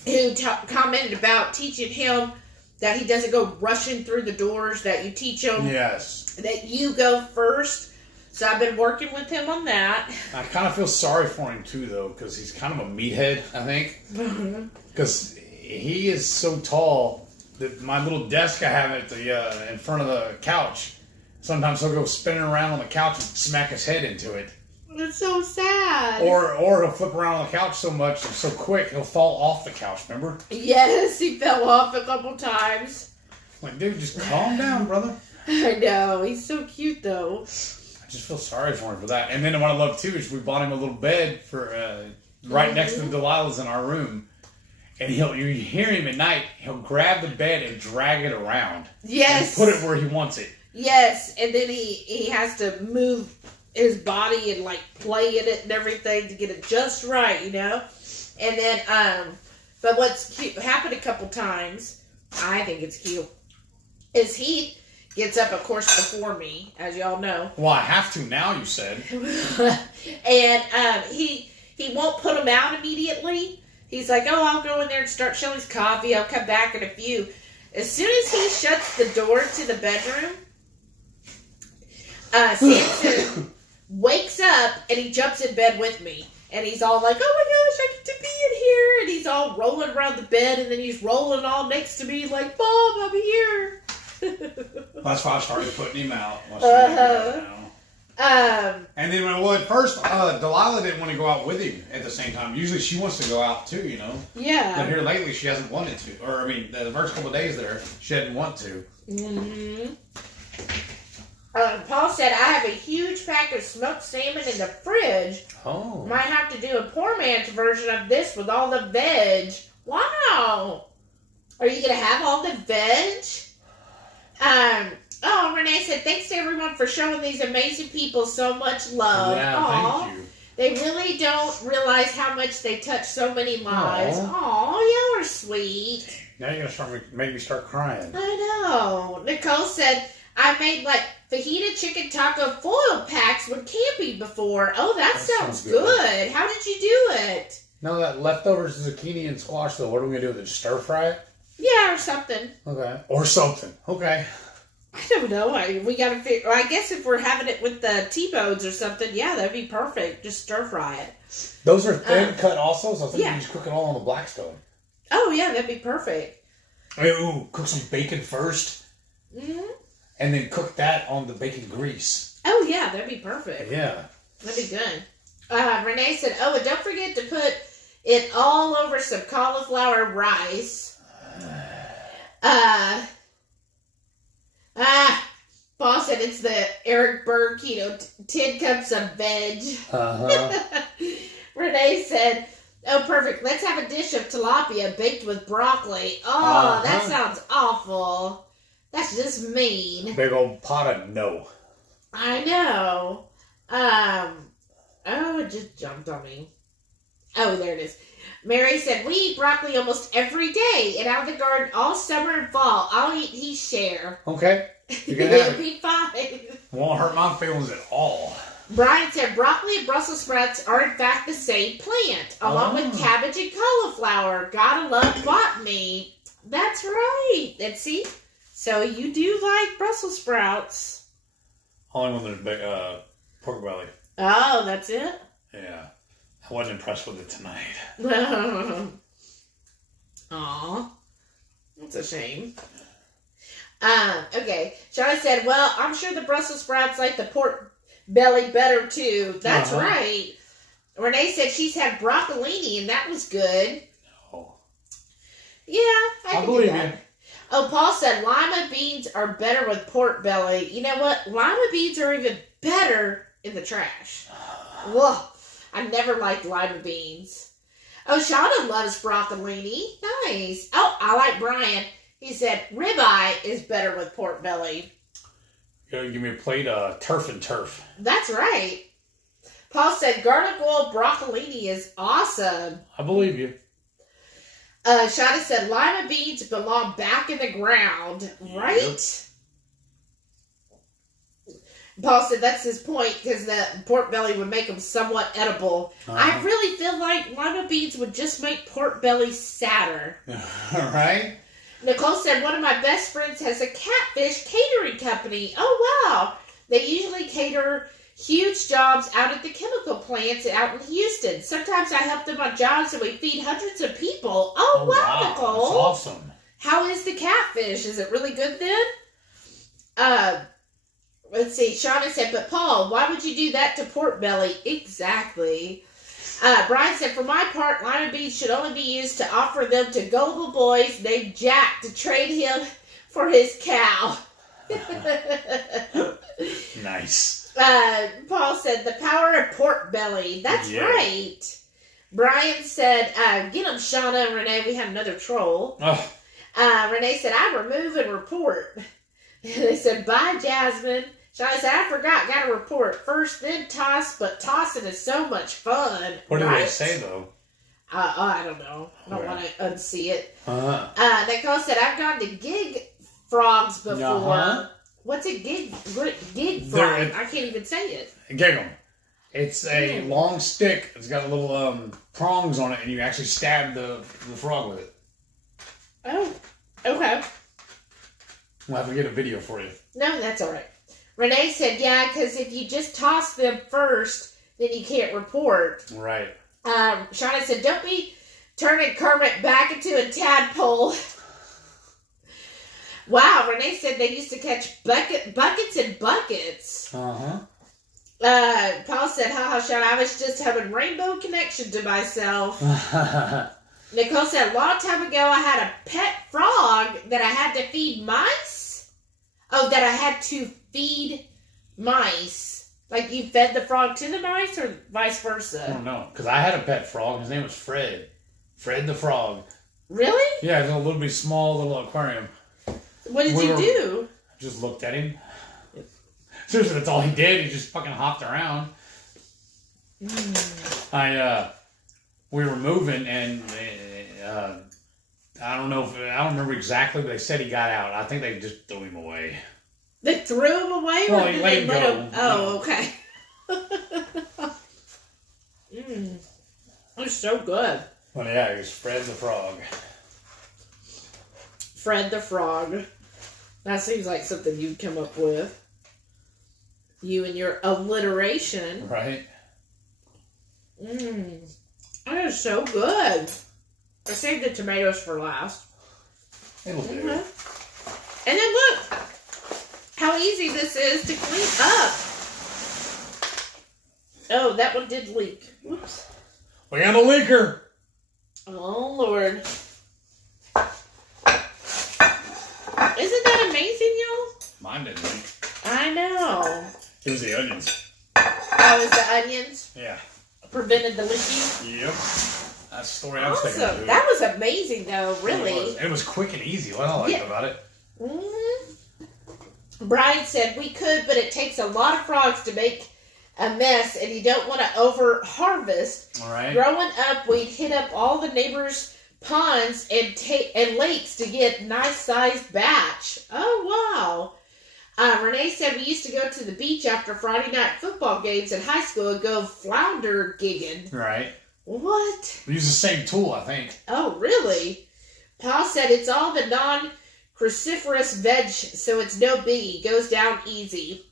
who commented about teaching him that he doesn't go rushing through the doors, that you teach him that you go first. So I've been working with him on that. I kind of feel sorry for him too, though, because he's kind of a meathead, I think. Because he is so tall that my little desk I have at the in front of the couch, sometimes he'll go spinning around on the couch and smack his head into it. It's so sad. Or he'll flip around on the couch so much and so quick he'll fall off the couch, remember? Yes, he fell off a couple times. Like, dude, just calm down, brother. I know. He's so cute, though. I just feel sorry for him for that. And then what I love, too, is we bought him a little bed for right next to Delilah's in our room. And you hear him at night, he'll grab the bed and drag it around. Yes. And put it where he wants it. Yes, and then he has to move his body and like play in it and everything to get it just right, And then, but what's cute, happened a couple times, I think it's cute, is he gets up, of course, before me, as y'all know. Well, I have to now, you said. And he won't put him out immediately. He's like, oh, I'll go in there and start Shelly's coffee. I'll come back in a few. As soon as he shuts the door to the bedroom, Samson wakes up and he jumps in bed with me. And he's all like, oh my gosh, I get to be in here. And he's all rolling around the bed, and then he's rolling all next to me like, Mom, I'm here. That's why I started putting him out. And then, at first, Delilah didn't want to go out with him at the same time. Usually she wants to go out too, Yeah. But here lately she hasn't wanted to. Or, the first couple of days there, she didn't want to. Mm-hmm. Paul said, I have a huge pack of smoked salmon in the fridge. Oh. Might have to do a poor man's version of this with all the veg. Wow. Are you going to have all the veg? Renee said, thanks to everyone for showing these amazing people so much love. Yeah, Aww. thank you. They really don't realize how much they touch so many lives. Aw, y'all are sweet. Now you're going to make me start crying. I know. Nicole said, I made fajita chicken taco foil packs when camping before. Oh, that sounds good. How did you do it? No, that leftovers zucchini and squash, though. What are we going to do with it? Just stir fry it? Yeah, or something. Okay. Or something. Okay. I don't know. We got to figure. I guess if we're having it with the T-bones or something, yeah, that'd be perfect. Just stir fry it. Those are thin cut also, so I think yeah. you just cook it all on the black stove. Oh, yeah, that'd be perfect. Cook some bacon first. Mm-hmm. And then cook that on the bacon grease. Oh, yeah, that'd be perfect. Yeah. That'd be good. Renee said, oh, and don't forget to put it all over some cauliflower rice. Boss said it's the Eric Berg keto 10 cups of veg. Renee said, oh, perfect. Let's have a dish of tilapia baked with broccoli. Oh, that sounds awful. That's just mean. Big old pot of no. I know. Oh, it just jumped on me. Oh, there it is. Mary said, we eat broccoli almost every day and out of the garden all summer and fall. I'll eat his share. Okay. You can have It'll it. be fine. Won't hurt my feelings at all. Brian said, broccoli and Brussels sprouts are in fact the same plant, along with cabbage and cauliflower. Gotta love botany. That's right. Let's see. So you do like Brussels sprouts. Only when there's big, pork belly. Oh, that's it? Yeah. I wasn't impressed with it tonight. Aw. That's a shame. Okay. Shauna said, well, I'm sure the Brussels sprouts like the pork belly better too. That's right. Renee said she's had broccolini and that was good. Oh. Yeah, I can believe do that. you. Oh, Paul said lima beans are better with pork belly. You know what? Lima beans are even better in the trash. Whoa. I never liked lima beans. Oh, Shauna loves broccolini. Nice. Oh, I like Brian. He said ribeye is better with pork belly. You gotta give me a plate of turf and turf. That's right. Paul said garlic oil broccolini is awesome. I believe you. Shauna said lima beans belong back in the ground. Right? Yep. Paul said that's his point because the pork belly would make them somewhat edible. I really feel like lima beans would just make pork belly sadder. Right? Nicole said one of my best friends has a catfish catering company. Oh, wow. They usually cater huge jobs out at the chemical plants out in Houston. Sometimes I help them on jobs and we feed hundreds of people. Oh, wow, Nicole. That's awesome. How is the catfish? Is it really good then? Let's see. Shauna said, but Paul, why would you do that to pork belly? Exactly. Brian said, for my part, lima beans should only be used to offer them to gullible boys named Jack to trade him for his cow. Nice. Paul said, the power of pork belly. That's right. Brian said, get them, Shauna and Renee. We had another troll. Oh. Renee said, I remove and report. They said, bye, Jasmine. Shauna said, I forgot, got to report. First, then toss, but tossing is so much fun. What did they say, though? I don't know. I don't want to unsee it. Nicole said, I've gone to gig frogs before. What's a gig frog? I can't even say it. Gig 'em. It's a long stick. It's got a little prongs on it, and you actually stab the frog with it. Oh, okay. We'll have to get a video for you. No, that's all right. Renee said, yeah, because if you just toss them first, then you can't report. Right. Shauna said, don't be turning Kermit back into a tadpole. Wow, Renee said they used to catch buckets and buckets. Uh-huh. Paul said, haha, Shauna, I was just having rainbow connection to myself. Nicole said, a long time ago, I had a pet frog that I had to feed mice. Oh, that I had to feed mice. Like you fed the frog to the mice or vice versa? I don't know. Because I had a pet frog. His name was Fred. Fred the frog. Really? Yeah, it was a little bit small little aquarium. What did you do? I just looked at him. Seriously, that's all he did. He just fucking hopped around. We were moving, and I don't remember exactly, but they said he got out. I think they just threw him away. They threw him away? Well, or they did let they him let go. him? Oh, okay. It was so good. Well, yeah, he was Fred the frog. Fred the frog. That seems like something you'd come up with. You and your alliteration. Right. That is so good. I saved the tomatoes for last. It'll do. And then look how easy this is to clean up. Oh, that one did leak. Whoops. We got a leaker. Oh, Lord. Isn't that amazing, y'all? Mine didn't leak. I know. It was the onions. Oh, it was the onions? Yeah. Prevented the leaking? Yep. That's the story I was thinking Awesome. of. That was amazing, though, really. It was quick and easy. What I liked about it. Mm-hmm. Brian said, we could, but it takes a lot of frogs to make a mess, and you don't want to over-harvest. All right. Growing up, we'd hit up all the neighbors' ponds and lakes to get nice-sized batch. Oh, wow. Renee said we used to go to the beach after Friday night football games in high school and go flounder gigging. Right. What? We use the same tool, I think. Oh, really? Paul said it's all the non-cruciferous veg, so it's no biggie. Goes down easy.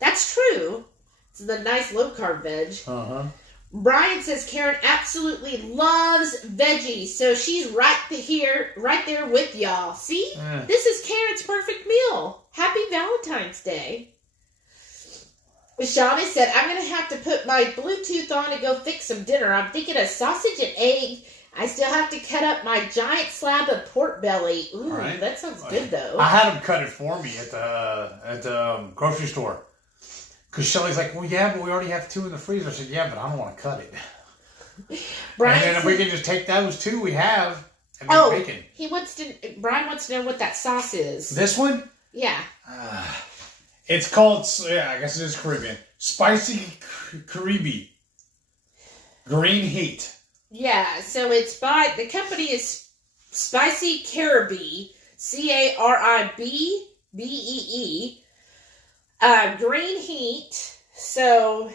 That's true. It's the nice low-carb veg. Uh-huh. Brian says Karen absolutely loves veggies, so she's right there with y'all. See? This is Karen's perfect meal. Happy Valentine's Day. Shauna said, I'm going to have to put my Bluetooth on and go fix some dinner. I'm thinking of sausage and egg. I still have to cut up my giant slab of pork belly. Ooh, right. That sounds good, though. I had him cut it for me at the grocery store. Because Shelly's like, well, yeah, but we already have 2 in the freezer. I said, yeah, but I don't want to cut it. Brian, and then if we can just take those 2 we have and make bacon. Brian wants to know what that sauce is. This one? Yeah. It's called, I guess it is Caribbean. Spicy Caribe. Green Heat. Yeah, so it's by, the company is Spicy Caribe. Caribee. Green Heat. So,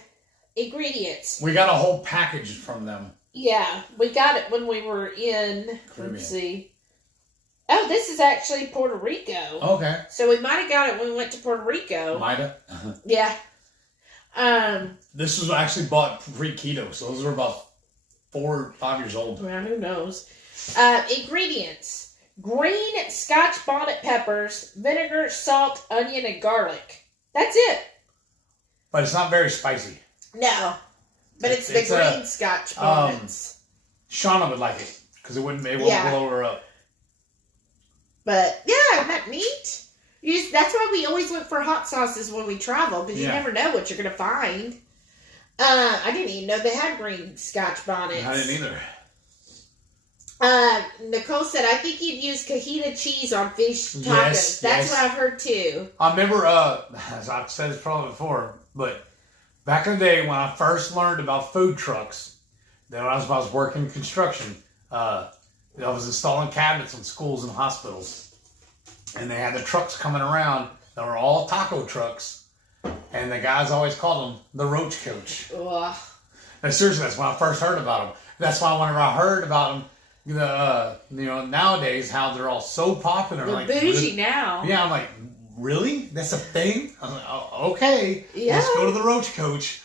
ingredients. We got a whole package from them. Yeah, we got it when we were in, Caribbean. Let's see. Oh, this is actually Puerto Rico. Okay. So we might have got it when we went to Puerto Rico. Might have. Yeah. This was actually bought pre-keto, so those were about 4 or 5 years old. Well, who knows? Ingredients. Green Scotch bonnet peppers, vinegar, salt, onion, and garlic. That's it. But it's not very spicy. No. But it's the green Scotch bonnets. Shauna would like it, because it won't blow her up. But, yeah, isn't that neat? That's why we always look for hot sauces when we travel, because you never know what you're going to find. I didn't even know they had green Scotch bonnets. I didn't either. Nicole said, I think you'd use cajita cheese on fish tacos. Yes, That's what I've heard, too. I remember, as I've said this probably before, but back in the day when I first learned about food trucks, then when I was working construction, I was installing cabinets in schools and hospitals. And they had the trucks coming around that were all taco trucks. And the guys always called them the Roach Coach. Ugh. And seriously, that's when I first heard about them. That's why whenever I heard about them, nowadays, how they're all so popular. They're like, bougie now. Yeah, I'm like, really? That's a thing? I'm like, oh, okay. Yeah. Let's go to the Roach Coach.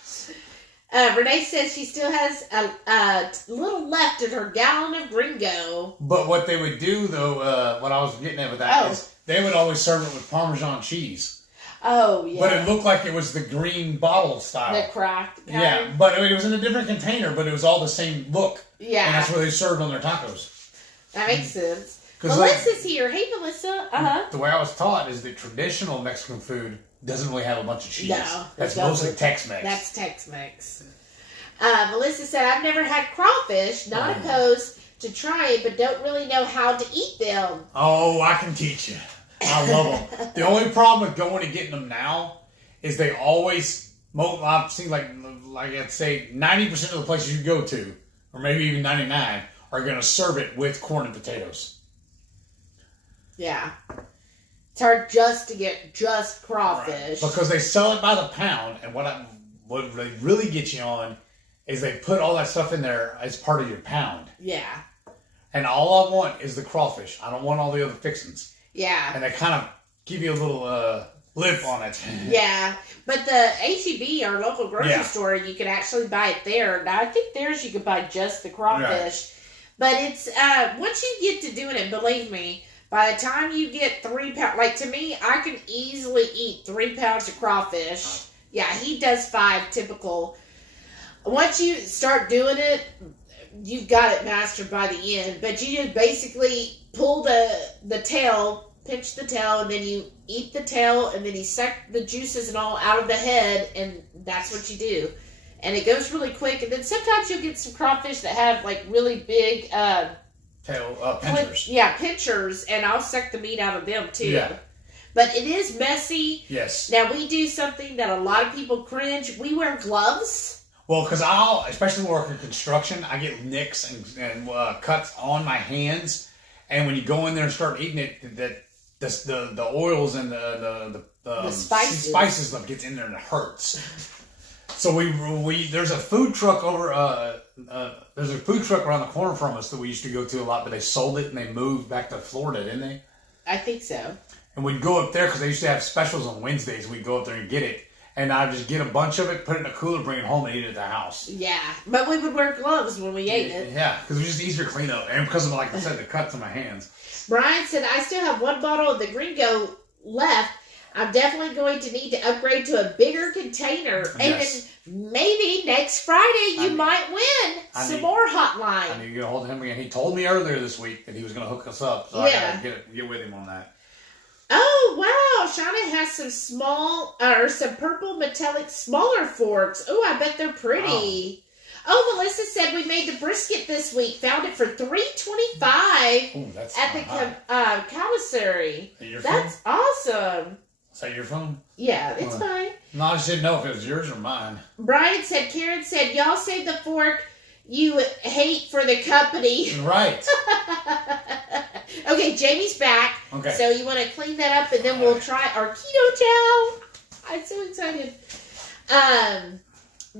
Renee says she still has a little left in her gallon of Gringo. But what they would do, though, what I was getting at with that is they would always serve it with Parmesan cheese. Oh, yeah. But it looked like it was the green bottle style. The cracked kind. Yeah, but it was in a different container, but it was all the same look. Yeah. And that's what they served on their tacos. That makes sense. Melissa's here. Hey, Melissa. Uh-huh. The way I was taught is that traditional Mexican food doesn't really have a bunch of cheese. No. That's mostly Tex-Mex. That's Tex-Mex. Melissa said, I've never had crawfish, not opposed to try it, but don't really know how to eat them. Oh, I can teach you. I love them. The only problem with going and getting them now is they always, I've seen like I'd say 90% of the places you go to, or maybe even 99, are going to serve it with corn and potatoes. Yeah. It's hard just to get just crawfish. Right. Because they sell it by the pound, and what they really get you on is they put all that stuff in there as part of your pound. Yeah. And all I want is the crawfish. I don't want all the other fixings. Yeah. And they kind of give you a little lip on it. Yeah. But the HEB, our local grocery store, you can actually buy it there. Now, I think theirs you could buy just the crawfish. Right. But it's, once you get to doing it, believe me, by the time you get 3 pounds, like to me, I can easily eat 3 pounds of crawfish. Yeah, he does 5 typical. Once you start doing it, you've got it mastered by the end. But you just basically pull the tail pinch the tail, and then you eat the tail, and then you suck the juices and all out of the head, and that's what you do. And it goes really quick. And then sometimes you'll get some crawfish that have like really big tail pinchers. Pinchers, and I'll suck the meat out of them too. Yeah. But it is messy. Yes. Now we do something that a lot of people cringe. We wear gloves. Well, because especially work in construction, I get nicks and cuts on my hands, and when you go in there and start eating it, the oils and the spices stuff gets in there and it hurts. So there's a food truck there's a food truck around the corner from us that we used to go to a lot, but they sold it and they moved back to Florida, didn't they? I think so. And we'd go up there because they used to have specials on Wednesdays. We'd go up there and get it. And I'd just get a bunch of it, put it in a cooler, bring it home, and eat it at the house. Yeah, but we would wear gloves when we ate it. Yeah, because it was just easier to clean up. And because of, like I said, the cuts on my hands. Brian said, I still have one bottle of the Gringo left. I'm definitely going to need to upgrade to a bigger container. Yes. And then maybe next Friday you might win some more hotline. I need to get a hold of him again. He told me earlier this week that he was going to hook us up. So I got to get with him on that. Oh, wow. Shauna has some purple metallic smaller forks. Oh, I bet they're pretty. Oh, Melissa said we made the brisket this week. Found it for $3.25 at the commissary. That's awesome. Is that your phone? Yeah, it's mine. No, I just didn't know if it was yours or mine. Brian said, Karen said, y'all save the fork you hate for the company. Right. Okay, Jamie's back. Okay. So you want to clean that up, and then we'll try our keto chow. I'm so excited.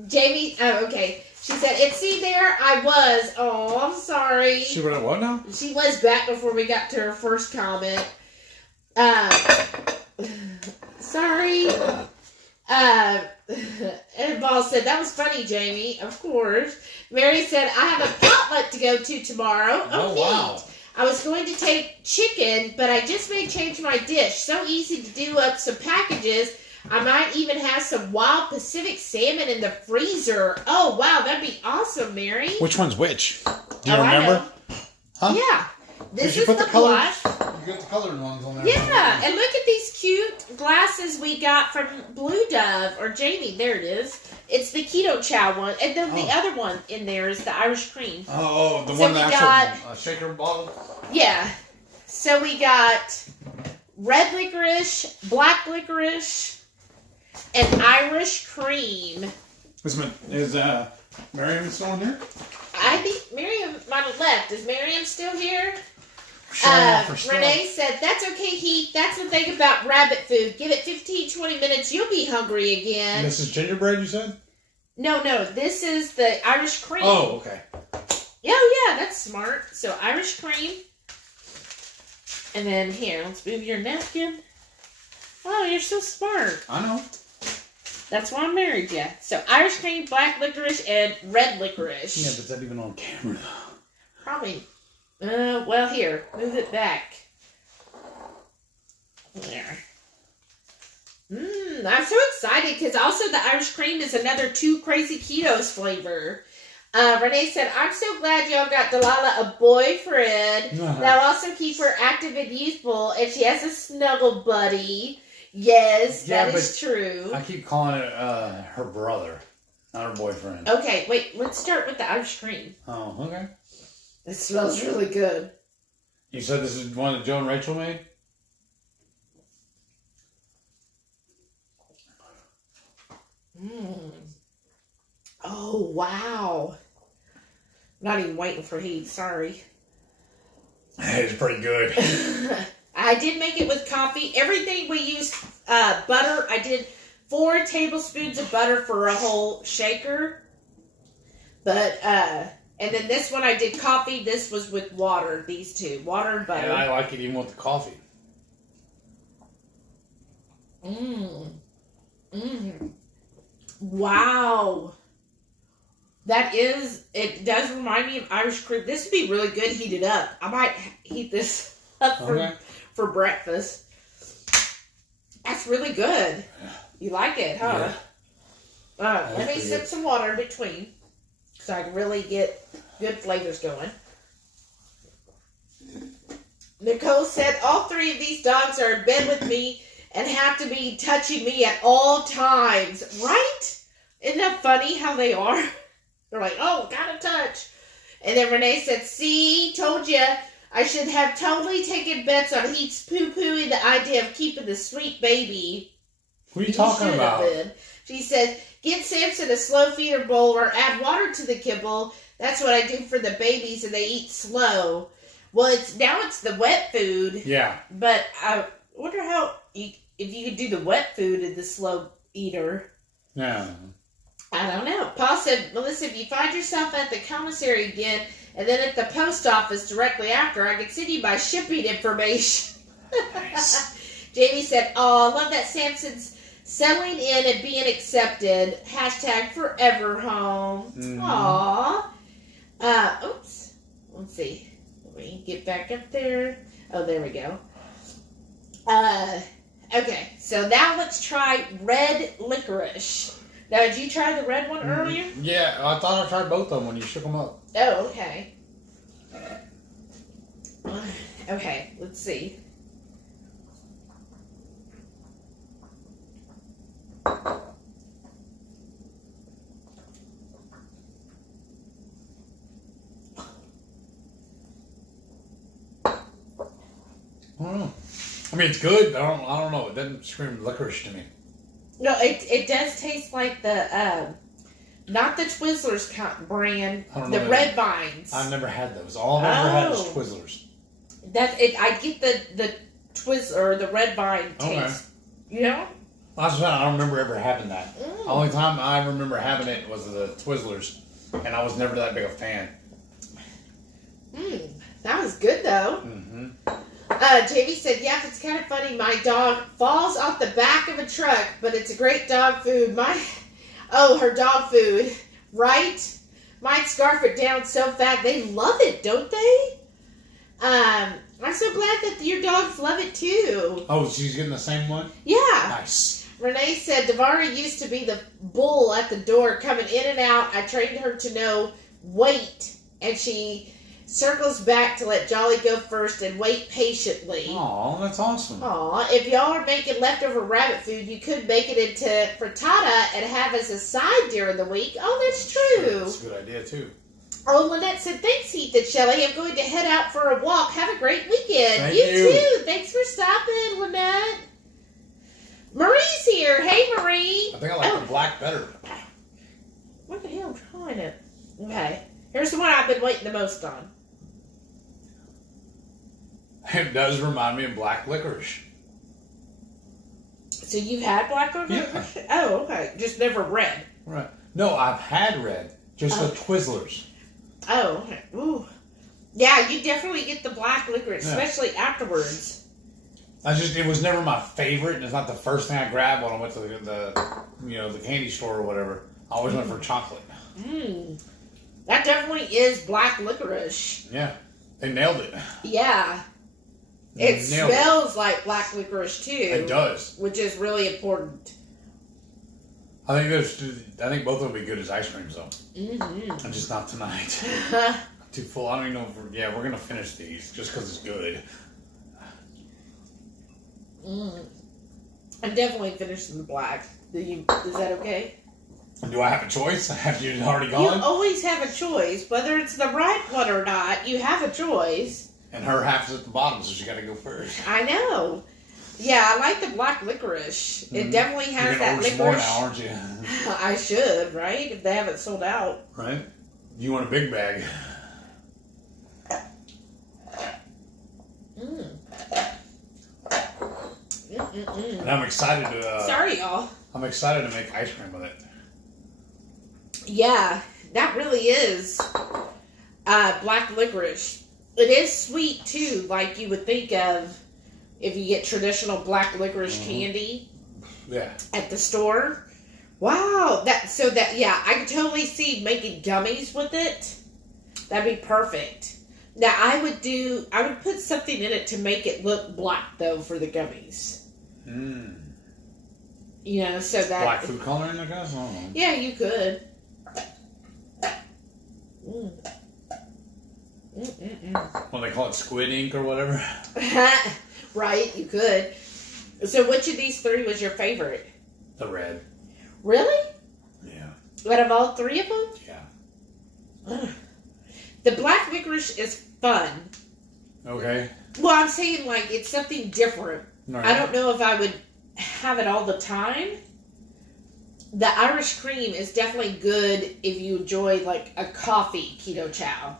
Jamie, okay. She said, see there, I was. Oh, I'm sorry. She was what now? She was back before we got to her first comment. Sorry. And Ball said, that was funny, Jamie. Of course. Mary said, I have a potluck to go to tomorrow. Oh, wow. I was going to take chicken, but I just may change my dish. So easy to do up some packages. I might even have some wild Pacific salmon in the freezer. Oh, wow. That'd be awesome, Mary. Which one's which? Do you remember? Huh? Yeah. This is the collage. You got the colored ones on there. Yeah, and look at these cute glasses we got from Blue Dove, or Jamie, there it is. It's the Keto Chow one, and then the other one in there is the Irish cream. Oh, the one that actual shaker bottle? Yeah. So we got red licorice, black licorice, and Irish cream. Is Miriam still in there? I think Miriam might have left. Is Miriam still here? Renee said, that's okay, Heath. That's the thing about rabbit food. Give it 15-20 minutes. You'll be hungry again. And this is gingerbread, you said? No. This is the Irish cream. Oh, okay. Oh, yeah. That's smart. So, Irish cream. And then, here, let's move your napkin. Oh, you're so smart. I know. That's why I married you. So, Irish cream, black licorice, and red licorice. Yeah, but is that even on camera, though? Probably. Well, here. Move it back. There. I'm so excited because also the Irish cream is another Two Crazy Ketos flavor. Renee said, I'm so glad y'all got Delilah a boyfriend. That'll also keep her active and youthful, and she has a snuggle buddy. Yes, that is true. I keep calling it her brother, not her boyfriend. Okay, wait. Let's start with the Irish cream. Oh, okay. It smells really good. You said this is one that Joe and Rachel made? Oh, wow. Not even waiting for Heath. Sorry. It's pretty good. I did make it with coffee. Everything we used butter. I did 4 tablespoons of butter for a whole shaker. But, and then this one I did coffee. This was with water. These two. Water and butter. And I like it even with the coffee. Wow. It does remind me of Irish cream. This would be really good heated up. I might heat this up for breakfast. That's really good. You like it, huh? Yeah. Let me sip some water in between so I can really get good flavors going. Nicole said, all 3 of these dogs are in bed with me and have to be touching me at all times. Right? Isn't that funny how they are? They're like, oh, gotta touch. And then Renee said, see, told you I should have totally taken bets on Heath's poo-pooing the idea of keeping the sweet baby. What are you talking about? She said, give Samson a slow feeder bowl or add water to the kibble. That's what I do for the babies, and they eat slow. Well, now it's the wet food. Yeah. But I wonder if you could do the wet food in the slow eater. Yeah. I don't know. Paul said, Melissa, if you find yourself at the commissary again and then at the post office directly after, I can send you my shipping information. Nice. Jamie said, oh, I love that Samson's settling in and being accepted. # forever home. Mm-hmm. Aw. Oops. Let's see. Let me get back up there. Oh, there we go. Okay. So now let's try red licorice. Now, did you try the red one earlier? Yeah, I thought I tried both of them when you shook them up. Oh, okay. Okay, let's see. I don't know. I mean, it's good, but I don't know. It doesn't scream licorice to me. No, it does taste like the, not the Twizzlers brand, the Red Vines. I've never had those. All I've ever had is Twizzlers. I get the Twizzler, the Red Vine taste. Okay. You know? I don't remember ever having that. The only time I remember having it was the Twizzlers, and I was never that big a fan. That was good, though. Mm-hmm. Jamie said, yeah, it's kind of funny. My dog falls off the back of a truck, but it's a great dog food. Her dog food, right? Might scarf it down so fat. They love it, don't they? I'm so glad that your dogs love it, too. Oh, she's getting the same one? Yeah. Nice. Renee said, Devara used to be the bull at the door coming in and out. I trained her to know wait, and she circles back to let Jolly go first and wait patiently. Aw, that's awesome. Aw, if y'all are making leftover rabbit food, you could make it into frittata and have as a side during the week. Oh, that's true. That's a good idea, too. Oh, Lynette said, thanks, Heath and Shelly. I'm going to head out for a walk. Have a great weekend. Thank you you. too. Thanks for stopping, Lynette. Marie's here. Hey, Marie. I think I like the black better. What the hell? I'm trying it. Okay. Here's the one I've been waiting the most on. It does remind me of black licorice. So you've had black licorice? Yeah. Oh, okay. Just never red. Right. No, I've had red. Just the Twizzlers. Oh, okay. Ooh. Yeah, you definitely get the black licorice, Yeah. especially afterwards. It was never my favorite, and it's not the first thing I grabbed when I went to the candy store or whatever. I always went for chocolate. That definitely is black licorice. Yeah. They nailed it. Yeah. It smells like black licorice too. It does. Which is really important. I think both of them would be good as ice creams, though. Mm-hmm. And just not tonight. Too full. I don't even know if we're going to finish these just because it's good. I'm definitely finishing the black. Is that okay? Do I have a choice? Have you already gone? You always have a choice. Whether it's the right one or not, you have a choice. And her half is at the bottom, so she got to go first. I know. Yeah, I like the black licorice. It definitely has that licorice. You're going to order some more now, aren't you? I should, right? If they haven't sold out. Right? You want a big bag. And I'm excited to... Sorry, y'all. I'm excited to make ice cream with it. Yeah, that really is black licorice. It is sweet, too, like you would think of if you get traditional black licorice candy at the store. Wow. I could totally see making gummies with it. That'd be perfect. Now, I would put something in it to make it look black, though, for the gummies. You know, so that... Black food coloring, I guess? I don't know. Yeah, you could. Well, they call it squid ink or whatever. Right, you could. So which of these three was your favorite? The red. Really? Yeah. Out of all three of them? Yeah. The black licorice is fun. Okay. Well, I'm saying, like, it's something different. Right. I don't know if I would have it all the time. The Irish cream is definitely good if you enjoy, like, a coffee keto chow.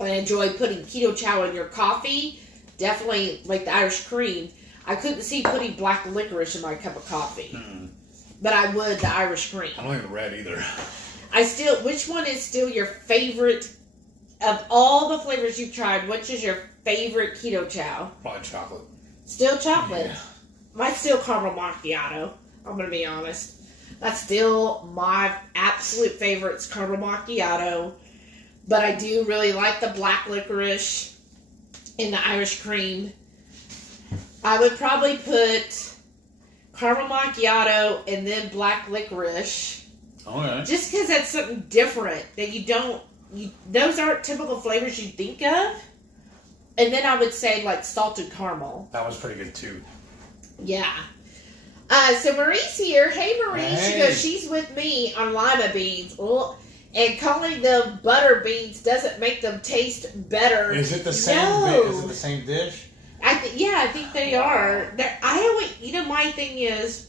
I enjoy putting keto chow in your coffee. Definitely, like, the Irish cream. I couldn't see putting black licorice in my cup of coffee. Mm-mm. But I would the Irish cream. I don't think the red either. Which one is still your favorite of all the flavors you've tried? Which is your favorite keto chow? Probably chocolate. Still chocolate. Yeah. Mine's still caramel macchiato. I'm gonna be honest. That's still my absolute favorite. It's caramel macchiato. But I do really like the black licorice and the Irish cream. I would probably put caramel macchiato and then black licorice. Okay. Just because that's something different that you don't... those aren't typical flavors you think of. And then I would say, like, salted caramel. That was pretty good, too. Yeah. So Marie's here. Hey, Marie. Hey. She goes, she's with me on lima beans. Well, and calling them butter beans doesn't make them taste better. Is it the same? No. Is it the same dish? I think they are. My thing is,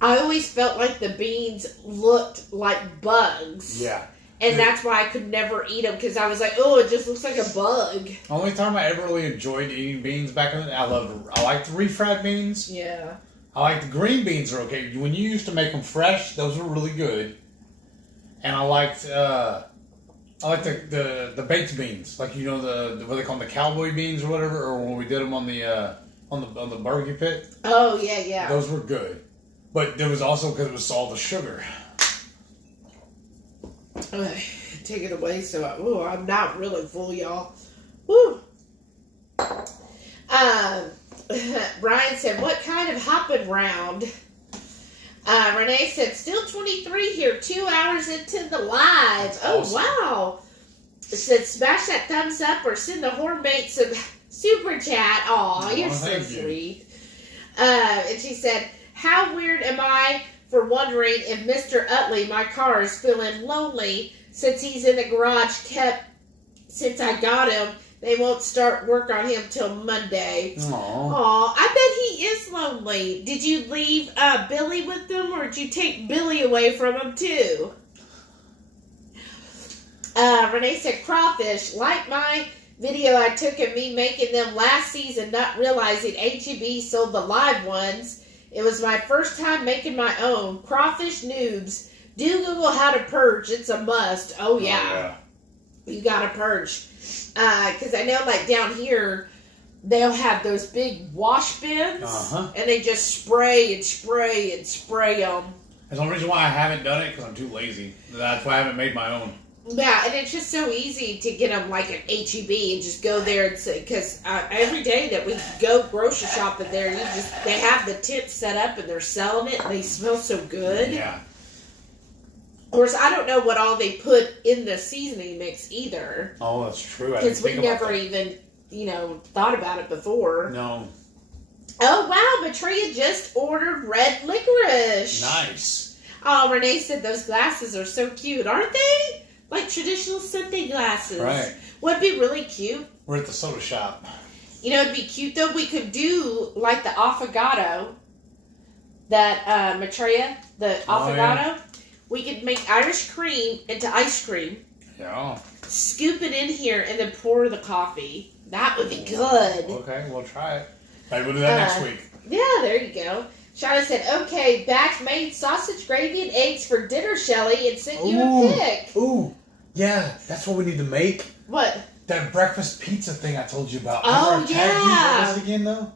I always felt like the beans looked like bugs. Yeah. And that's why I could never eat them, because I was like, oh, it just looks like a bug. Only time I ever really enjoyed eating beans back in the day, I liked refried beans. Yeah. I like the green beans are okay. When you used to make them fresh, those were really good. And I liked the baked beans, like the what they call them, the cowboy beans or whatever, or when we did them on the barbecue pit. Oh yeah. Those were good, but there was also because it was all the sugar. Take it away, so I'm not really full, y'all. Woo. Brian said, "What kind of hopping round?" Renee said, "Still 23 here, 2 hours into the live." That's oh, awesome. wow. Said, "Smash that thumbs up or send the hornmate some super chat." Aw, you're so sweet. And she said, "How weird am I for wondering if Mr. Utley, my car, is feeling lonely since he's in the garage kept since I got him. They won't start work on him till Monday." Aw, I bet he is lonely. Did you leave Billy with them, or did you take Billy away from him too? Renee said, "Crawfish, like my video I took of me making them last season, not realizing HEB sold the live ones. It was my first time making my own. Crawfish noobs. Do Google how to purge. It's a must." Oh, yeah. You gotta purge. Because I know, like, down here, they'll have those big wash bins, and they just spray and spray and spray them. That's the only reason why I haven't done it, because I'm too lazy. That's why I haven't made my own. Yeah, and it's just so easy to get them, like, at HEB and just go there and say, because every day that we go grocery shopping there, they have the tent set up and they're selling it, and they smell so good. Yeah. Of course, I don't know what all they put in the seasoning mix either. Oh, that's true. Because we never even, thought about it before. No. Oh, wow, Matria just ordered red licorice. Nice. Oh, Renee said those glasses are so cute, aren't they? Like traditional Sunday glasses. Right. Would be really cute. We're at the soda shop. It'd be cute, though. We could do, like, the affogato. That, Matria, the affogato. Yeah. We could make Irish cream into ice cream. Yeah. Scoop it in here and then pour the coffee. That would be good. Okay, we'll try it. Maybe we'll do that next week. Yeah, there you go. Shauna said, "Okay, Back made sausage gravy and eggs for dinner, Shelly, and sent you a pic." Ooh, yeah, that's what we need to make. What? That breakfast pizza thing I told you about. Oh, yeah. What was it again, though?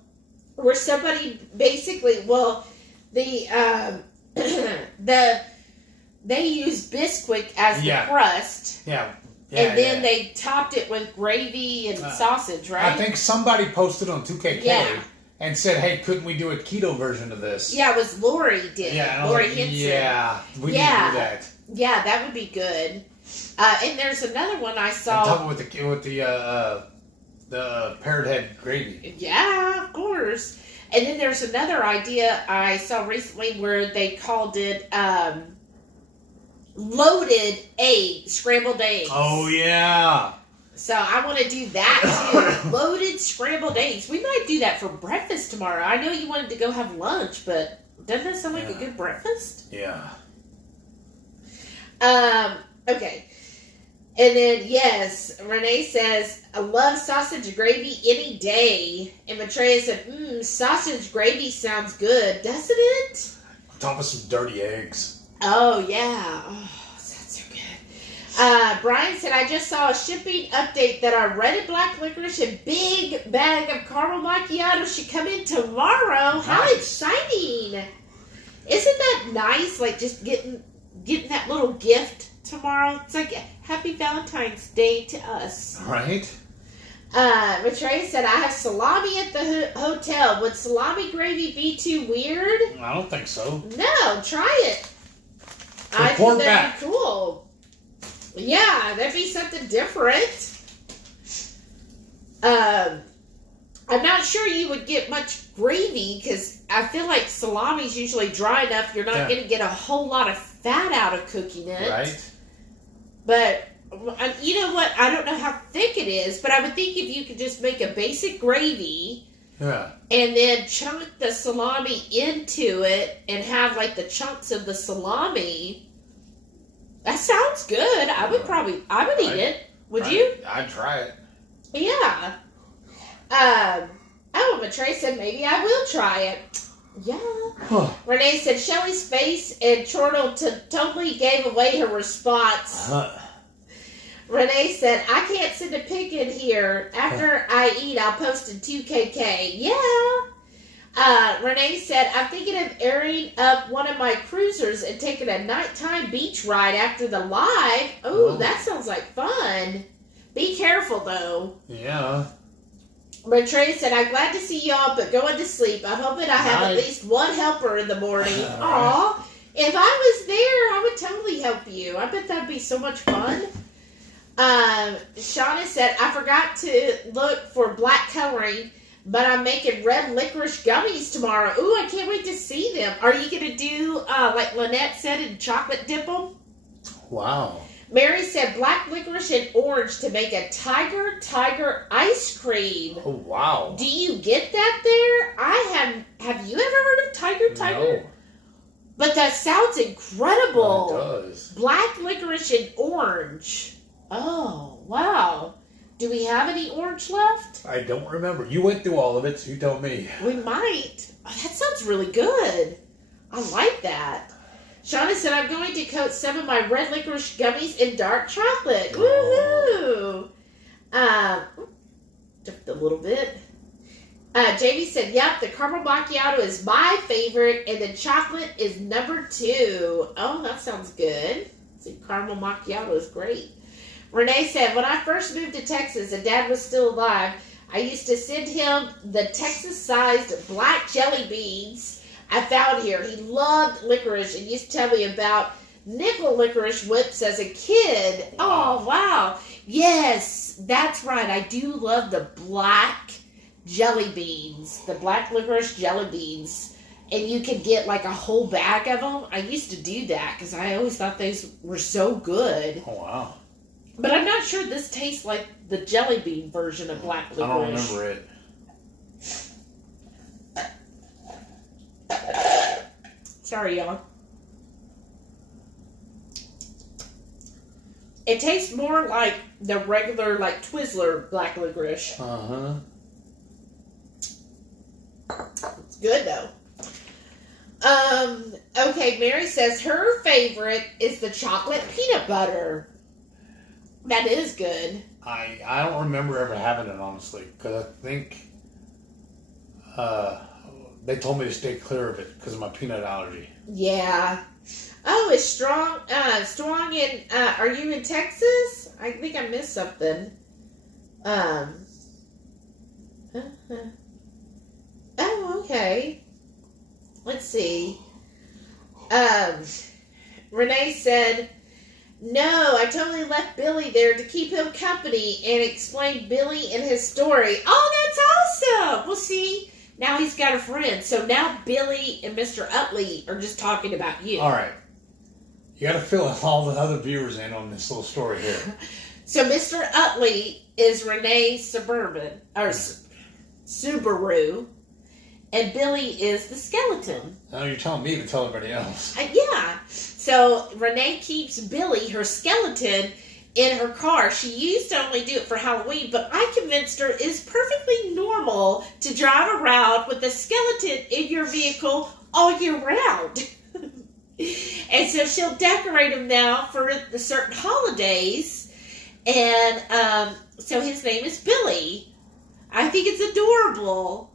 Where somebody basically, they used Bisquick as the crust. Yeah. And then they topped it with gravy and sausage, right? I think somebody posted on 2KK and said, "Hey, couldn't we do a keto version of this?" Yeah, it was Lori did. Yeah, Lori Henson. Yeah, we need to do that. Yeah, that would be good. And there's another one I On saw. top of the parrot head gravy. Yeah, of course. And then there's another idea I saw recently where they called it loaded egg, scrambled eggs. Oh, yeah. So I want to do that too. Loaded scrambled eggs. We might do that for breakfast tomorrow. I know you wanted to go have lunch, but doesn't that sound like a good breakfast? Yeah. Okay. And then, yes, Renee says, I love sausage gravy any day. And Maitreya said, sausage gravy sounds good, doesn't it? On top of some dirty eggs. Oh, yeah. Oh, that's so good. Brian said, I just saw a shipping update that our red and black licorice and big bag of caramel macchiato should come in tomorrow. How exciting. Isn't that nice? Like, just getting that little gift tomorrow. It's like Happy Valentine's Day to us. Right? Maitreya said, I have salami at the hotel. Would salami gravy be too weird? I don't think so. No, try it. I Report think that'd back. be cool. Yeah, that'd be something different. I'm not sure you would get much gravy because I feel like salami's usually dry enough. You're not going to get a whole lot of fat out of cooking it. Right. But you know what? I don't know how thick it is, but I would think if you could just make a basic gravy Yeah. and then chunk the salami into it and have like the chunks of the salami, that sounds good. I would eat it. Would you? I'd try it. Yeah. Maitreya said maybe I will try it. Yeah. Renee said Shelly's face and chortle totally gave away her response. Renee said, I can't send a pic in here. After I eat, I'll post in 2KK. Yeah. Renee said, I'm thinking of airing up one of my cruisers and taking a nighttime beach ride after the live. Ooh, that sounds like fun. Be careful, though. Yeah. Maitreya said, I'm glad to see y'all, but going to sleep. I'm hoping I have at least one helper in the morning. Aw. If I was there, I would totally help you. I bet that'd be so much fun. Shauna said, I forgot to look for black coloring, but I'm making red licorice gummies tomorrow. Ooh, I can't wait to see them. Are you going to do, like Lynette said, and chocolate dip them? Wow. Mary said black licorice and orange to make a tiger ice cream. Oh, wow. Do you get that there? Have you ever heard of tiger? No. But that sounds incredible. Well, it does. Black licorice and orange. Oh, wow. Do we have any orange left? I don't remember. You went through all of it, so you tell me. We might. Oh, that sounds really good. I like that. Shauna said, I'm going to coat some of my red licorice gummies in dark chocolate. Woohoo! Just a little bit. Jamie said, yep, the caramel macchiato is my favorite, and the chocolate is number 2. Oh, that sounds good. See, caramel macchiato is great. Renee said, when I first moved to Texas and Dad was still alive, I used to send him the Texas-sized black jelly beans I found here. He loved licorice and used to tell me about nickel licorice whips as a kid. Oh, wow. Yes, that's right. I do love the black jelly beans, the black licorice jelly beans. And you can get like a whole bag of them. I used to do that because I always thought those were so good. Oh, wow. But I'm not sure this tastes like the jelly bean version of black licorice. I don't remember it. Sorry, y'all. It tastes more like the regular, like, Twizzler black licorice. Uh-huh. It's good, though. Okay, Mary says her favorite is the chocolate peanut butter. That is good. I don't remember ever having it, honestly, because I think they told me to stay clear of it because of my peanut allergy. Yeah. Oh, it's strong in, are you in Texas? I think I missed something. Oh, okay. Let's see. Renee said, No, I totally left Billy there to keep him company and explain Billy and his story. Oh, that's awesome! Well, see, now he's got a friend. So now Billy and Mr. Utley are just talking about you. All right. You got to fill all the other viewers in on this little story here. So Mr. Utley is Renee Subaru, and Billy is the skeleton. Oh, you're telling me to tell everybody else. Yeah. So Renee keeps Billy, her skeleton, in her car. She used to only do it for Halloween, but I convinced her it's perfectly normal to drive around with a skeleton in your vehicle all year round. And so she'll decorate him now for the certain holidays. And so his name is Billy. I think it's adorable.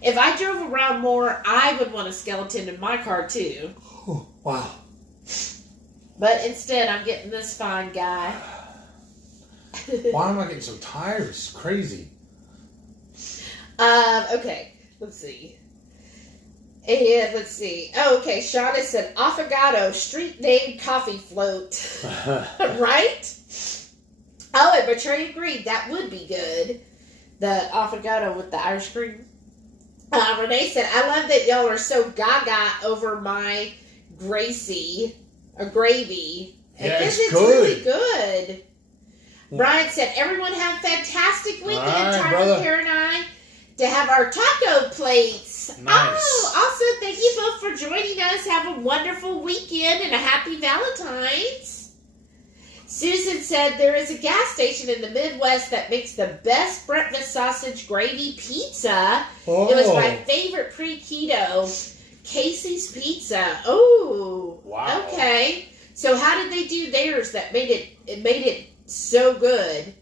If I drove around more, I would want a skeleton in my car too. Oh, wow. But instead, I'm getting this fine guy. Why am I getting so tired? It's crazy. Okay, let's see. And let's see. Oh, okay, Shauna said affogato, street name coffee float. Right? Oh, and Betray agreed. That would be good. The affogato with the Irish cream. Renee said, I love that y'all are so gaga over my gravy. Yeah, it's good. really good. Brian said, everyone have a fantastic weekend. Right, Time brother. for Kara and I to have our taco plates. Nice. Oh, also, thank you both for joining us. Have a wonderful weekend and a happy Valentine's. Susan said, there is a gas station in the Midwest that makes the best breakfast sausage gravy pizza. Oh. It was my favorite pre-keto. Casey's Pizza. Oh, wow. Okay. So how did they do theirs that made it so good?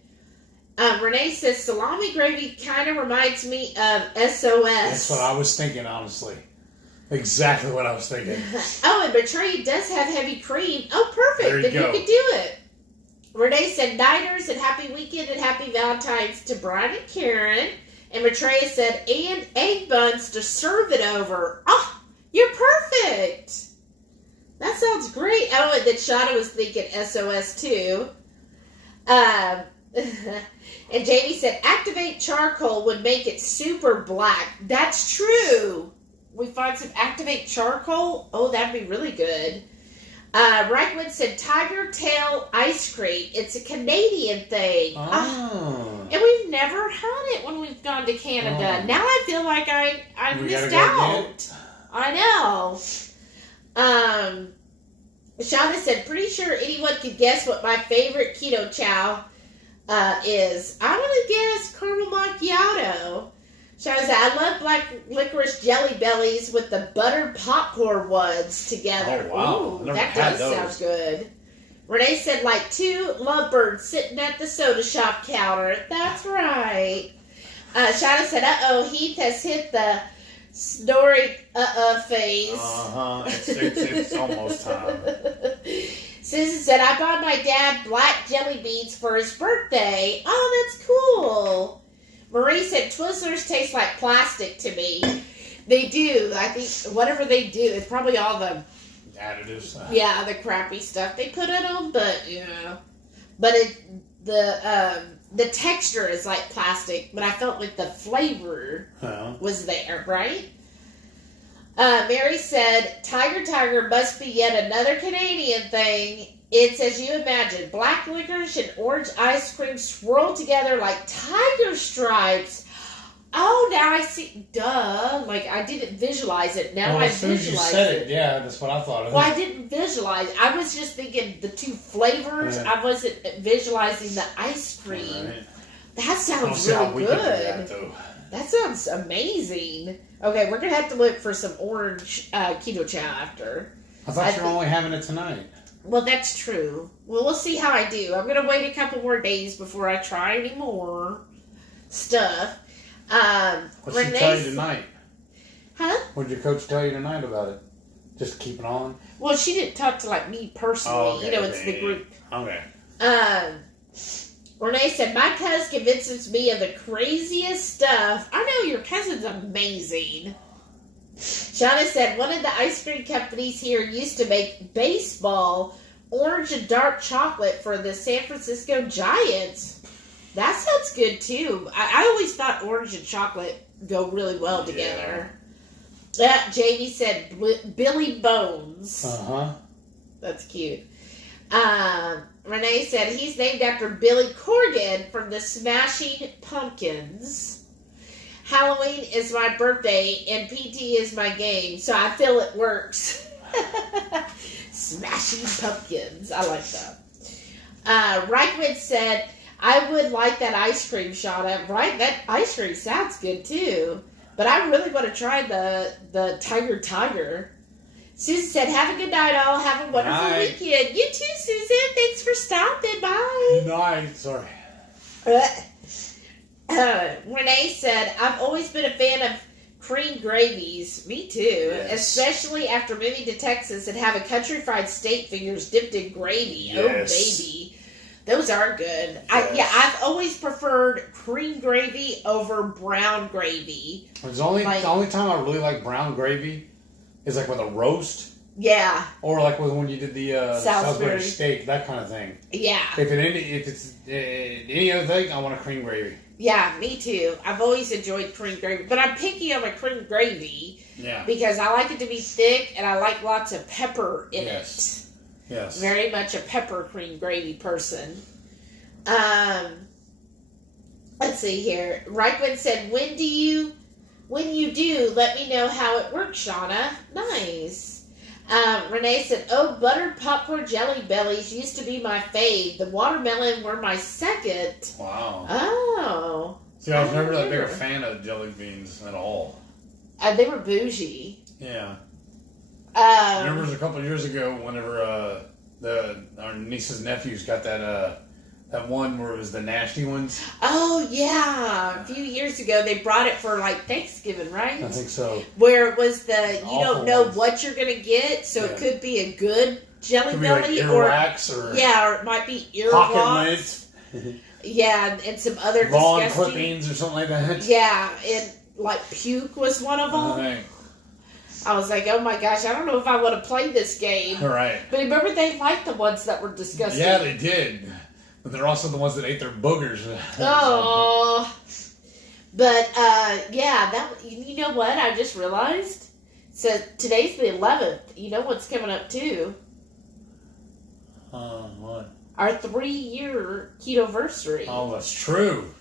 Renee says salami gravy kind of reminds me of SOS. That's what I was thinking, honestly. Exactly what I was thinking. Oh, and Betray does have heavy cream. Oh, perfect. There you Then go. you could do it. Renee said nighters and happy weekend and happy Valentine's to Brian and Karen. And Betray said, and egg buns to serve it over. Oh, you're perfect. That sounds great. Oh, and then Shauna was thinking SOS too. And Jamie said, activate charcoal would make it super black. That's true. We find some activate charcoal. Oh, that'd be really good. Reichman said, tiger tail ice cream. It's a Canadian thing. Oh. And we've never had it when we've gone to Canada. Oh. Now I feel like I We missed gotta go out. get it. I know. Shauna said, pretty sure anyone could guess what my favorite Ketochow is. I want to guess caramel macchiato. Shauna said, I love black licorice jelly bellies with the buttered popcorn ones together. Oh, wow. Ooh, I've never that had does those. sound good. Renee said, like two lovebirds sitting at the soda shop counter. That's right. Shauna said, uh-oh, Heath has hit the snoring phase. Uh-huh. It's almost time. Susan said, I bought my dad black jelly beans for his birthday. Oh, that's cool. Marie said, Twizzlers taste like plastic to me. They do. I think whatever they do, it's probably all the Additives. yeah, the crappy stuff they put in them, but yeah. But the texture is like plastic, but I felt like the flavor was there, right? Mary said, Tiger must be yet another Canadian thing. It's as you imagine, black licorice and orange ice cream swirled together like tiger stripes. Oh, now I see. Duh. Like, I didn't visualize it. Now I as soon as you visualize said it. it, yeah, that's what I thought of. Well, I didn't visualize. I was just thinking the two flavors. Yeah. I wasn't visualizing the ice cream. Right. That I don't sounds see how really we could do good. that, though. That sounds amazing. Okay, we're going to have to look for some orange Ketochow after. I thought you were only having it tonight. Well, that's true. Well, we'll see how I do. I'm going to wait a couple more days before I try any more stuff. What's she tell you tonight? Huh? What did your coach tell you tonight about it? Just keep it on? Well, she didn't talk to, like, me personally. Oh, okay, you know, it's the group. Okay. Renee said, my cousin convinces me of the craziest stuff. I know your cousin's amazing. Shauna said, one of the ice cream companies here used to make baseball orange and dark chocolate for the San Francisco Giants. That sounds good too. I always thought orange and chocolate go really well together. Jamie said Billy Bones. That's cute. Renee said he's named after Billy Corgan from the Smashing Pumpkins. Halloween is my birthday and PT is my game, so I feel it works. Smashing Pumpkins. I like that. Reichman said, I would like that ice cream, Shauna. Right? That ice cream sounds good too. But I really want to try the Tiger. Susan said, have a good night, all. Have a wonderful weekend. You too, Susan. Thanks for stopping by. Good night. Sorry. Renee said, I've always been a fan of cream gravies. Me too. Yes. Especially after moving to Texas and having country fried steak fingers dipped in gravy. Yes. Oh, baby. Those are good. Yes. I've always preferred cream gravy over brown gravy. The only time I really like brown gravy is like with a roast. Yeah. Or like when you did the Salisbury steak, that kind of thing. Yeah. If it's any other thing, I want a cream gravy. Yeah, me too. I've always enjoyed cream gravy, but I'm picky on my cream gravy. Yeah. Because I like it to be thick and I like lots of pepper in it. Yes. Very much a pepper cream gravy person. Let's see here. Reichman said, when you do, let me know how it works, Shauna. Nice. Renee said, oh, buttered popcorn jelly bellies used to be my fave. The watermelon were my second. Wow. Oh. See, I was never that big a fan of jelly beans at all. They were bougie. Yeah. I remember it was a couple of years ago whenever our niece's nephews got that one where it was the nasty ones. Oh, yeah. A few years ago, they brought it for, like, Thanksgiving, right? I think so. Where it was you don't know ones. what you're going to get, so it could be a good jelly belly. Like earwax or it might be earwax. Pocket mints. Yeah, and some other lawn disgusting... clippings or something like that. Yeah, and, like, puke was one of them. I was like, oh my gosh, I don't know if I want to play this game. Right. But remember, they liked the ones that were disgusting. Yeah, they did. But they're also the ones that ate their boogers. Oh. But, you know what? I just realized. So, today's the 11th. You know what's coming up, too? What? Our 3-year Ketoversary. Oh, that's true.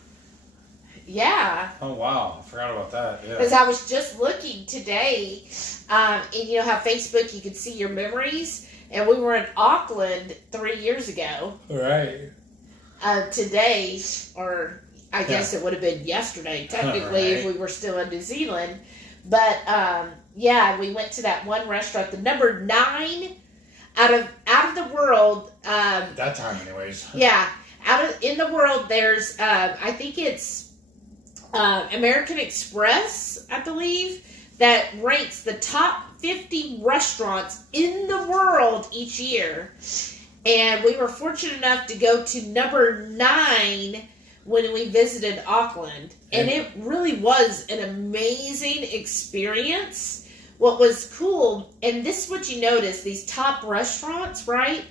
Yeah. Oh, wow. I forgot about that. Yeah. Because I was just looking today, and you know how Facebook, you can see your memories? And we were in Auckland 3 years ago. Right. Today, or I guess it would have been yesterday, technically, if we were still in New Zealand. But, we went to that one restaurant, the number 9 out of the world. That time, anyways. Yeah. In the world, there's, I think it's American Express, I believe, that ranks the top 50 restaurants in the world each year. And we were fortunate enough to go to number 9 when we visited Auckland. And it really was an amazing experience. What was cool, and this is what you notice, these top restaurants, right?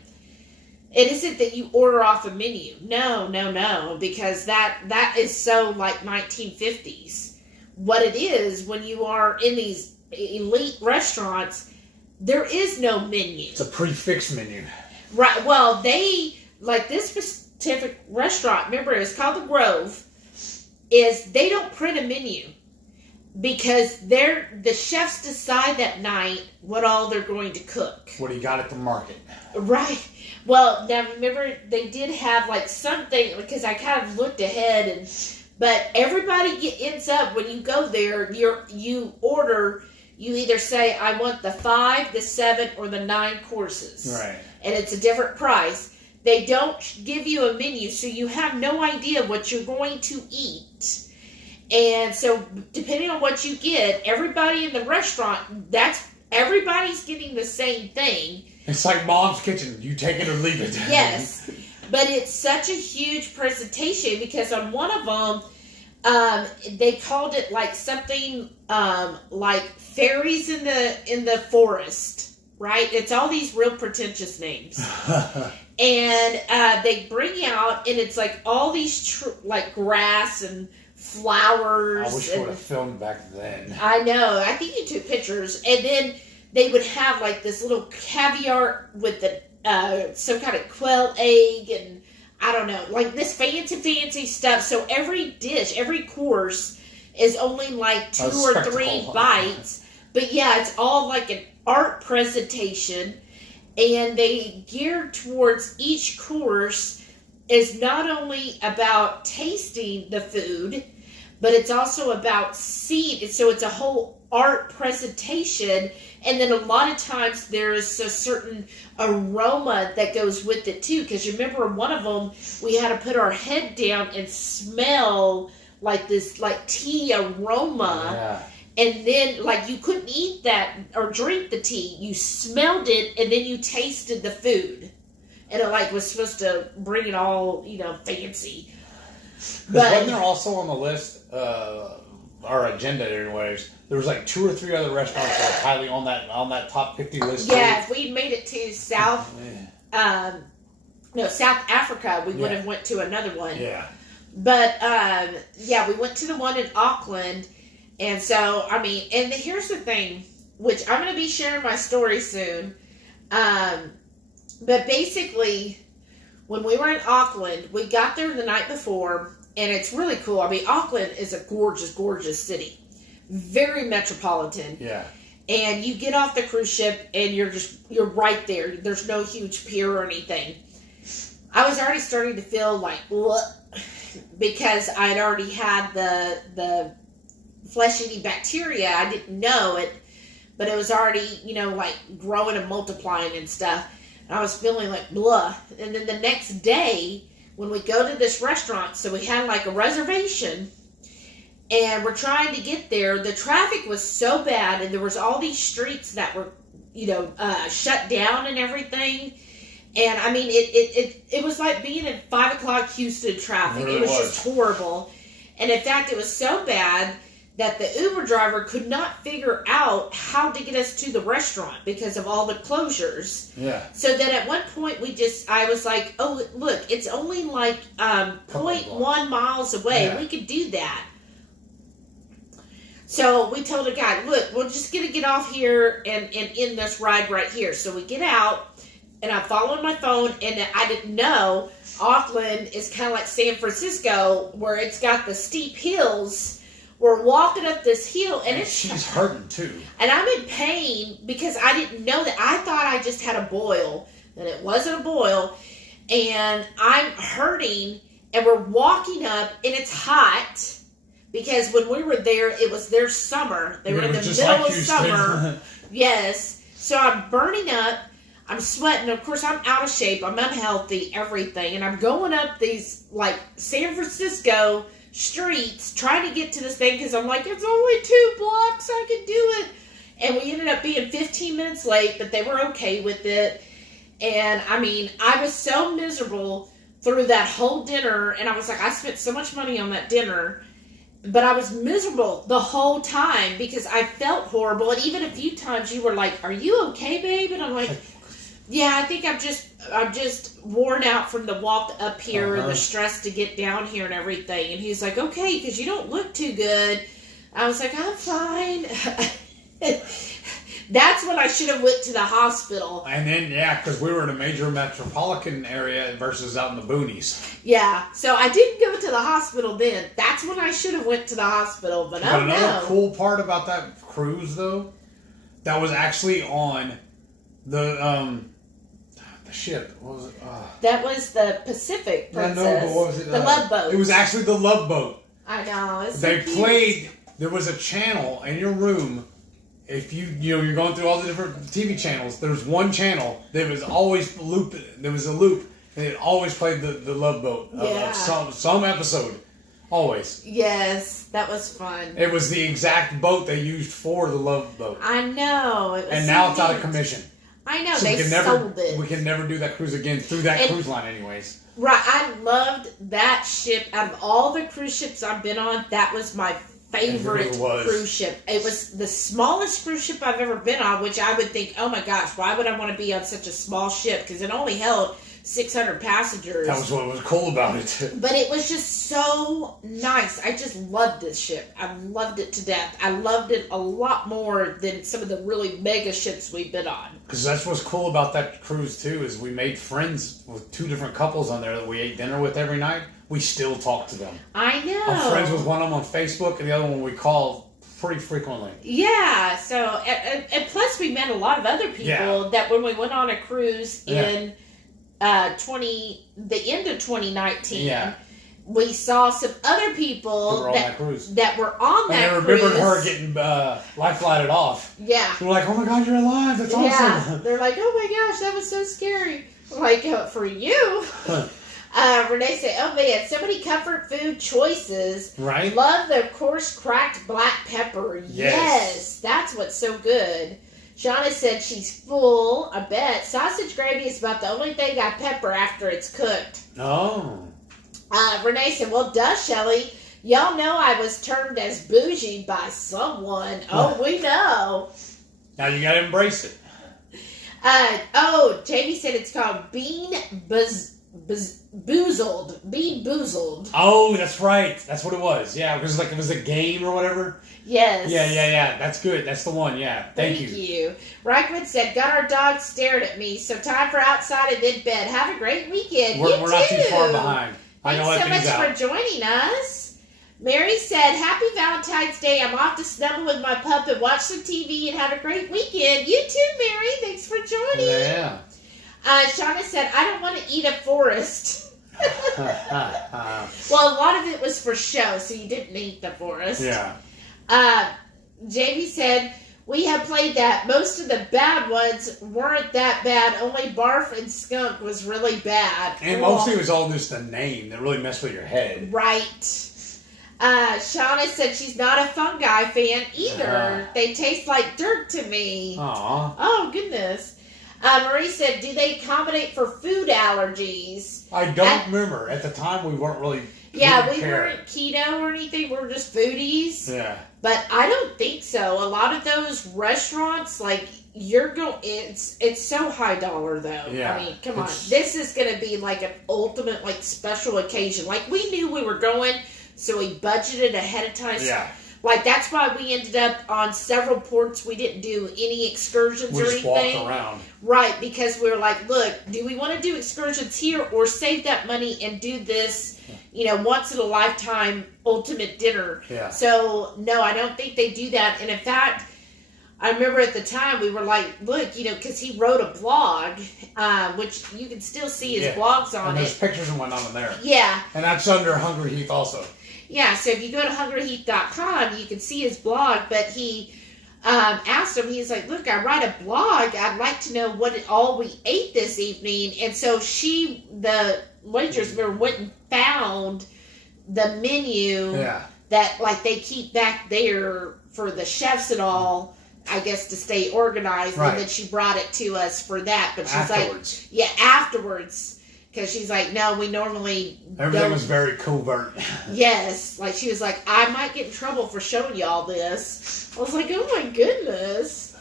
It isn't that you order off a menu. No, because that is so like 1950s. What it is, when you are in these elite restaurants, there is no menu. It's a prefix menu. Right. Well, like this specific restaurant, remember it's called The Grove, they don't print a menu because the chefs decide that night what all they're going to cook. What do you got at the market? Right. Well, now remember they did have like something, because I kind of looked ahead, but everybody ends up, when you go there, you order. You either say, I want the 5, the 7, or the 9 courses. Right. And it's a different price. They don't give you a menu, so you have no idea what you're going to eat. And so, depending on what you get, everybody in the restaurant, everybody's getting the same thing. It's like Mom's Kitchen. You take it or leave it. Yes. But it's such a huge presentation, because on one of them, they called it like something like fairies in the forest. right? It's all these real pretentious names. And they bring out, and it's like all these like grass and flowers. I wish we would have filmed back then. I know. I think you took pictures. And then they would have like this little caviar with the some kind of quail egg, and I don't know, like this fancy stuff. So every dish, every course is only like 2 or 3 bites. But yeah, it's all like an art presentation. And they geared towards each course is not only about tasting the food, but it's also about seeing. So it's a whole art presentation. And then a lot of times there's a certain aroma that goes with it too. Because remember, one of them, we had to put our head down and smell like this like tea aroma. Yeah. And then, like, you couldn't eat that or drink the tea. You smelled it, and then you tasted the food. And it, like, was supposed to bring it all, fancy. But wasn't there also on the list, our agenda anyways, there was, like, 2 or 3 other restaurants that were highly on that top 50 list? Yeah, if we made it to South Africa, we would have went to another one. Yeah. But, we went to the one in Auckland. And so, I mean, and here's the thing, which I'm going to be sharing my story soon. But basically, when we were in Auckland, we got there the night before, and it's really cool. I mean, Auckland is a gorgeous, gorgeous city. Very metropolitan. Yeah. And you get off the cruise ship, and you're right there. There's no huge pier or anything. I was already starting to feel like, because I'd already had the flesh-eating bacteria. I didn't know it, but it was already, like growing and multiplying and stuff. And I was feeling like blah. And then the next day, when we go to this restaurant, so we had like a reservation, and we're trying to get there. The traffic was so bad, and there was all these streets that were, shut down and everything. And I mean, it was like being in 5 o'clock Houston traffic. It was just horrible. And in fact, it was so bad that the Uber driver could not figure out how to get us to the restaurant because of all the closures. Yeah. So then at one point I was like, oh, look, it's only like 0.1 miles away. Yeah. We could do that. So we told the guy, look, we're just going to get off here and end this ride right here. So we get out, and I followed my phone, and I didn't know Auckland is kind of like San Francisco, where it's got the steep hills. We're walking up this hill, and she's hurting too. And I'm in pain because I didn't know that. I thought I just had a boil, and it wasn't a boil. And I'm hurting, and we're walking up, and it's hot because when we were there, it was their summer. They were in the middle of summer. Yes. So I'm burning up. I'm sweating. Of course, I'm out of shape. I'm unhealthy, everything. And I'm going up these, like, San Francisco streets trying to get to this thing because I'm like, it's only 2 blocks, I can do it. And we ended up being 15 minutes late, but they were okay with it. And I mean, I was so miserable through that whole dinner, and I was like, I spent so much money on that dinner, but I was miserable the whole time because I felt horrible. And even a few times you were like, are you okay, babe? And I'm like, yeah, I think I'm just worn out from the walk up here and the stress to get down here and everything. And he's like, okay, because you don't look too good. I was like, I'm fine. That's when I should have went to the hospital. And then, because we were in a major metropolitan area versus out in the boonies. Yeah, so I didn't go to the hospital then. That's when I should have went to the hospital, but another cool part about that cruise, though, that was actually on the ship. What was it? That was the Pacific Princess. No, but what was it? The Love Boat. It was actually the Love Boat. I know. They played. There was a channel in your room. If you're going through all the different TV channels, there's one channel that was always looped. There was a loop, and it always played the Love Boat of some episode. Always. Yes, that was fun. It was the exact boat they used for the Love Boat. I know. It was and now it's out of commission. I know, so they sold it. We can never do that cruise again through that cruise line anyways. Right, I loved that ship. Out of all the cruise ships I've been on, that was my favorite It was. cruise ship. It was the smallest cruise ship I've ever been on, which I would think, oh my gosh, why would I want to be on such a small ship? Because it only held 600 passengers. That was what was cool about it. But it was just so nice. I just loved this ship. I loved it to death. I loved it a lot more than some of the really mega ships we've been on. Because that's what's cool about that cruise, too, is we made friends with 2 different couples on there that we ate dinner with every night. We still talk to them. I know. I'm friends with one of them on Facebook, and the other one we call pretty frequently. Yeah, so, and plus we met a lot of other people that when we went on a cruise in the end of 2019, we saw some other people that were on that cruise. And they cruise. remembered her getting life flighted off. Yeah. They were like, oh my God, you're alive. That's awesome. Yeah. They're like, oh my gosh, that was so scary. Like, for you. Renee said, oh man, so many comfort food choices. Right. Love the coarse cracked black pepper. Yes. That's what's so good. Shauna said she's full. I bet. Sausage gravy is about the only thing I pepper after it's cooked. Oh. Renee said, well, duh, Shelly. Y'all know I was termed as bougie by someone. Oh, we know. Now you gotta embrace it. Jamie said it's called Bean Boozled. Bean Boozled. Oh, that's right. That's what it was. Yeah, because it was a game or whatever. Yes. Yeah. That's good. That's the one. Yeah. Thank you. Reichman said, got our dog stared at me, so time for outside and then bed. Have a great weekend. We're not too far behind. Thanks so much for joining us. Mary said, happy Valentine's Day. I'm off to snuggle with my pup and watch some TV and have a great weekend. You too, Mary. Thanks for joining. Yeah. Shauna said, I don't want to eat a forest. Well, a lot of it was for show, so you didn't eat the forest. Yeah. Jamie said, we have played that. Most of the bad ones weren't that bad. Only barf and skunk was really bad. And mostly it was all just the name that really messed with your head. Right. Shauna said she's not a fungi fan either. They taste like dirt to me. Aw. Oh, goodness. Marie said, do they accommodate for food allergies? I don't remember. At the time, we weren't really... Yeah, we weren't keto or anything. We were just foodies. Yeah. But I don't think so. A lot of those restaurants, like, it's so high dollar, though. Yeah. I mean, come on. This is going to be like an ultimate, like, special occasion. Like, we knew we were going, so we budgeted ahead of time. Yeah. Like, that's why we ended up on several ports. We didn't do any excursions or anything. We just walked around. Right, because we were like, look, do we want to do excursions here or save that money and do this, once in a lifetime ultimate dinner? Yeah. So, no, I don't think they do that. And in fact, I remember at the time we were like, look, because he wrote a blog, which you can still see his blogs on and there's it. pictures and whatnot in there. Yeah. And that's under HungryHeath also. Yeah, so if you go to HungryHeath.com, you can see his blog, but he asked him, he's like, look, I write a blog, I'd like to know what all we ate this evening, and so the waitress, went and found the menu that, like, they keep back there for the chefs and all, I guess, to stay organized, and then she brought it to us for that, but she's afterwards. Afterwards. Because she's like, no, we normally Everything was very covert. Yes. Like, she was like, I might get in trouble for showing you all this. I was like, oh my goodness.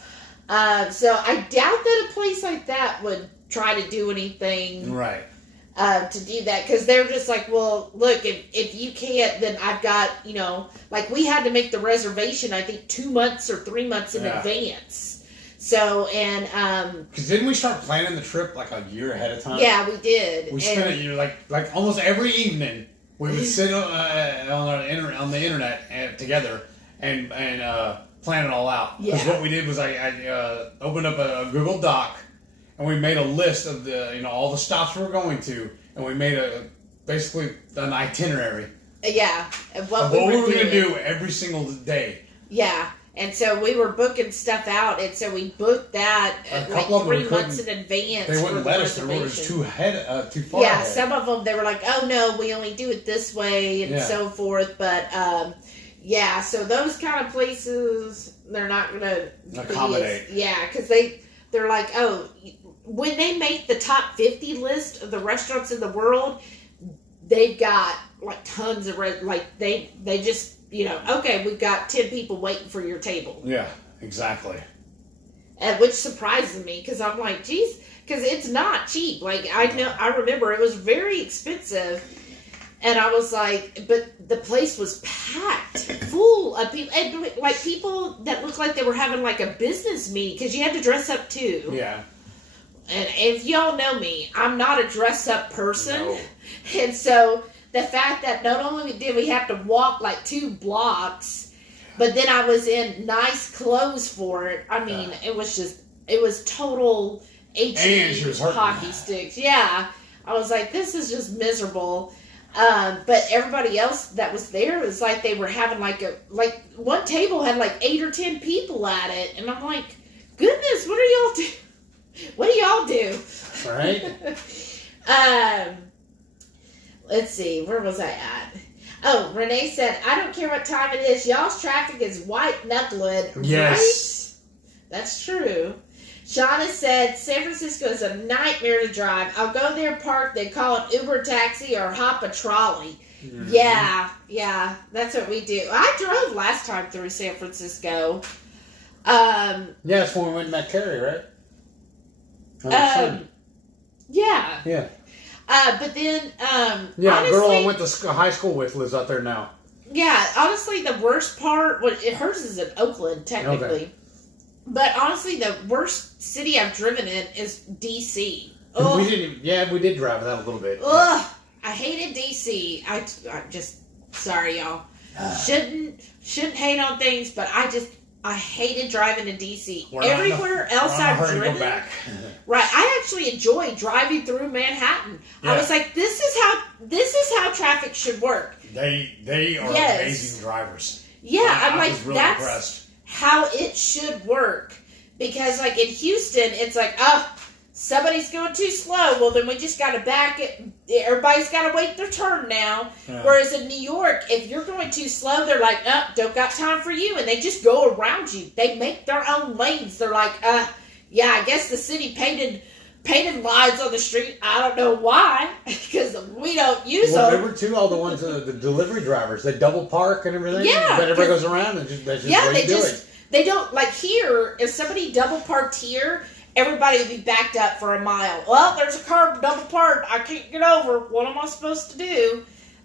So I doubt that a place like that would try to do anything. Right. To do that. Because they're just like, well, look, if you can't, then I've got, like, we had to make the reservation, I think, 2 months or 3 months in advance. So, and... Because didn't we start planning the trip like a year ahead of time? Yeah, we did. We spent a year, like almost every evening, we would sit on the internet together and plan it all out. Because what we did was I opened up a Google Doc and we made a list of all the stops we were going to, and we made basically an itinerary. Yeah. Of what we were going to do every single day. Yeah. And so we were booking stuff out, and so we booked that like 3 months in advance. They wouldn't let us. It was too far. Yeah, ahead. some of them, they were like, oh no, we only do it this way, and so forth. But, so those kind of places, they're not going to accommodate. Because they're like, oh, when they make the top 50 list of the restaurants in the world, they've got like tons of they just okay, we've got 10 people waiting for your table. Yeah, exactly. And which surprises me because I'm like, geez, because it's not cheap. Like, I remember it was very expensive. And I was like, but the place was packed, full of people, and like people that looked like they were having like a business meeting because you had to dress up too. Yeah. And if y'all know me, I'm not a dress up person. No. And so the fact that not only did we have to walk like 2 blocks, but then I was in nice clothes for it. I mean, it was total she was hurting. hockey sticks. Yeah. I was like, this is just miserable. But everybody else that was there was like they were having like one table had like 8 or 10 people at it, and I'm like, goodness, what do y'all do? Right. Let's see, where was I at? Oh, Renee said, I don't care what time it is, y'all's traffic is white knuckling. Yes. Right? That's true. Shauna said, San Francisco is a nightmare to drive. I'll go there, park, they call it Uber taxi or hop a trolley. Mm-hmm. Yeah, that's what we do. I drove last time through San Francisco. Yeah, that's when we went and met Carrie, right? Yeah. Yeah. But then, yeah, honestly, a girl I went to high school with lives out there now. Yeah, honestly, the worst part, hers is in Oakland, technically. Okay. But honestly, the worst city I've driven in is D.C. Ugh. We did drive that a little bit. Ugh, I hated D.C. I just, sorry y'all. Shouldn't hate on things, but I hated driving to D.C. Everywhere else I've driven. Right, I actually enjoyed driving through Manhattan. Yeah. I was like, this is how traffic should work. They are amazing drivers. Yeah, I'm like, was really that's impressed. How it should work. Because like in Houston, it's like, somebody's going too slow. Well, then we just got to back it. Everybody's got to wait their turn now. Yeah. Whereas in New York, if you're going too slow, they're like, don't got time for you. And they just go around you. They make their own lanes. They're like, yeah, I guess the city painted lines on the street. I don't know why, because we don't use them. Remember too, all the ones the delivery drivers, they double park and everything. Yeah, but everybody goes around and that's just they don't like here. If somebody double parked here, everybody would be backed up for a mile. Well, there's a car double parked. I can't get over. What am I supposed to do?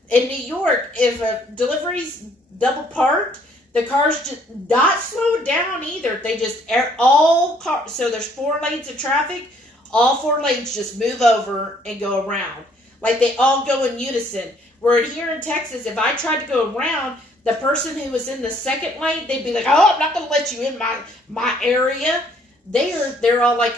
In New York, if a delivery's double parked, the cars just not slowed down either. They just all cars. So there's 4 lanes of traffic. All 4 lanes just move over and go around. Like they all go in unison. Where here in Texas, if I tried to go around, the person who was in the second lane, they'd be like, I'm not going to let you in my area. They're all like,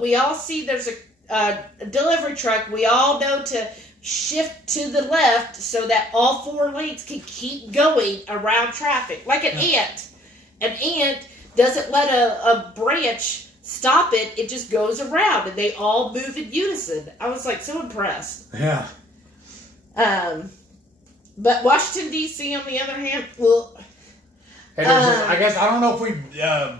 we all see there's a delivery truck. We all know to shift to the left so that all 4 lanes can keep going around traffic. Like an ant. An ant doesn't let a branch stop it. It just goes around, and they all move in unison. I was like so impressed. Yeah. But Washington D.C. on the other hand, well, I guess I don't know if we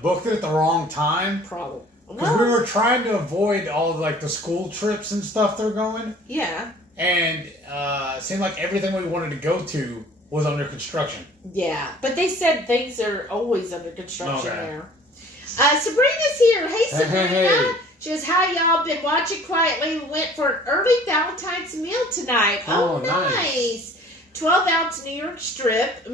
booked it at the wrong time. Probably because we were trying to avoid all of, like the school trips and stuff they're going. Yeah. And it seemed like everything we wanted to go to was under construction. Yeah, but they said things are always under construction there. Sabrina's here. Hey, Sabrina. Hey. She goes, how y'all been watching quietly? We went for an early Valentine's meal tonight. Oh, nice. 12-ounce New York strip.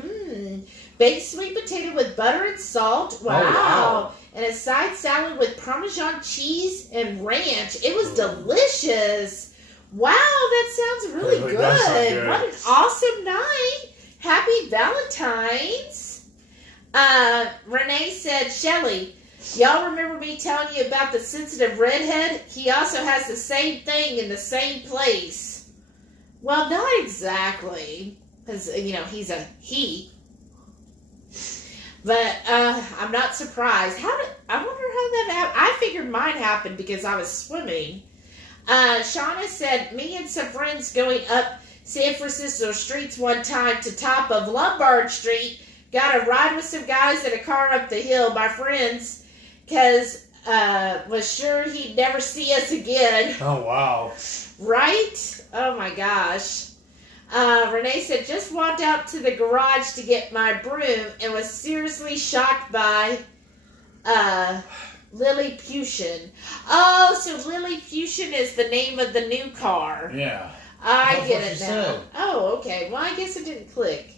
Baked sweet potato with butter and salt. Wow. Oh, wow. And a side salad with Parmesan cheese and ranch. It was delicious. Wow, that sounds really good. What an awesome night. Happy Valentine's. Renee said, Shelly, y'all remember me telling you about the sensitive redhead? He also has the same thing in the same place. Well, not exactly. Because, he's a he. But I'm not surprised. I wonder how that happened. I figured mine happened because I was swimming. Shauna said, me and some friends going up San Francisco streets one time to top of Lombard Street. Got a ride with some guys in a car up the hill, my friends, because was sure he'd never see us again. Oh, wow. Right? Oh, my gosh. Renee said, just walked out to the garage to get my broom and was seriously shocked by Lilliputian. Oh, so Lilliputian is the name of the new car. Yeah. I That's get what it she now. said. Oh, okay. Well, I guess it didn't click.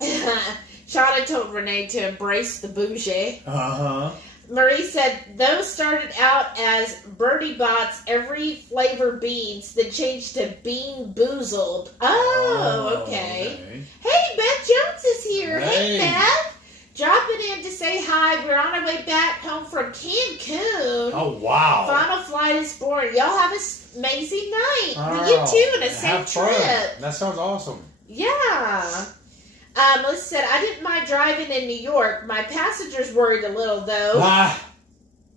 Shauna told Renee to embrace the bougie. Uh-huh. Marie said, those started out as Birdie Bot's every flavor beans, then changed to Bean Boozled. Oh, okay. Hey, Beth Jones is here. Hey, Beth. Dropping in to say hi. We're on our way back home from Cancun. Oh, wow. Final flight is board. Y'all have an amazing night. Oh, You too, and a safe have fun. trip. That sounds awesome. Yeah. Melissa said, I didn't mind driving in New York. My passengers worried a little, though.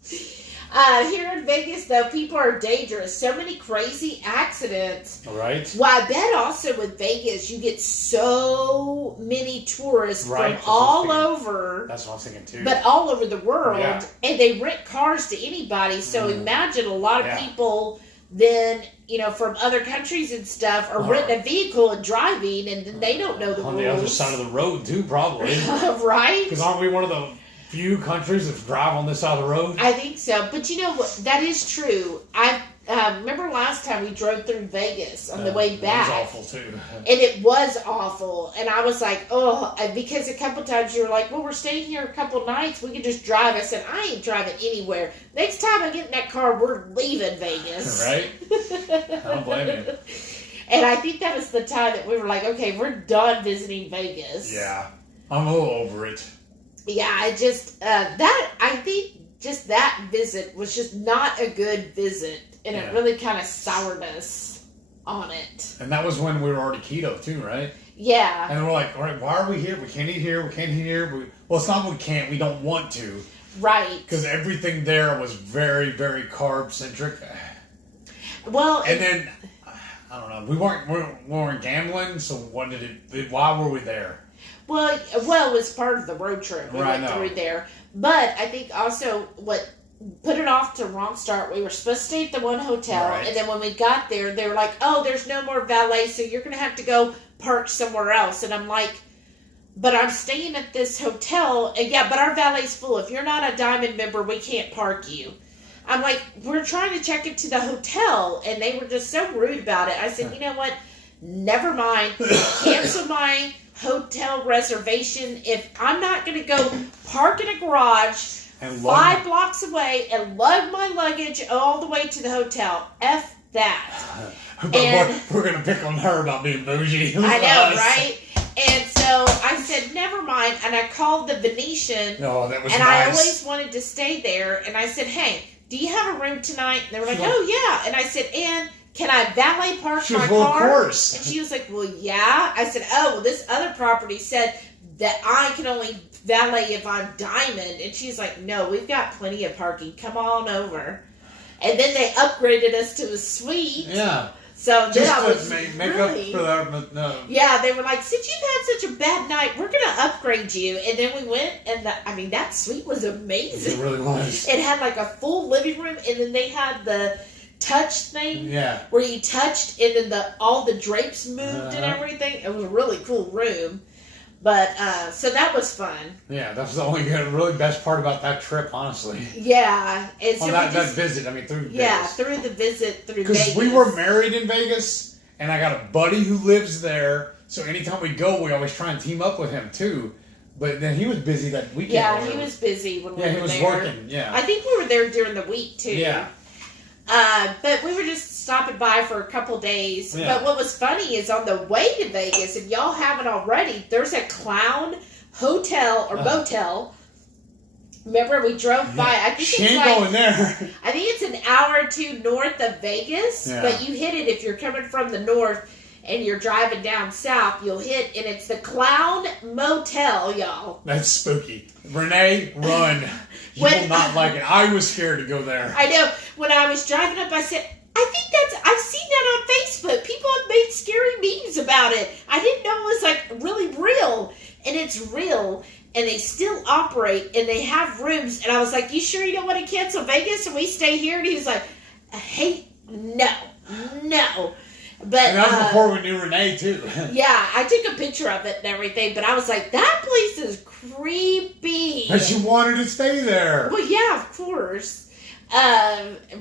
Here in Vegas, though, people are dangerous. So many crazy accidents. Right. Well, I bet also with Vegas, you get so many tourists Right, from all over. That's what I was thinking, too. But all over the world. Yeah. And they rent cars to anybody. So imagine a lot of Yeah. people then, from other countries and stuff are renting a vehicle and driving, and then they don't know the rules. On the other side of the road, too, probably. Right? Because aren't we one of the few countries that drive on this side of the road? I think so. But you know what? That is true. I remember last time we drove through Vegas on the way back. It was awful, too. And it was awful. And I was like, because a couple times you were like, well, we're staying here a couple nights. We can just drive. I said, I ain't driving anywhere. Next time I get in that car, we're leaving Vegas. Right? I don't blame you. And I think that was the time that we were like, okay, we're done visiting Vegas. Yeah. I'm a little over it. Yeah, I think just that visit was just not a good visit. And it really kind of soured us on it. And that was when we were already keto, too, right? Yeah. And we're like, all right, why are we here? We can't eat here. We can't eat here. Well, it's not we can't. We don't want to. Right. Because everything there was very, very carb-centric. Well, and then, I don't know. We weren't gambling, so why were we there? Well, it was part of the road trip. We went through there. But I think also what put it off to a wrong start, we were supposed to stay at the one hotel, and then when we got there, they were like, oh, there's no more valet, so you're going to have to go park somewhere else. And I'm like, but I'm staying at this hotel, and but our valet's full. If you're not a Diamond member, we can't park you. I'm like, we're trying to check into the hotel, and they were just so rude about it. I said, you know what? Never mind. Cancel my hotel reservation. If I'm not going to go park in a garage and 5 blocks away and lug my luggage all the way to the hotel. F that. But we're going to pick on her about being bougie. I know, right? And so I said, never mind. And I called the Venetian. Oh, that was and nice. I always wanted to stay there. And I said, hey, do you have a room tonight? And they were like, oh, yeah. And I said, and can I valet park my car? Of course. And she was like, well, yeah. I said, oh, well, this other property said that I can only valet if I'm Diamond. And she's like, no, we've got plenty of parking. Come on over. And then they upgraded us to a suite. Yeah. So then just I was make really, up for that. No. Yeah, they were like, since you've had such a bad night, we're going to upgrade you. And then we went, and that suite was amazing. It really was. It had like a full living room, and then they had the touch thing where you touched, and then all the drapes moved and everything. It was a really cool room. But, so that was fun. Yeah, that was the only really best part about that trip, honestly. Yeah. And so that visit, through Vegas. Yeah, through the visit through Because Vegas. we were married in Vegas, and I got a buddy who lives there, so anytime we go, we always try and team up with him, too. But then he was busy that weekend. Yeah, he was busy when we were there. Yeah, he was working, I think we were there during the week, too. Yeah. But we were just stopping by for a couple days. Yeah. But what was funny is on the way to Vegas, if y'all haven't already, there's a clown hotel or motel. Remember, we drove by. I think she ain't going there. I think it's an hour or two north of Vegas. Yeah. But you hit it if you're coming from the north and you're driving down south. You'll hit, and it's the Clown Motel, y'all. That's spooky. Renee, run. You will not like it. I was scared to go there. I know. When I was driving up, I said, I've seen that on Facebook. People have made scary memes about it. I didn't know it was like really real. And it's real. And they still operate. And they have rooms. And I was like, you sure you don't want to cancel Vegas and we stay here? And he was like, hey, no. But And that was before we knew Renee, too. yeah, I took a picture of it and everything, but I was like, that place is creepy. But she wanted to stay there. Well, yeah, of course.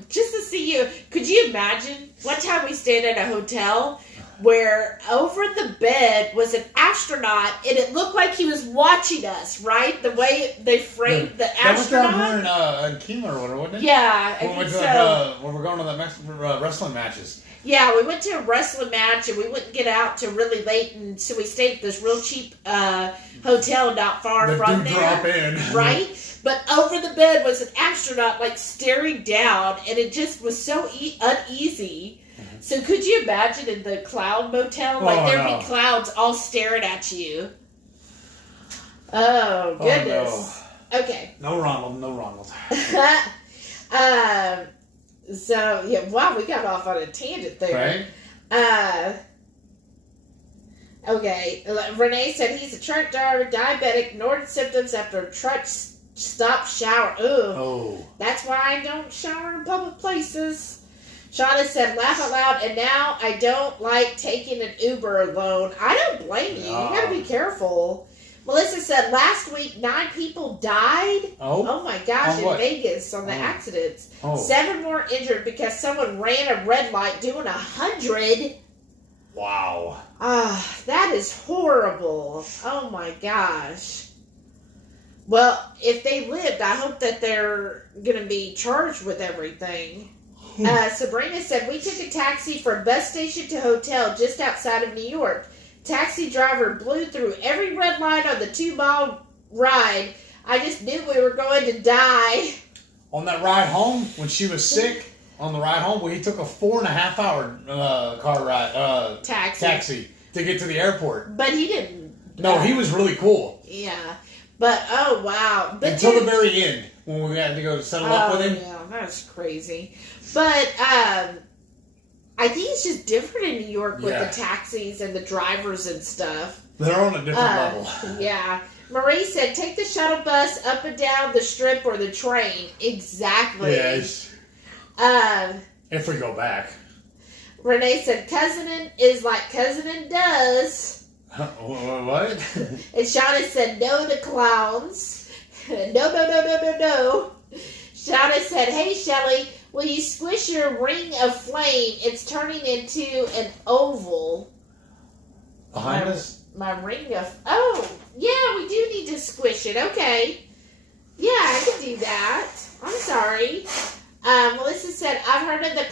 Just to see you. Could you imagine? One time we stayed at a hotel where over the bed was an astronaut, and it looked like he was watching us, right? The way they framed the astronaut. That was down here in Kima or whatever, wasn't it? Yeah. When we went to when we're going to the Mexican wrestling matches. Yeah, we went to a wrestling match, and we wouldn't get out till really late, and so we stayed at this real cheap hotel not far from there. Drop in. Right? But over the bed was an astronaut, like, staring down, and it just was so uneasy. So could you imagine in the cloud motel? Like, there'd be clouds all staring at you. Oh, goodness. No. Okay. No Ronald. So, yeah, wow, we got off on a tangent there. Right? Okay. Renee said he's a truck driver, diabetic, ignored symptoms after a truck stop shower. Ugh. Oh. That's why I don't shower in public places. Shauna said, laugh out loud, and now I don't like taking an Uber alone. I don't blame you. You gotta be careful. Melissa said, last week, 9 people died. Oh my gosh, in Vegas on the accidents. 7 more injured because someone ran a red light doing 100. Wow. That is horrible. Oh my gosh. Well, if they lived, I hope that they're going to be charged with everything. Sabrina said, we took a taxi from bus station to hotel just outside of New York. Taxi driver blew through every red light on the 2-mile ride. I just knew we were going to die. On that ride home, when she was sick, on the ride home, he took a 4.5-hour car ride, taxi to get to the airport. But he didn't. No, he was really cool. Yeah. But, oh, wow. But until the very end, when we had to go to settle up with him. Yeah, that's crazy. But, I think it's just different in New York with the taxis and the drivers and stuff. They're on a different level. Yeah. Marie said, take the shuttle bus up and down the strip or the train. Exactly. Yes. If we go back. Renee said, cousining is like cousining does. What? And Shauna said, no to clowns. No. Shauna said, hey, Shelly, will you squish your ring of flame? It's turning into an oval. Behind us? My ring of... Oh, yeah, we do need to squish it. Okay. Yeah, I can do that. I'm sorry. Melissa said, I've heard of the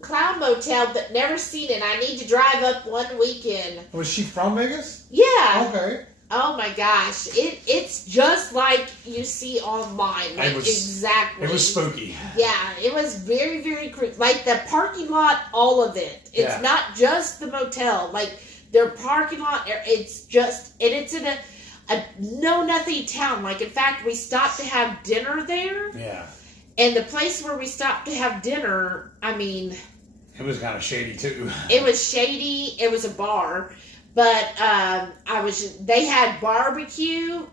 Clown Motel, but never seen it. I need to drive up one weekend. Was she from Vegas? Yeah. Okay. Oh my gosh. It's just like you see online. Like, exactly. It was spooky. Yeah, it was very, very creepy. Like the parking lot, all of it. It's not just the motel. Like their parking lot, it's just, and it's in a know-nothing town. Like, in fact, we stopped to have dinner there. Yeah. And the place where we stopped to have dinner, I mean... It was kind of shady, too. It was shady. It was a bar. But they had barbecue.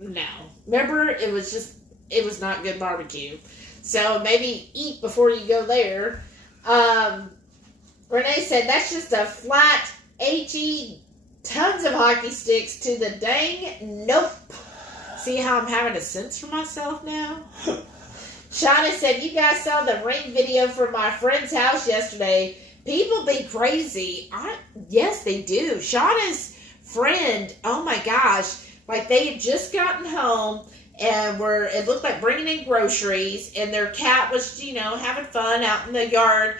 No. Remember, it was not good barbecue. So maybe eat before you go there. Renee said, that's just a flat, H-E, tons of hockey sticks to the dang nope. See how I'm having a sense for myself now? Shauna said, you guys saw the ring video from my friend's house yesterday. People be crazy. Yes, they do. Shauna's friend, oh my gosh, like they had just gotten home and it looked like bringing in groceries, and their cat was, having fun out in the yard.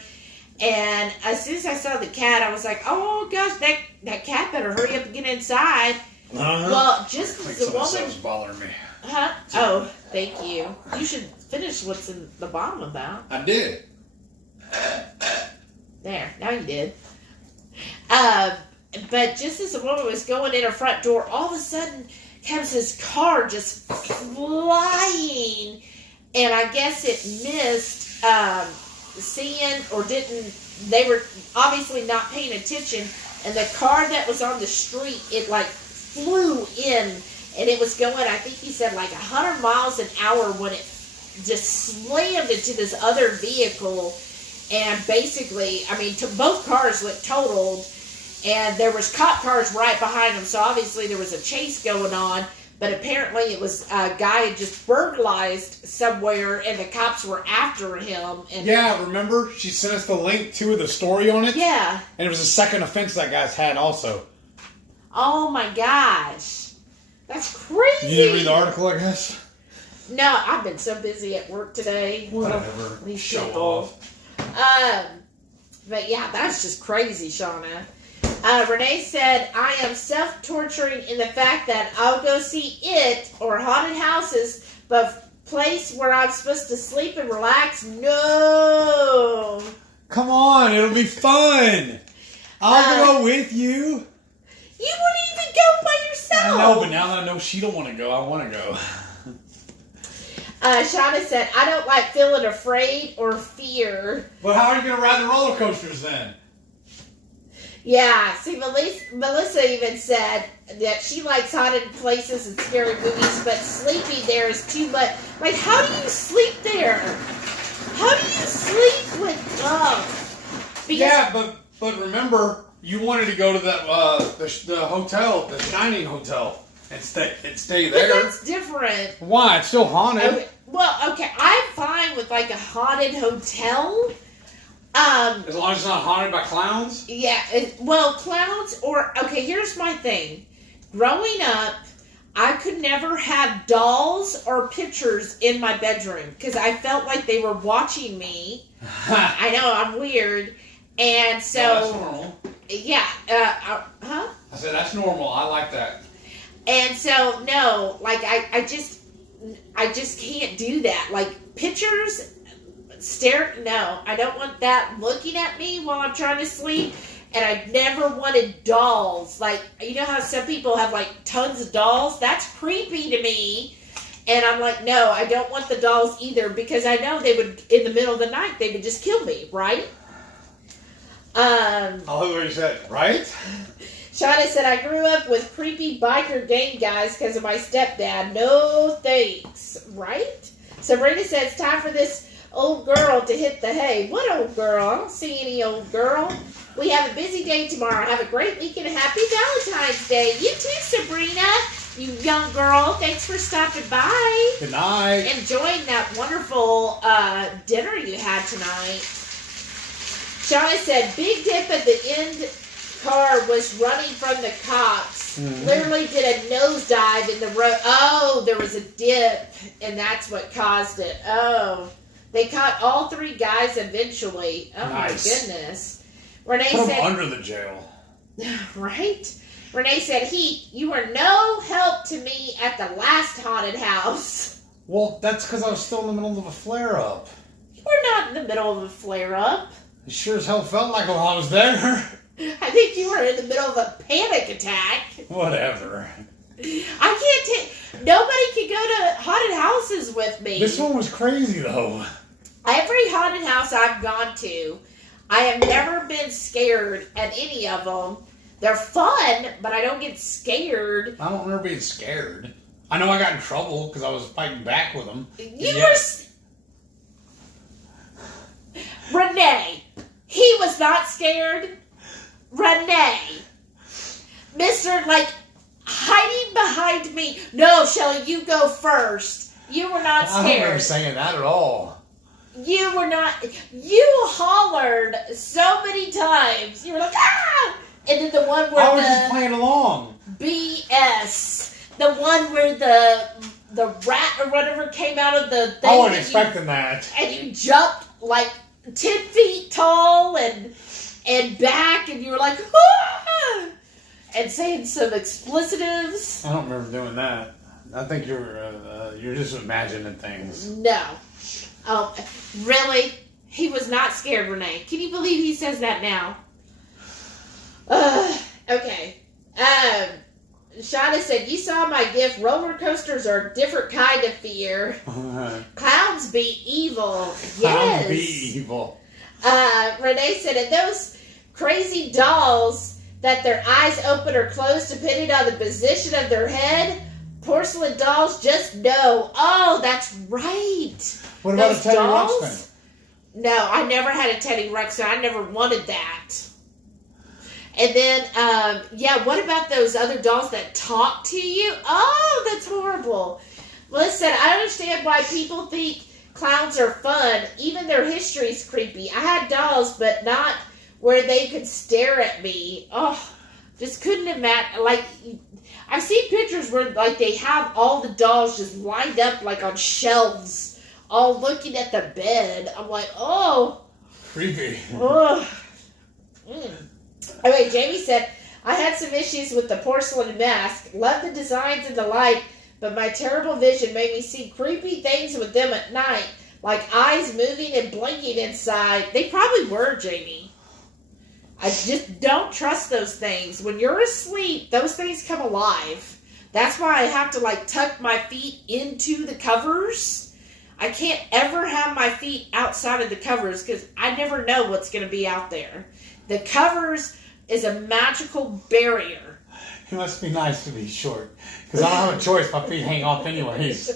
And as soon as I saw the cat, I was like, oh gosh, that cat better hurry up and get inside. Well, just as the woman was bothering me. Huh? Oh, thank you. You should finish what's in the bottom of that. I did. There, now you did. But just as the woman was going in her front door, all of a sudden comes this car just flying, and I guess it missed seeing or didn't. They were obviously not paying attention, and the car that was on the street, it like flew in. And it was going, I think he said, like 100 miles an hour when it just slammed into this other vehicle. And basically, I mean, both cars looked totaled, and there was cop cars right behind them, so obviously there was a chase going on, but apparently it was a guy had just burglarized somewhere, and the cops were after him. And yeah, remember? She sent us the link to the story on it? yeah. And it was the second offense that guy's had also. Oh my gosh. That's crazy. You didn't read the article, I guess? No, I've been so busy at work today. Whatever. These Show people. off. But yeah, that's just crazy, Shauna. Renee said, I am self-torturing in the fact that I'll go see it or haunted houses, but place where I'm supposed to sleep and relax, no. Come on, it'll be fun. I'll go with you. You wouldn't even go by yourself. I know, but now that I know she don't want to go, I want to go. Shauna said, I don't like feeling afraid or fear. But how are you going to ride the roller coasters then? Yeah, see, Melissa even said that she likes haunted places and scary movies, but sleeping there is too much. Like, how do you sleep there? How do you sleep with Because yeah, but remember, you wanted to go to the hotel, the Shining Hotel, and stay there. But that's different. Why? It's still haunted. Okay. Well, okay, I'm fine with like a haunted hotel. As long as it's not haunted by clowns? Yeah, clowns or... Okay, here's my thing. Growing up, I could never have dolls or pictures in my bedroom because I felt like they were watching me. I know, I'm weird. And so... No, that's normal. Yeah, huh? I said, that's normal. I like that. And so, no, like, I just can't do that. Like, pictures... No, I don't want that looking at me while I'm trying to sleep. And I never wanted dolls. Like, you know how some people have like tons of dolls? That's creepy to me. And I'm like, no, I don't want the dolls either because I know they would, in the middle of the night, they would just kill me, right? I love what you said, right? Shauna said, I grew up with creepy biker gang guys because of my stepdad. No thanks, right? Sabrina said, it's time for this old girl to hit the hay. What old girl? I don't see any old girl. We have a busy day tomorrow. Have a great weekend and happy Valentine's Day. You too, Sabrina. You young girl. Thanks for stopping by. Good night. Enjoying that wonderful dinner you had tonight. Shauna said, big dip at the end car was running from the cops. Mm-hmm. Literally did a nosedive in the road. Oh, there was a dip, and that's what caused it. Oh. They caught all three guys eventually. Oh, nice. My goodness. Renee Put said... them under the jail. Right? Renee said, Heath, you were no help to me at the last haunted house. Well, that's because I was still in the middle of a flare-up. You were not in the middle of a flare-up. It sure as hell felt like while I was there. I think you were in the middle of a panic attack. Whatever. I can't take... Nobody can go to haunted houses with me. This one was crazy, though. Every haunted house I've gone to, I have never been scared at any of them. They're fun, but I don't get scared. I don't remember being scared. I know I got in trouble because I was fighting back with them. Renee, he was not scared. Renee. Mr. like... hiding behind me. No, Shelly, you go first. You were not scared. I don't remember saying that at all. You were not. You hollered so many times. You were like, ah! And then the one where I was just playing along. BS. The one where the rat or whatever came out of the thing. I wasn't expecting that. And you jumped like 10 feet tall and back, and you were like, ah! And saying some explicitives. I don't remember doing that. I think you're just imagining things. No. Oh, really? He was not scared, Renee. Can you believe he says that now? Okay. Shauna said, you saw my gift. Roller coasters are a different kind of fear. Clowns be evil. Yes. Clowns be evil. Renee said, and those crazy dolls that their eyes open or close depending on the position of their head, porcelain dolls just know. Oh, that's right. What about those a Teddy dolls? Ruxpin? No, I never had a Teddy Ruxpin. I never wanted that. And then, what about those other dolls that talk to you? Oh, that's horrible. Listen, I understand why people think clowns are fun. Even their history's creepy. I had dolls, but not where they could stare at me. Oh, just couldn't imagine. Like, I've seen pictures where, like, they have all the dolls just lined up, like, on shelves, all looking at the bed. I'm like, oh. Creepy. Oh. Okay, Jamie said, I had some issues with the porcelain mask. Love the designs and the light, but my terrible vision made me see creepy things with them at night, like eyes moving and blinking inside. They probably were, Jamie. I just don't trust those things. When you're asleep, those things come alive. That's why I have to, like, tuck my feet into the covers. I can't ever have my feet outside of the covers because I never know what's going to be out there. The covers is a magical barrier. It must be nice to be short, because I don't have a choice. My feet hang off anyways.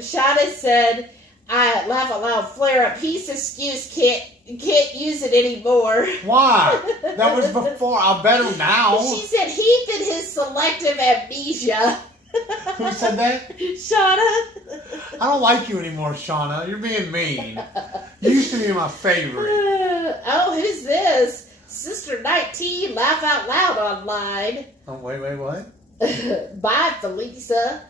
Shada said, I laugh out loud, flare up. Heath's excuse can't use it anymore. Why? That was before. I'll bet him now. She said Heath and his selective amnesia. Who said that? Shauna. I don't like you anymore, Shauna. You're being mean. You used to be my favorite. Oh, who's this? Sister 19, laugh out loud online. Oh, wait, what? Bye, Felisa.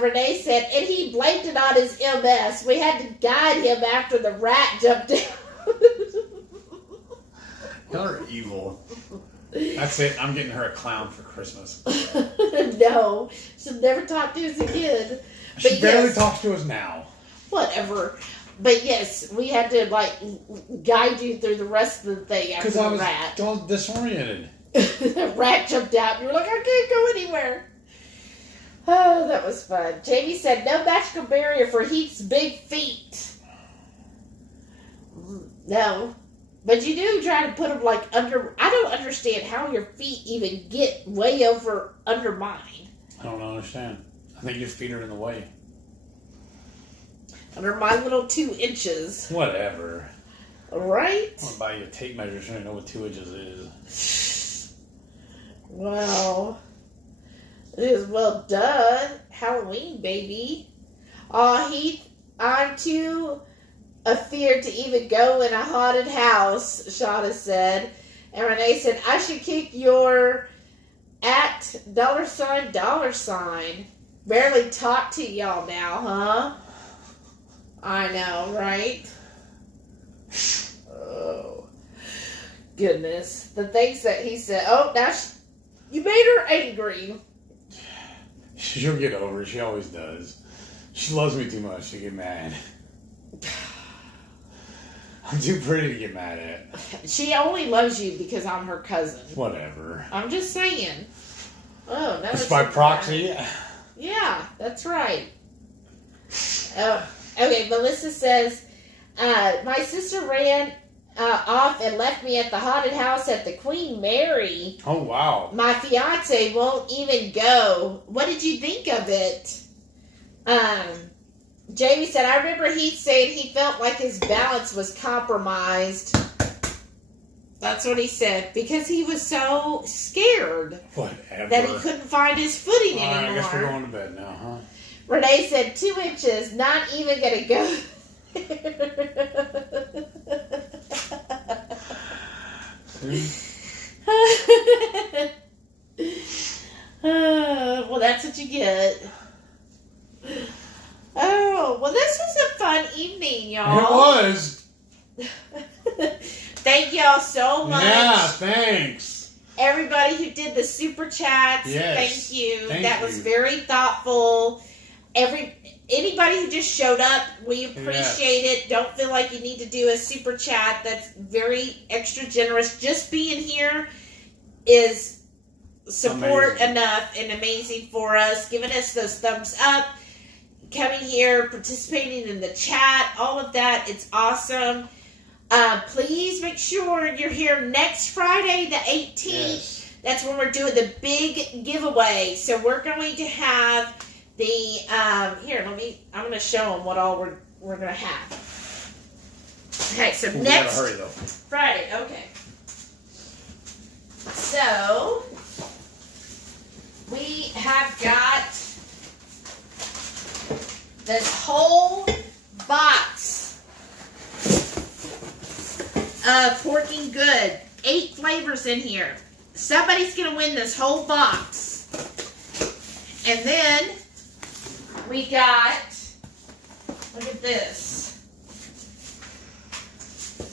Renee said, and he blamed it on his MS. We had to guide him after the rat jumped down. Y'all are evil. That's it. I'm getting her a clown for Christmas. No, she'll never talk to us again. She barely talks to us now. Whatever. But yes, we had to, like, guide you through the rest of the thing after the rat. Because I was all disoriented. The rat jumped out and you were like, I can't go anywhere. Oh, that was fun. Jamie said, no magical barrier for Heath's big feet. No. But you do try to put them, like, under... I don't understand how your feet even get way over under mine. I don't understand. I think your feet are in the way. Under my little 2 inches. Whatever. Right? I'm going to buy you a tape measure so you know what 2 inches is. Well, it is well done. Halloween, baby. Aw, Heath, I'm too afeared to even go in a haunted house, Shauna said. And Renee said, I should kick your at $. Barely talk to y'all now, huh? I know, right? Oh, goodness. The things that he said. Oh, now you made her angry. She'll get over it. She always does. She loves me too much to get mad. I'm too pretty to get mad at. She only loves you because I'm her cousin. Whatever. I'm just saying. Oh, no. It's by proxy. Yeah, that's right. Oh, okay, Melissa says, my sister ran off and left me at the haunted house at the Queen Mary. Oh, wow. My fiance won't even go. What did you think of it? Jamie said, I remember Heath saying he felt like his balance was compromised. That's what he said. Because he was so scared. Whatever. That he couldn't find his footing anymore. I guess we're going to bed now, huh? Renee said 2 inches, not even going to go. Well, that's what you get. Oh, well, this was a fun evening, y'all. It was. Thank y'all so much. Yeah, thanks. Everybody who did the super chats, yes. Thank you. Thank that you. was very thoughtful. Anybody who just showed up, we appreciate it. Don't feel like you need to do a super chat. That's very extra generous. Just being here is support enough and amazing for us. Giving us those thumbs up, coming here, participating in the chat, all of that. It's awesome. Please make sure you're here next Friday, the 18th. Yes. That's when we're doing the big giveaway. So we're going to have Here, I'm gonna show them what all we're gonna have. Okay, so We next gotta hurry though. Friday, okay. So we have got this whole box of Porking Good. 8 flavors in here. Somebody's gonna win this whole box. And then we got, look at this.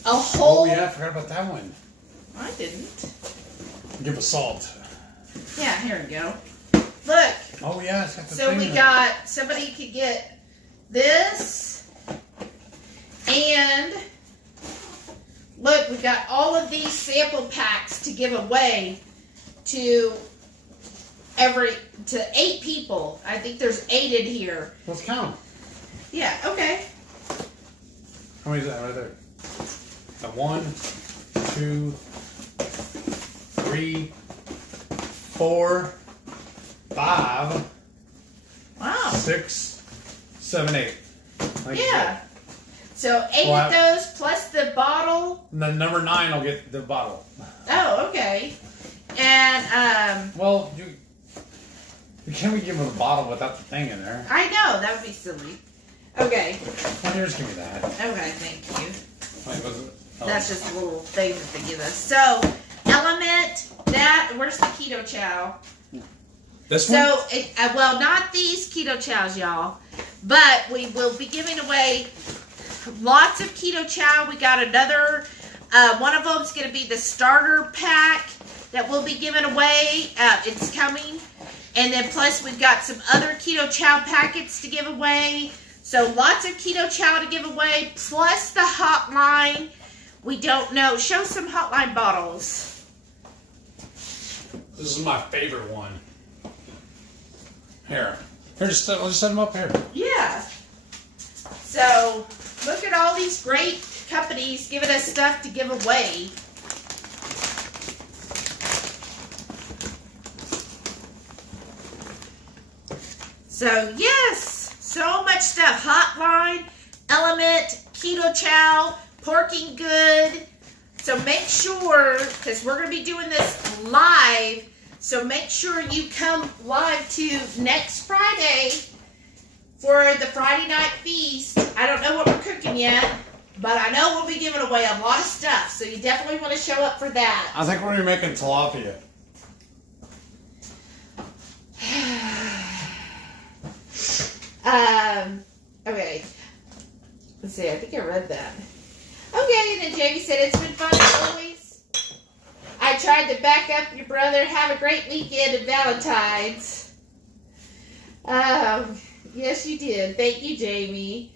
A whole. Oh yeah, I forgot about that one. I didn't. Give a salt. Yeah, here we go. Look. Oh yeah, it's got the So thing we in it. got, somebody could get this. And look, we got all of these sample packs to give away to 8 people. I think there's 8 in here. Let's count. Yeah, okay. How many is that right there? 1, 2, 3, 4, 5, Wow. 6, 7, 8. Like Yeah. So 8 Well, of those plus the bottle. And then number 9 will get the bottle. Oh, okay. And Well, you can't give them a bottle without the thing in there. I know that would be silly. Okay. Well, here, just give me that. Okay, thank you. Wait, was it? Oh. That's just a little thing that they give us. So, Element, where's the Keto Chow? This one? So, well, not these Keto Chows, y'all, but we will be giving away lots of Keto Chow. We got another, one of them's going to be the starter pack that we'll be giving away. It's coming. And then plus we've got some other Keto Chow packets to give away. So lots of Keto Chow to give away, plus the hotline. We don't know. Show some hotline bottles. This is my favorite one. Here, I'll just set them up here. Yeah. So look at all these great companies giving us stuff to give away. So yes, so much stuff. Hotline, Element, Keto Chow, Porking Good. So make sure, because we're going to be doing this live, so make sure you come live to next Friday for the Friday night feast. I don't know what we're cooking yet, but I know we'll be giving away a lot of stuff, so you definitely want to show up for that. I think we're gonna be making tilapia. Okay. Let's see, I think I read that. Okay, and then Jamie said, it's been fun as always. I tried to back up your brother. Have a great weekend at Valentine's. Yes, you did. Thank you, Jamie.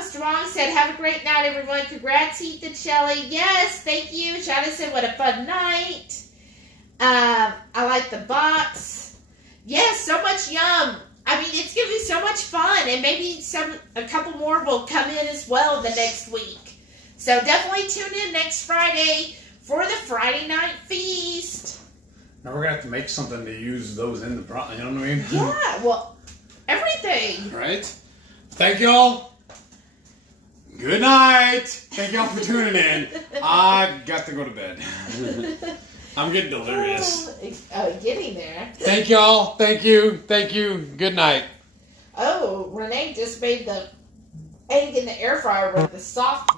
Strong said, have a great night, everyone. Congrats, Heath and Shelly. Yes, thank you. Shana said, what a fun night. I like the box. Yes, so much yum. I mean, it's going to be so much fun, and maybe a couple more will come in as well the next week. So definitely tune in next Friday for the Friday night feast. Now we're gonna have to make something to use those in the broth. You know what I mean? Yeah, well, everything. Right? Thank y'all. Good night. Thank y'all for tuning in. I've got to go to bed. I'm getting delirious. Getting there. Thank y'all. Thank you. Thank you. Good night. Oh, Renee just made the egg in the air fryer with the soft